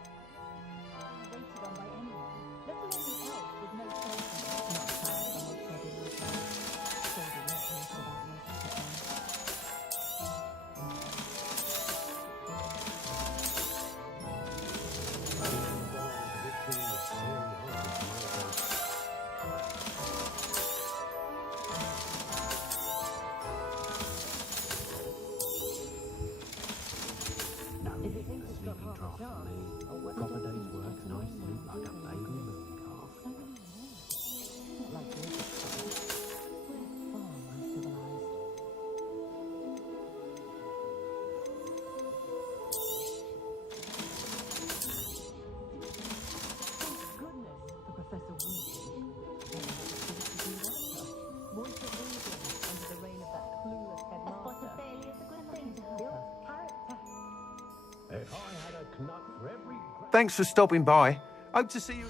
Thanks for stopping by. Hope to see you.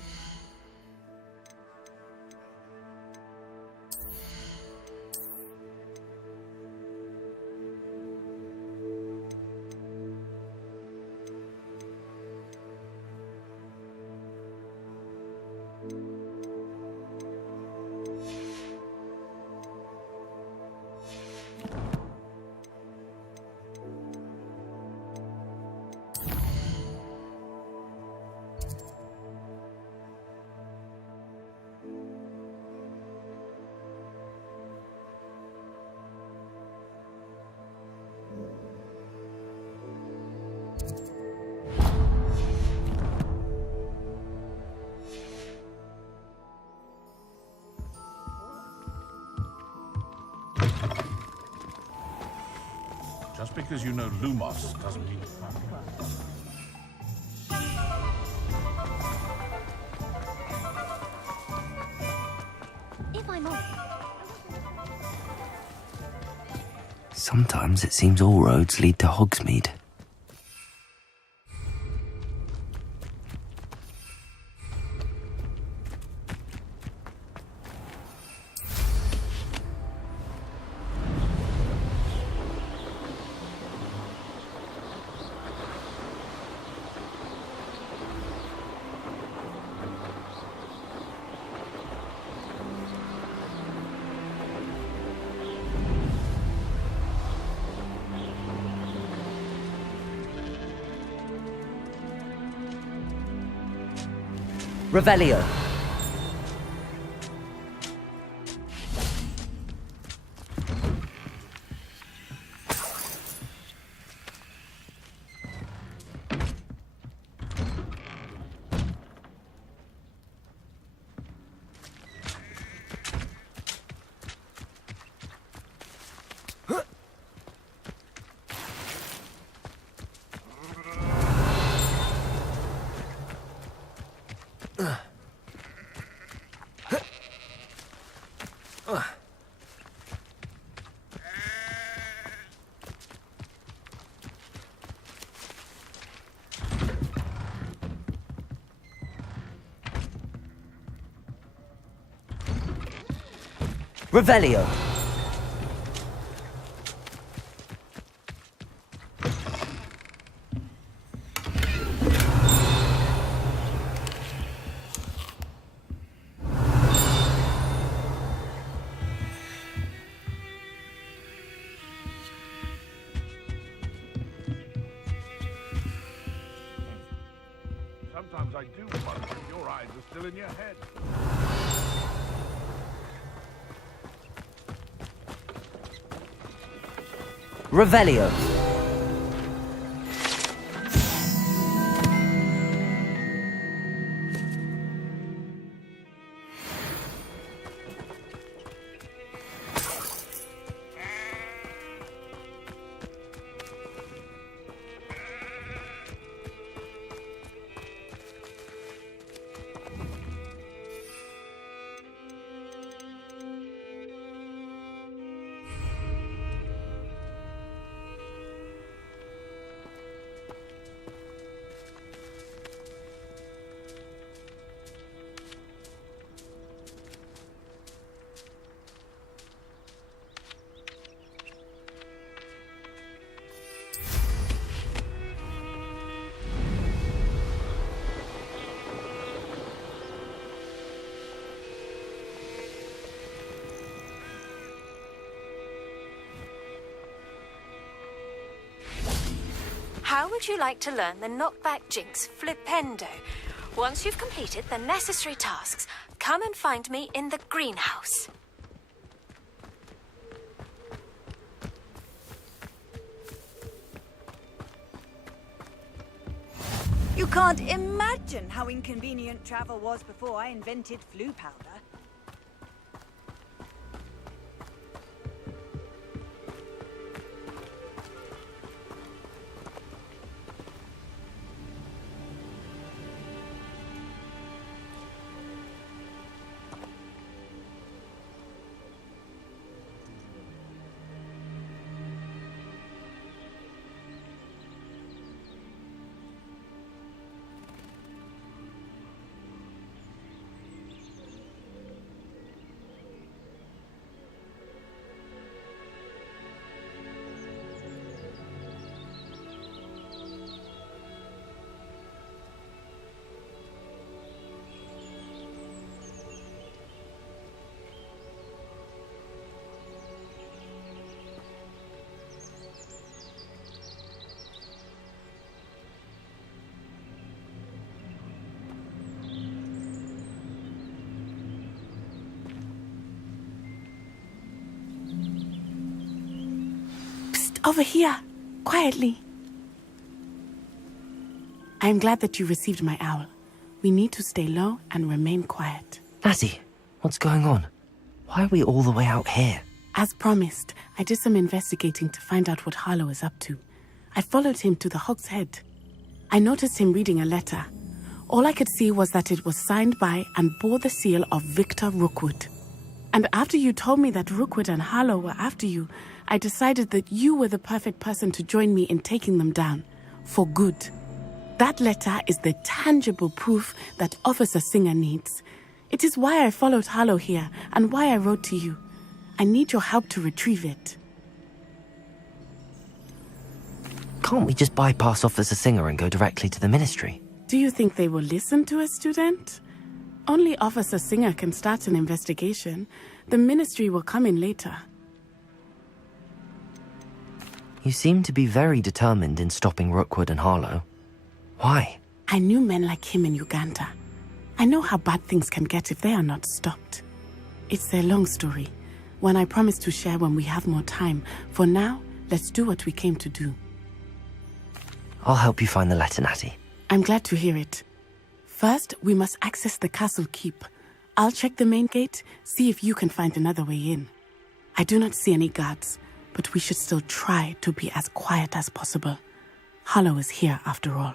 Just because you know Lumos doesn't mean it's not. If I'm on. Sometimes it seems all roads lead to Hogsmeade. Revelio. Revelio. Sometimes I do wonder if your eyes are still in your head. Revelio. How would you like to learn the knockback jinx flipendo? Once you've completed the necessary tasks, come and find me in the greenhouse. You can't imagine how inconvenient travel was before I invented flu powder. Over here, quietly. I am glad that you received my owl. We need to stay low and remain quiet. Natty, what's going on? Why are we all the way out here? As promised, I did some investigating to find out what Harlow is up to. I followed him to the Hog's Head. I noticed him reading a letter. All I could see was that it was signed by and bore the seal of Victor Rookwood. And after you told me that Rookwood and Harlow were after you, I decided that you were the perfect person to join me in taking them down. For good. That letter is the tangible proof that Officer Singer needs. It is why I followed Harlow here and why I wrote to you. I need your help to retrieve it. Can't we just bypass Officer Singer and go directly to the ministry? Do you think they will listen to a student? Only Officer Singer can start an investigation. The ministry will come in later. You seem to be very determined in stopping Rookwood and Harlow. Why? I knew men like him in Uganda. I know how bad things can get if they are not stopped. It's a long story, one I promise to share when we have more time. For now, let's do what we came to do. I'll help you find the letter, Natty. I'm glad to hear it. First, we must access the castle keep. I'll check the main gate, see if you can find another way in. I do not see any guards, but we should still try to be as quiet as possible. Harlow is here after all.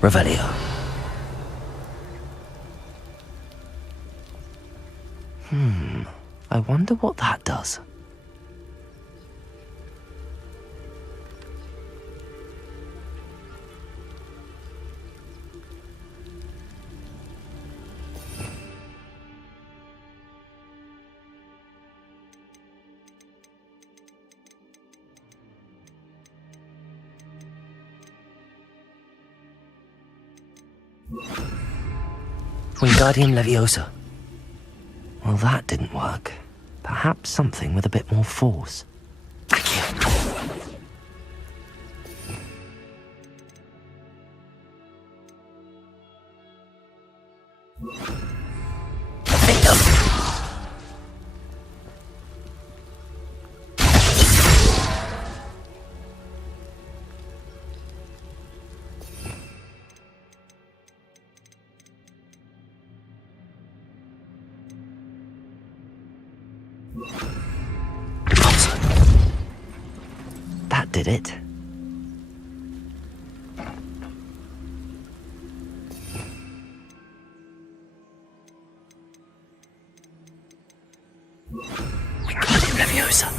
Revelio. I wonder what that does. Wingardium Leviosa. Well, that didn't work. Perhaps something with a bit more force. That did it. Wingardium Leviosa.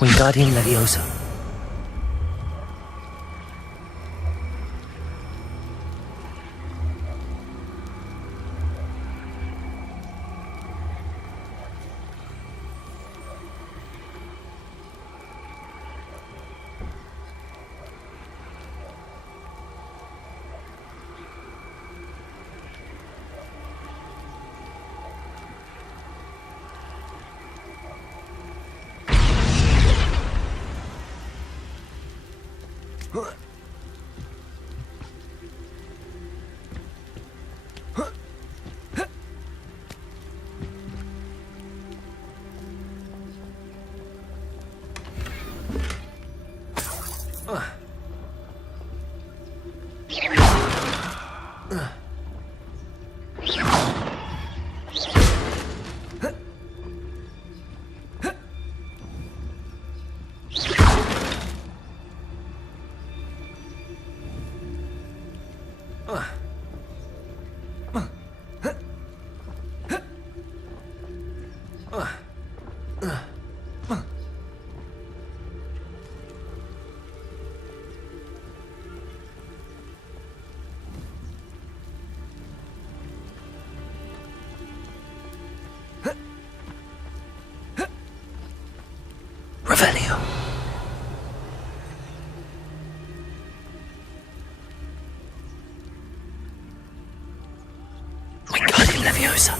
Wingardium Leviosa. Revelio. Wingardium Leviosa.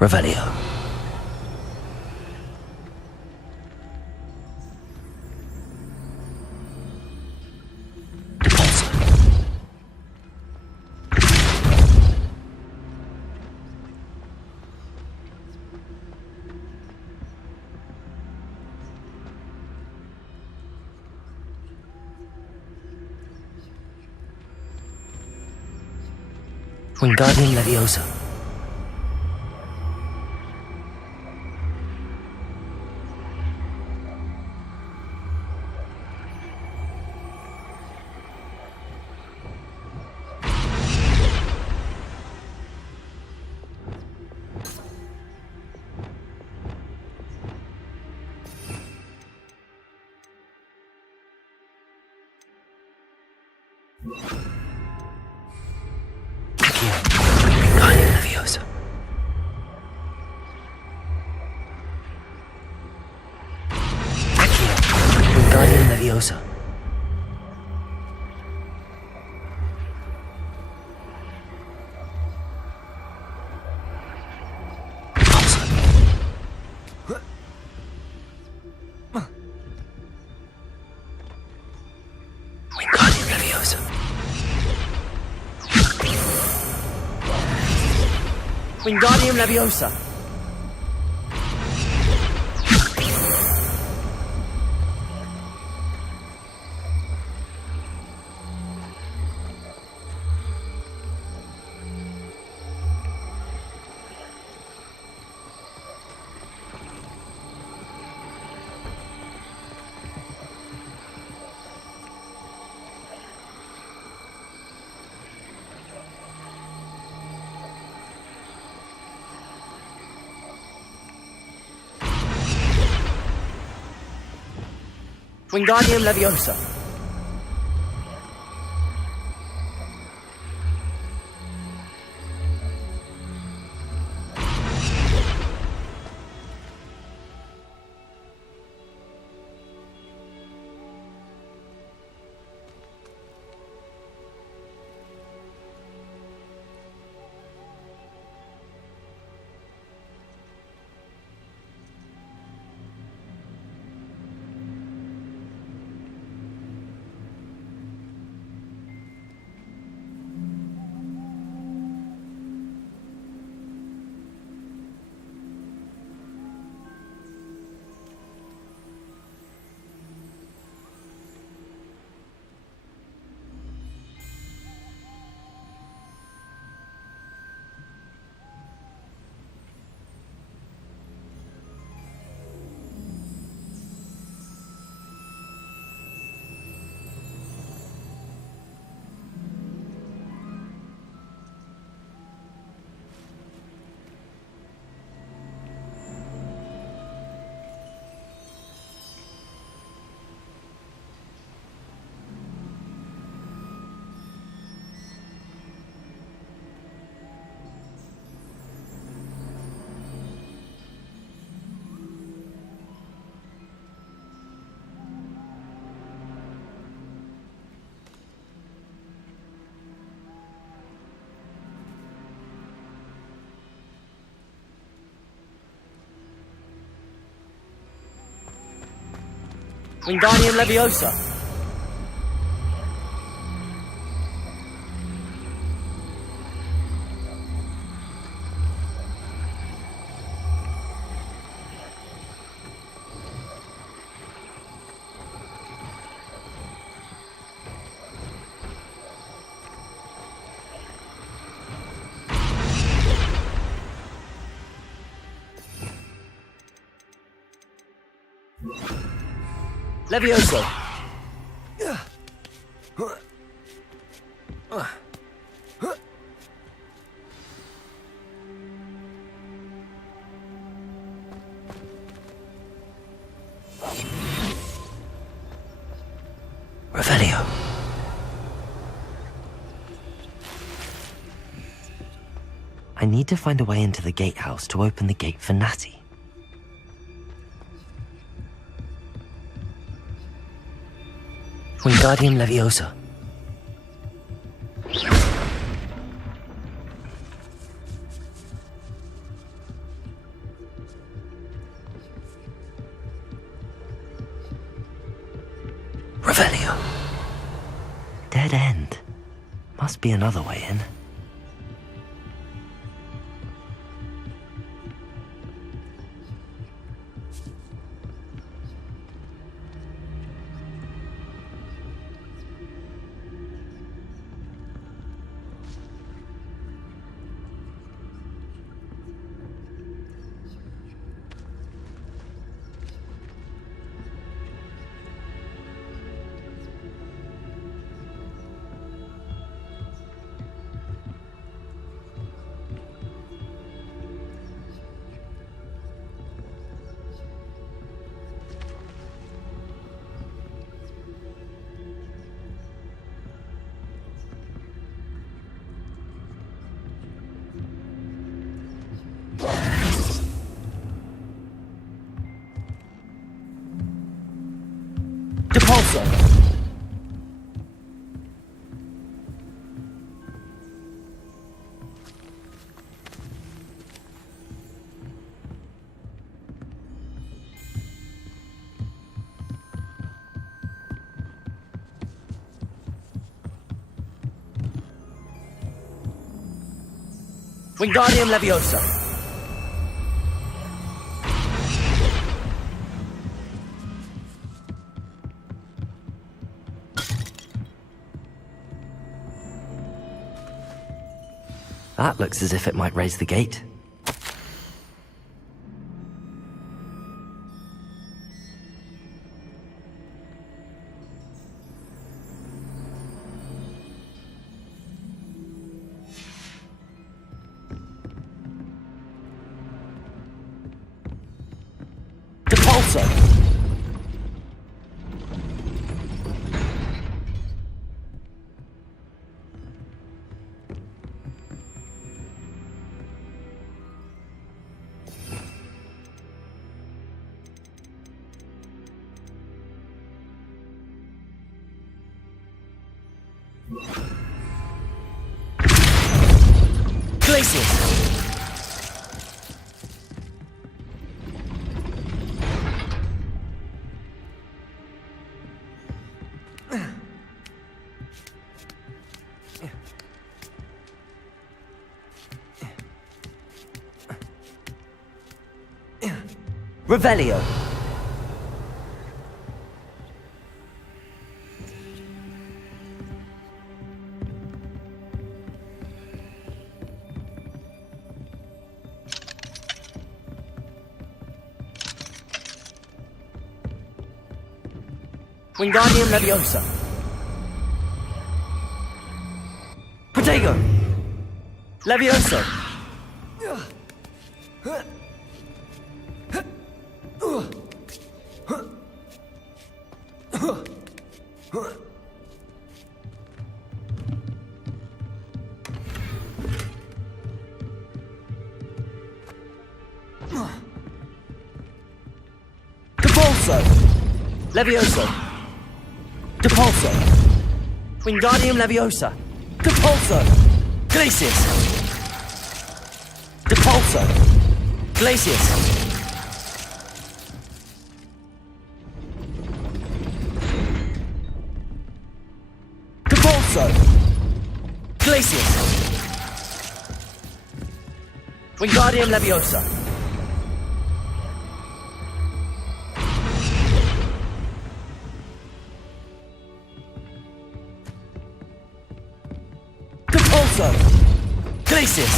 Revelio. Wingardium Leviosa. Wingardium Leviosa. Wingardium Leviosa. Wingardium Leviosa. Wingardium Leviosa. Wingardium Leviosa. Wingardium Leviosa. Leviosa. Revelio. I need to find a way into the gatehouse to open the gate for Natty. Wingardium Leviosa. Revelio. Dead end. Must be another way in. Depulso. Wingardium Leviosa. That looks as if it might raise the gate. Depulso. Glacius. Revelio. Wingardium Leviosa. Protego. Leviosa. Depulso. Leviosa. Depulso. Wingardium Leviosa. Depulso. Glacius. Depulso. Glacius. Depulso. Glacius. Wingardium Leviosa. Depulso. Glacius.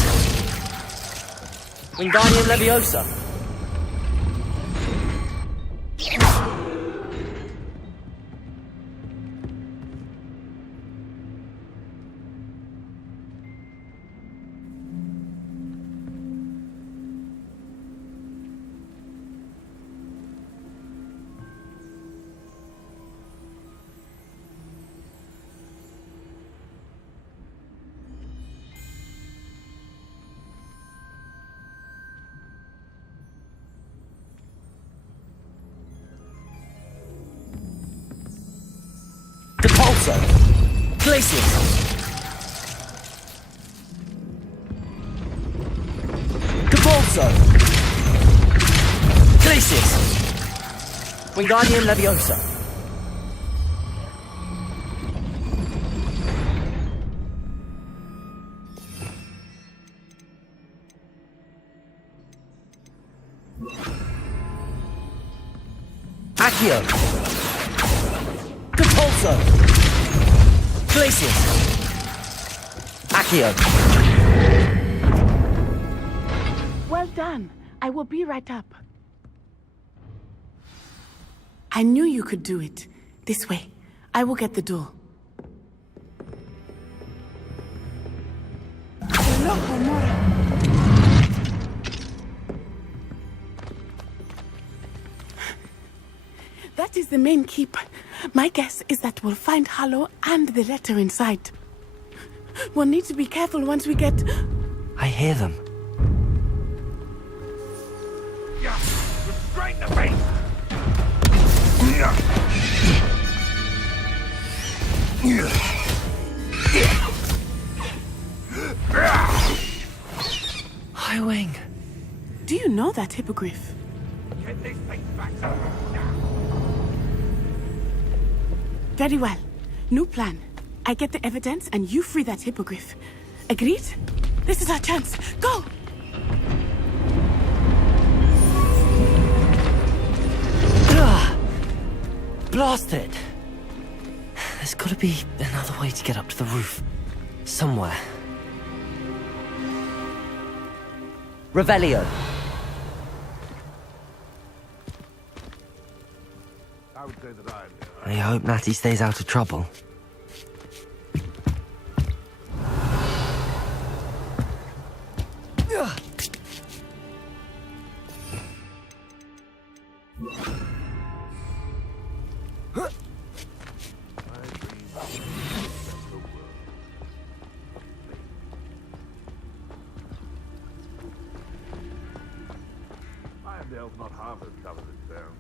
Wingardium Leviosa. Depulso. Glacius. Depulso. Glacius. Wingardium Leviosa. Accio. Compulso. Glacius. Accio. Well done. I will be right up. I knew you could do it. This way. I will get the door. That is the main keep. My guess is that we'll find Harlow and the letter inside. We'll need to be careful once we get... I hear them. Yeah, restrain the beast! Highwing. Do you know that hippogriff? Get this thing back up. Very well. New plan. I get the evidence and you free that hippogriff. Agreed? This is our chance. Go! Blast it! There's gotta be another way to get up to the roof. Somewhere. Revelio. I would say that I hope Natty stays out of trouble. Irondale's not half as tough as it sounds.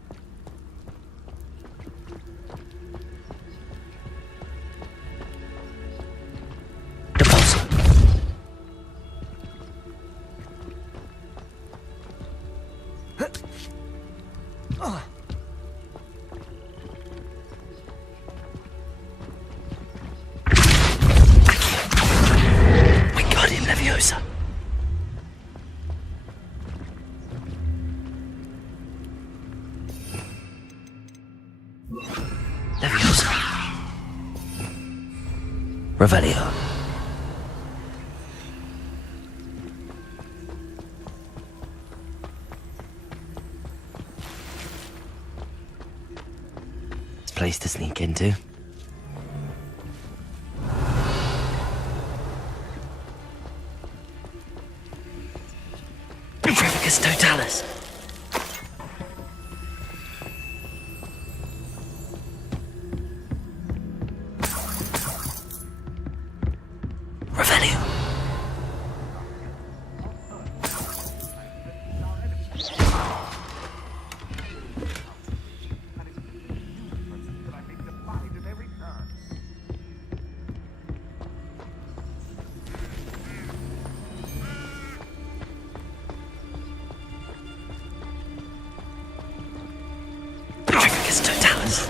Wingardium Leviosa. Leviosa. Revelio. Place to sneak into. Petrificus Totalis. Revelio.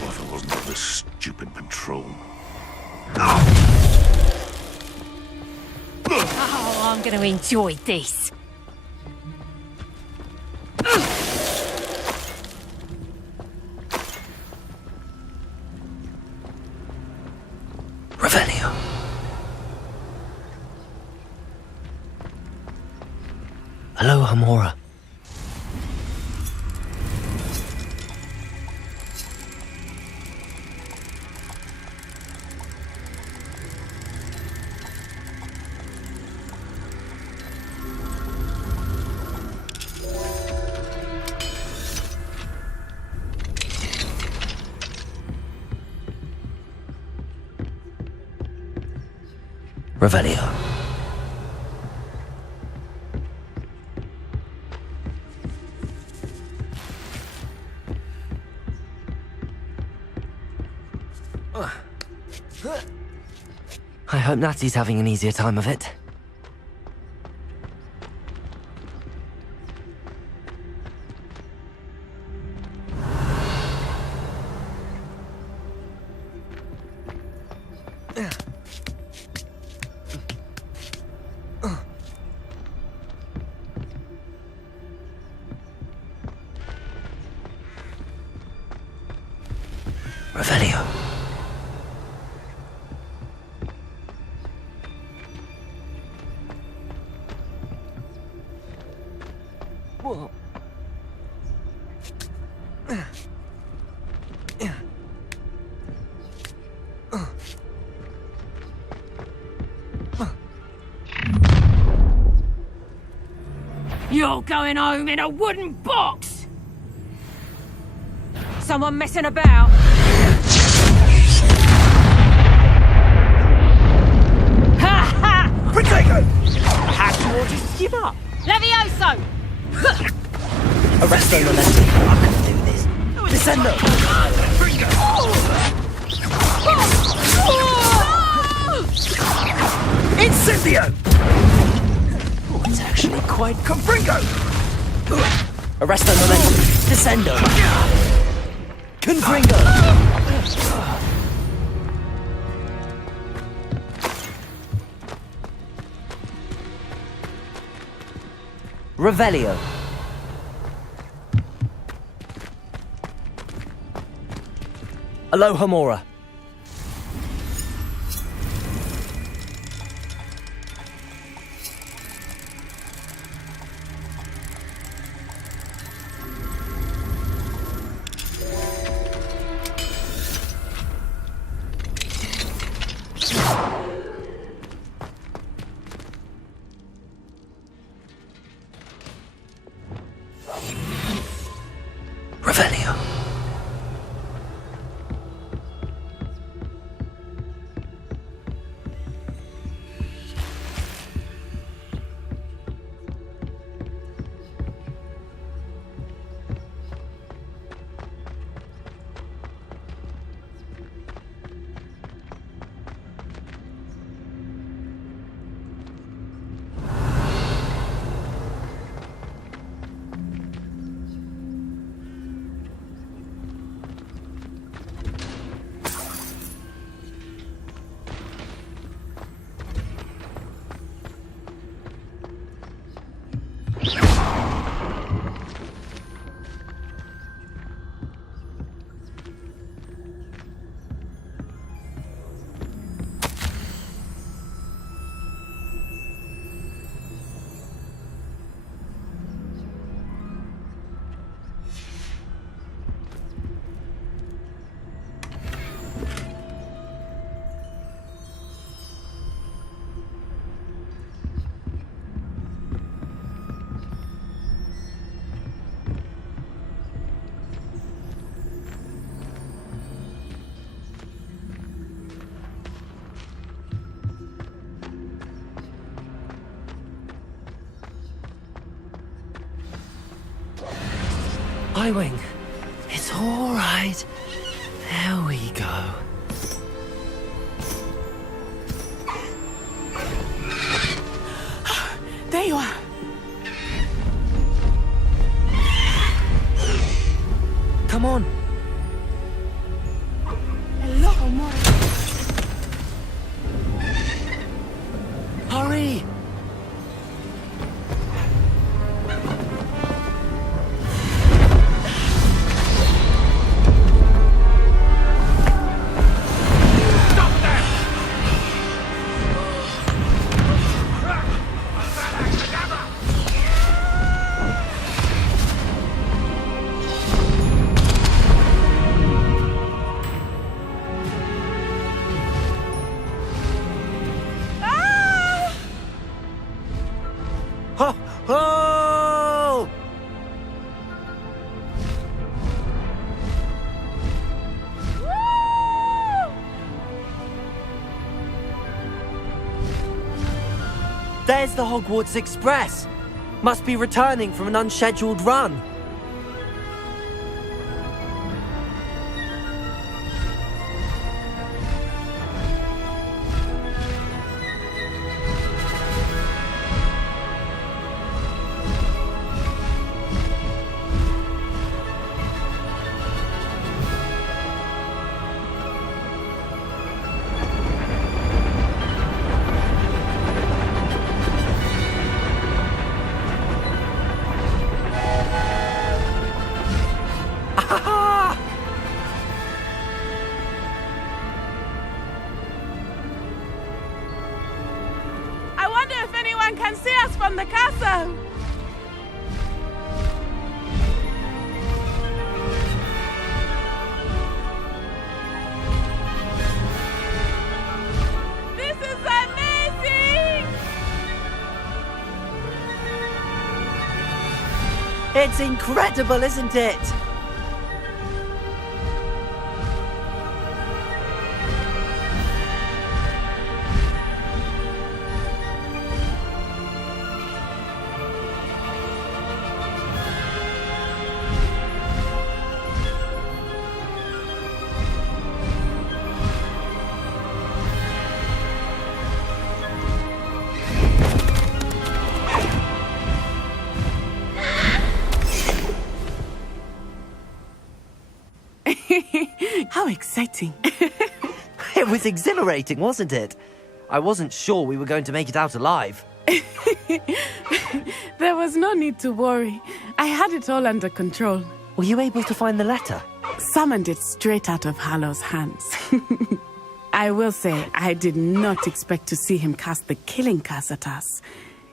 If it wasn't for this stupid patrol. Oh, I'm going to enjoy this. Revelio. Hello, Hamora. Revelio. I hope Natty's having an easier time of it. Revelio. Whoa. You're going home in a wooden box! Someone messing about? Ha ha! Protego! How do you want to give up? Levioso! Arresto Molesti. I can do this. Descendo! Incendio! Oh, it's actually quite... Confringo! Arresto Molesti. Descendo! Confringo! Revelio. Aloha Mora. Revelio. I-Wing. It's all right. There we go. There you are. Come on. Hello, Mora. Hurry. Oh! There's the Hogwarts Express. Must be returning from an unscheduled run. can see us from the castle! This is amazing! It's incredible, isn't it? How exciting. It was exhilarating, wasn't it? I wasn't sure we were going to make it out alive. There was no need to worry. I had it all under control. Were you able to find the letter? Summoned it straight out of Harlow's hands. I will say, I did not expect to see him cast the killing curse at us.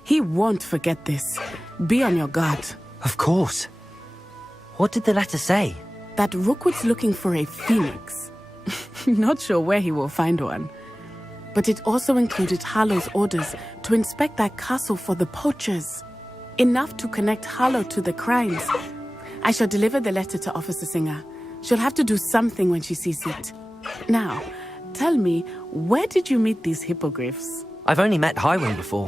He won't forget this. Be on your guard. Of course. What did the letter say? That Rookwood's looking for a phoenix. Not sure where he will find one. But it also included Harlow's orders to inspect that castle for the poachers. Enough to connect Harlow to the crimes. I shall deliver the letter to Officer Singer. She'll have to do something when she sees it. Now, tell me, where did you meet these hippogriffs? I've only met Highwing before.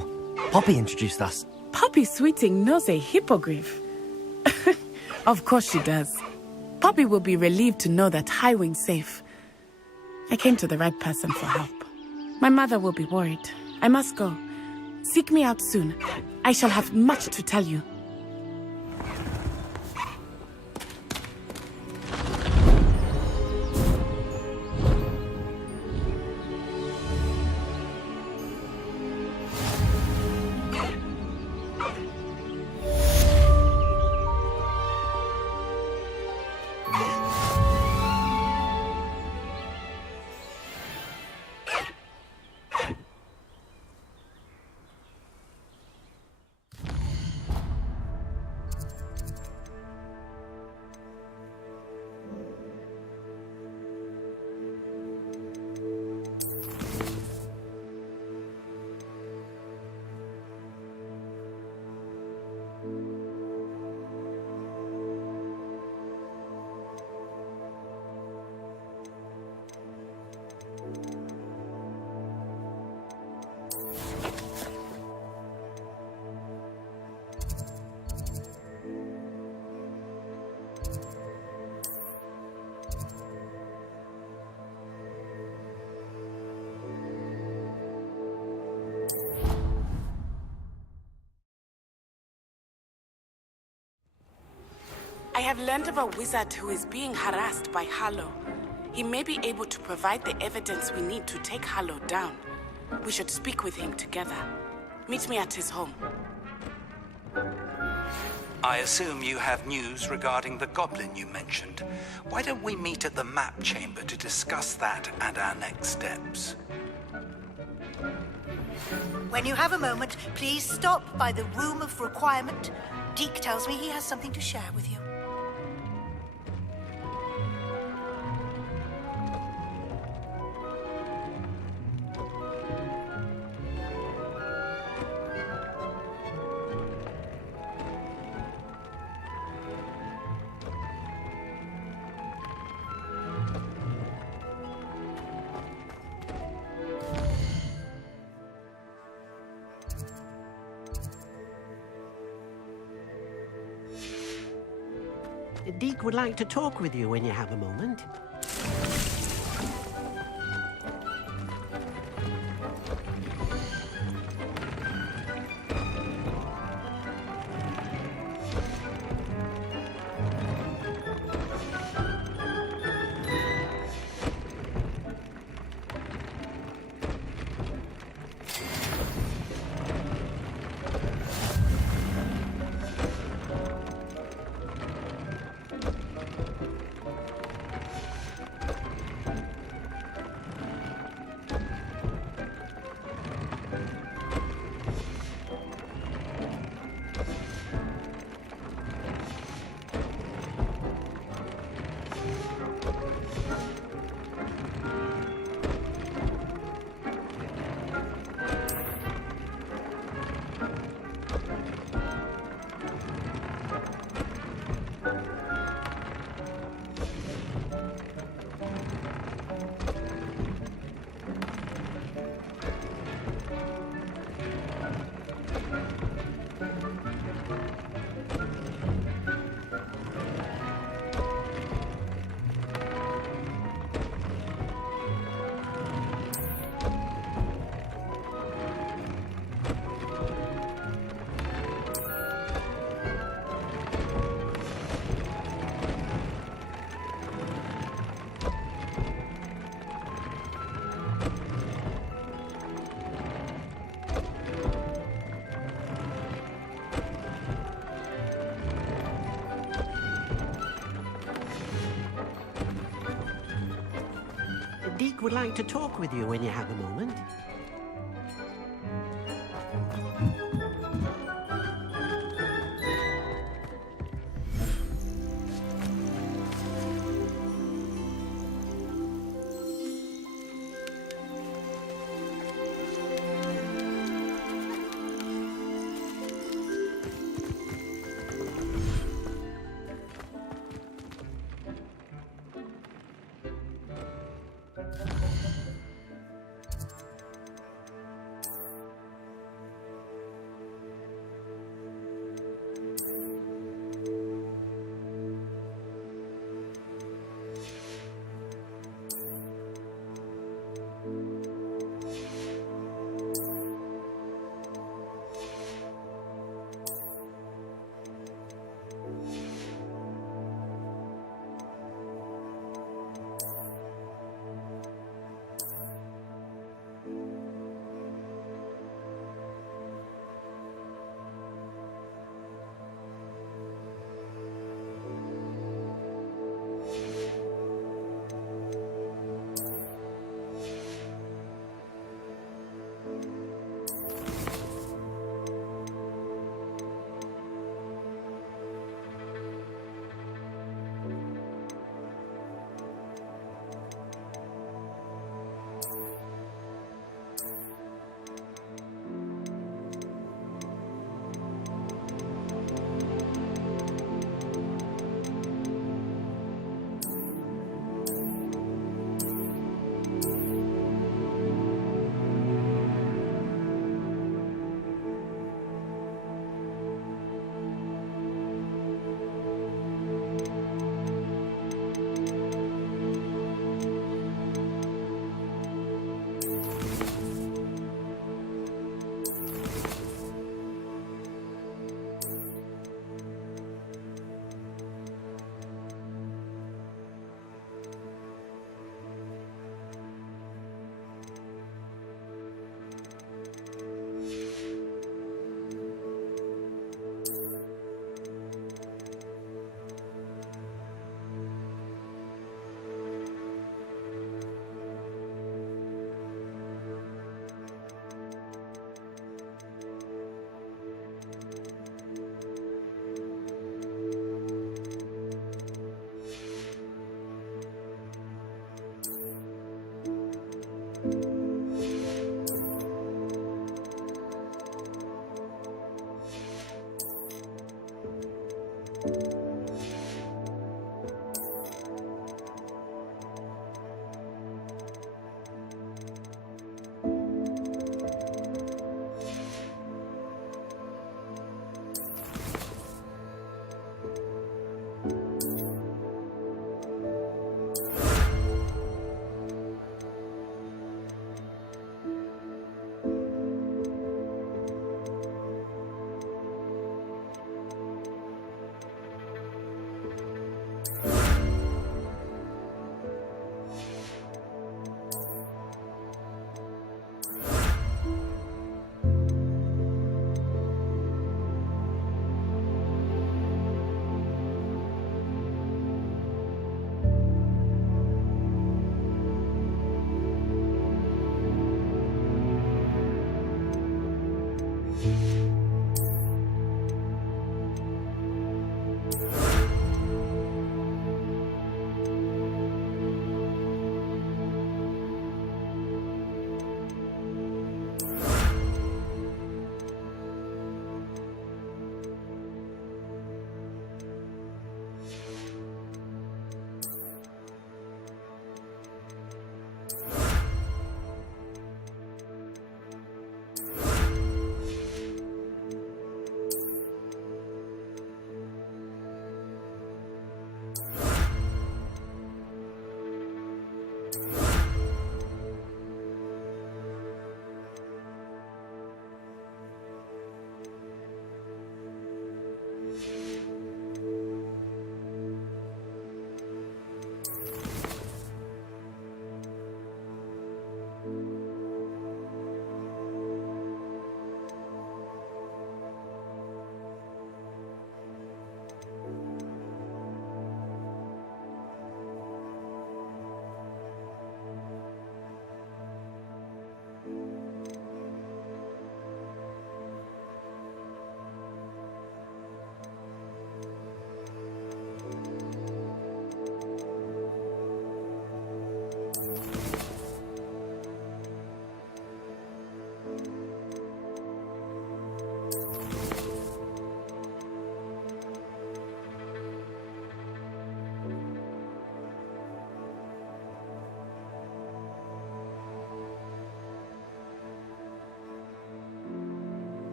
Poppy introduced us. Poppy Sweeting knows a hippogriff. Of course she does. Poppy will be relieved to know that Highwing's safe. I came to the right person for help. My mother will be worried. I must go. Seek me out soon. I shall have much to tell you. I have learned of a wizard who is being harassed by Harlow. He may be able to provide the evidence we need to take Harlow down. We should speak with him together. Meet me at his home. I assume you have news regarding the goblin you mentioned. Why don't we meet at the map chamber to discuss that and our next steps? When you have a moment, please stop by the room of requirement. Deke tells me he has something to share with you. Deke would like to talk with you when you have a moment. Deke would like to talk with you when you have a moment.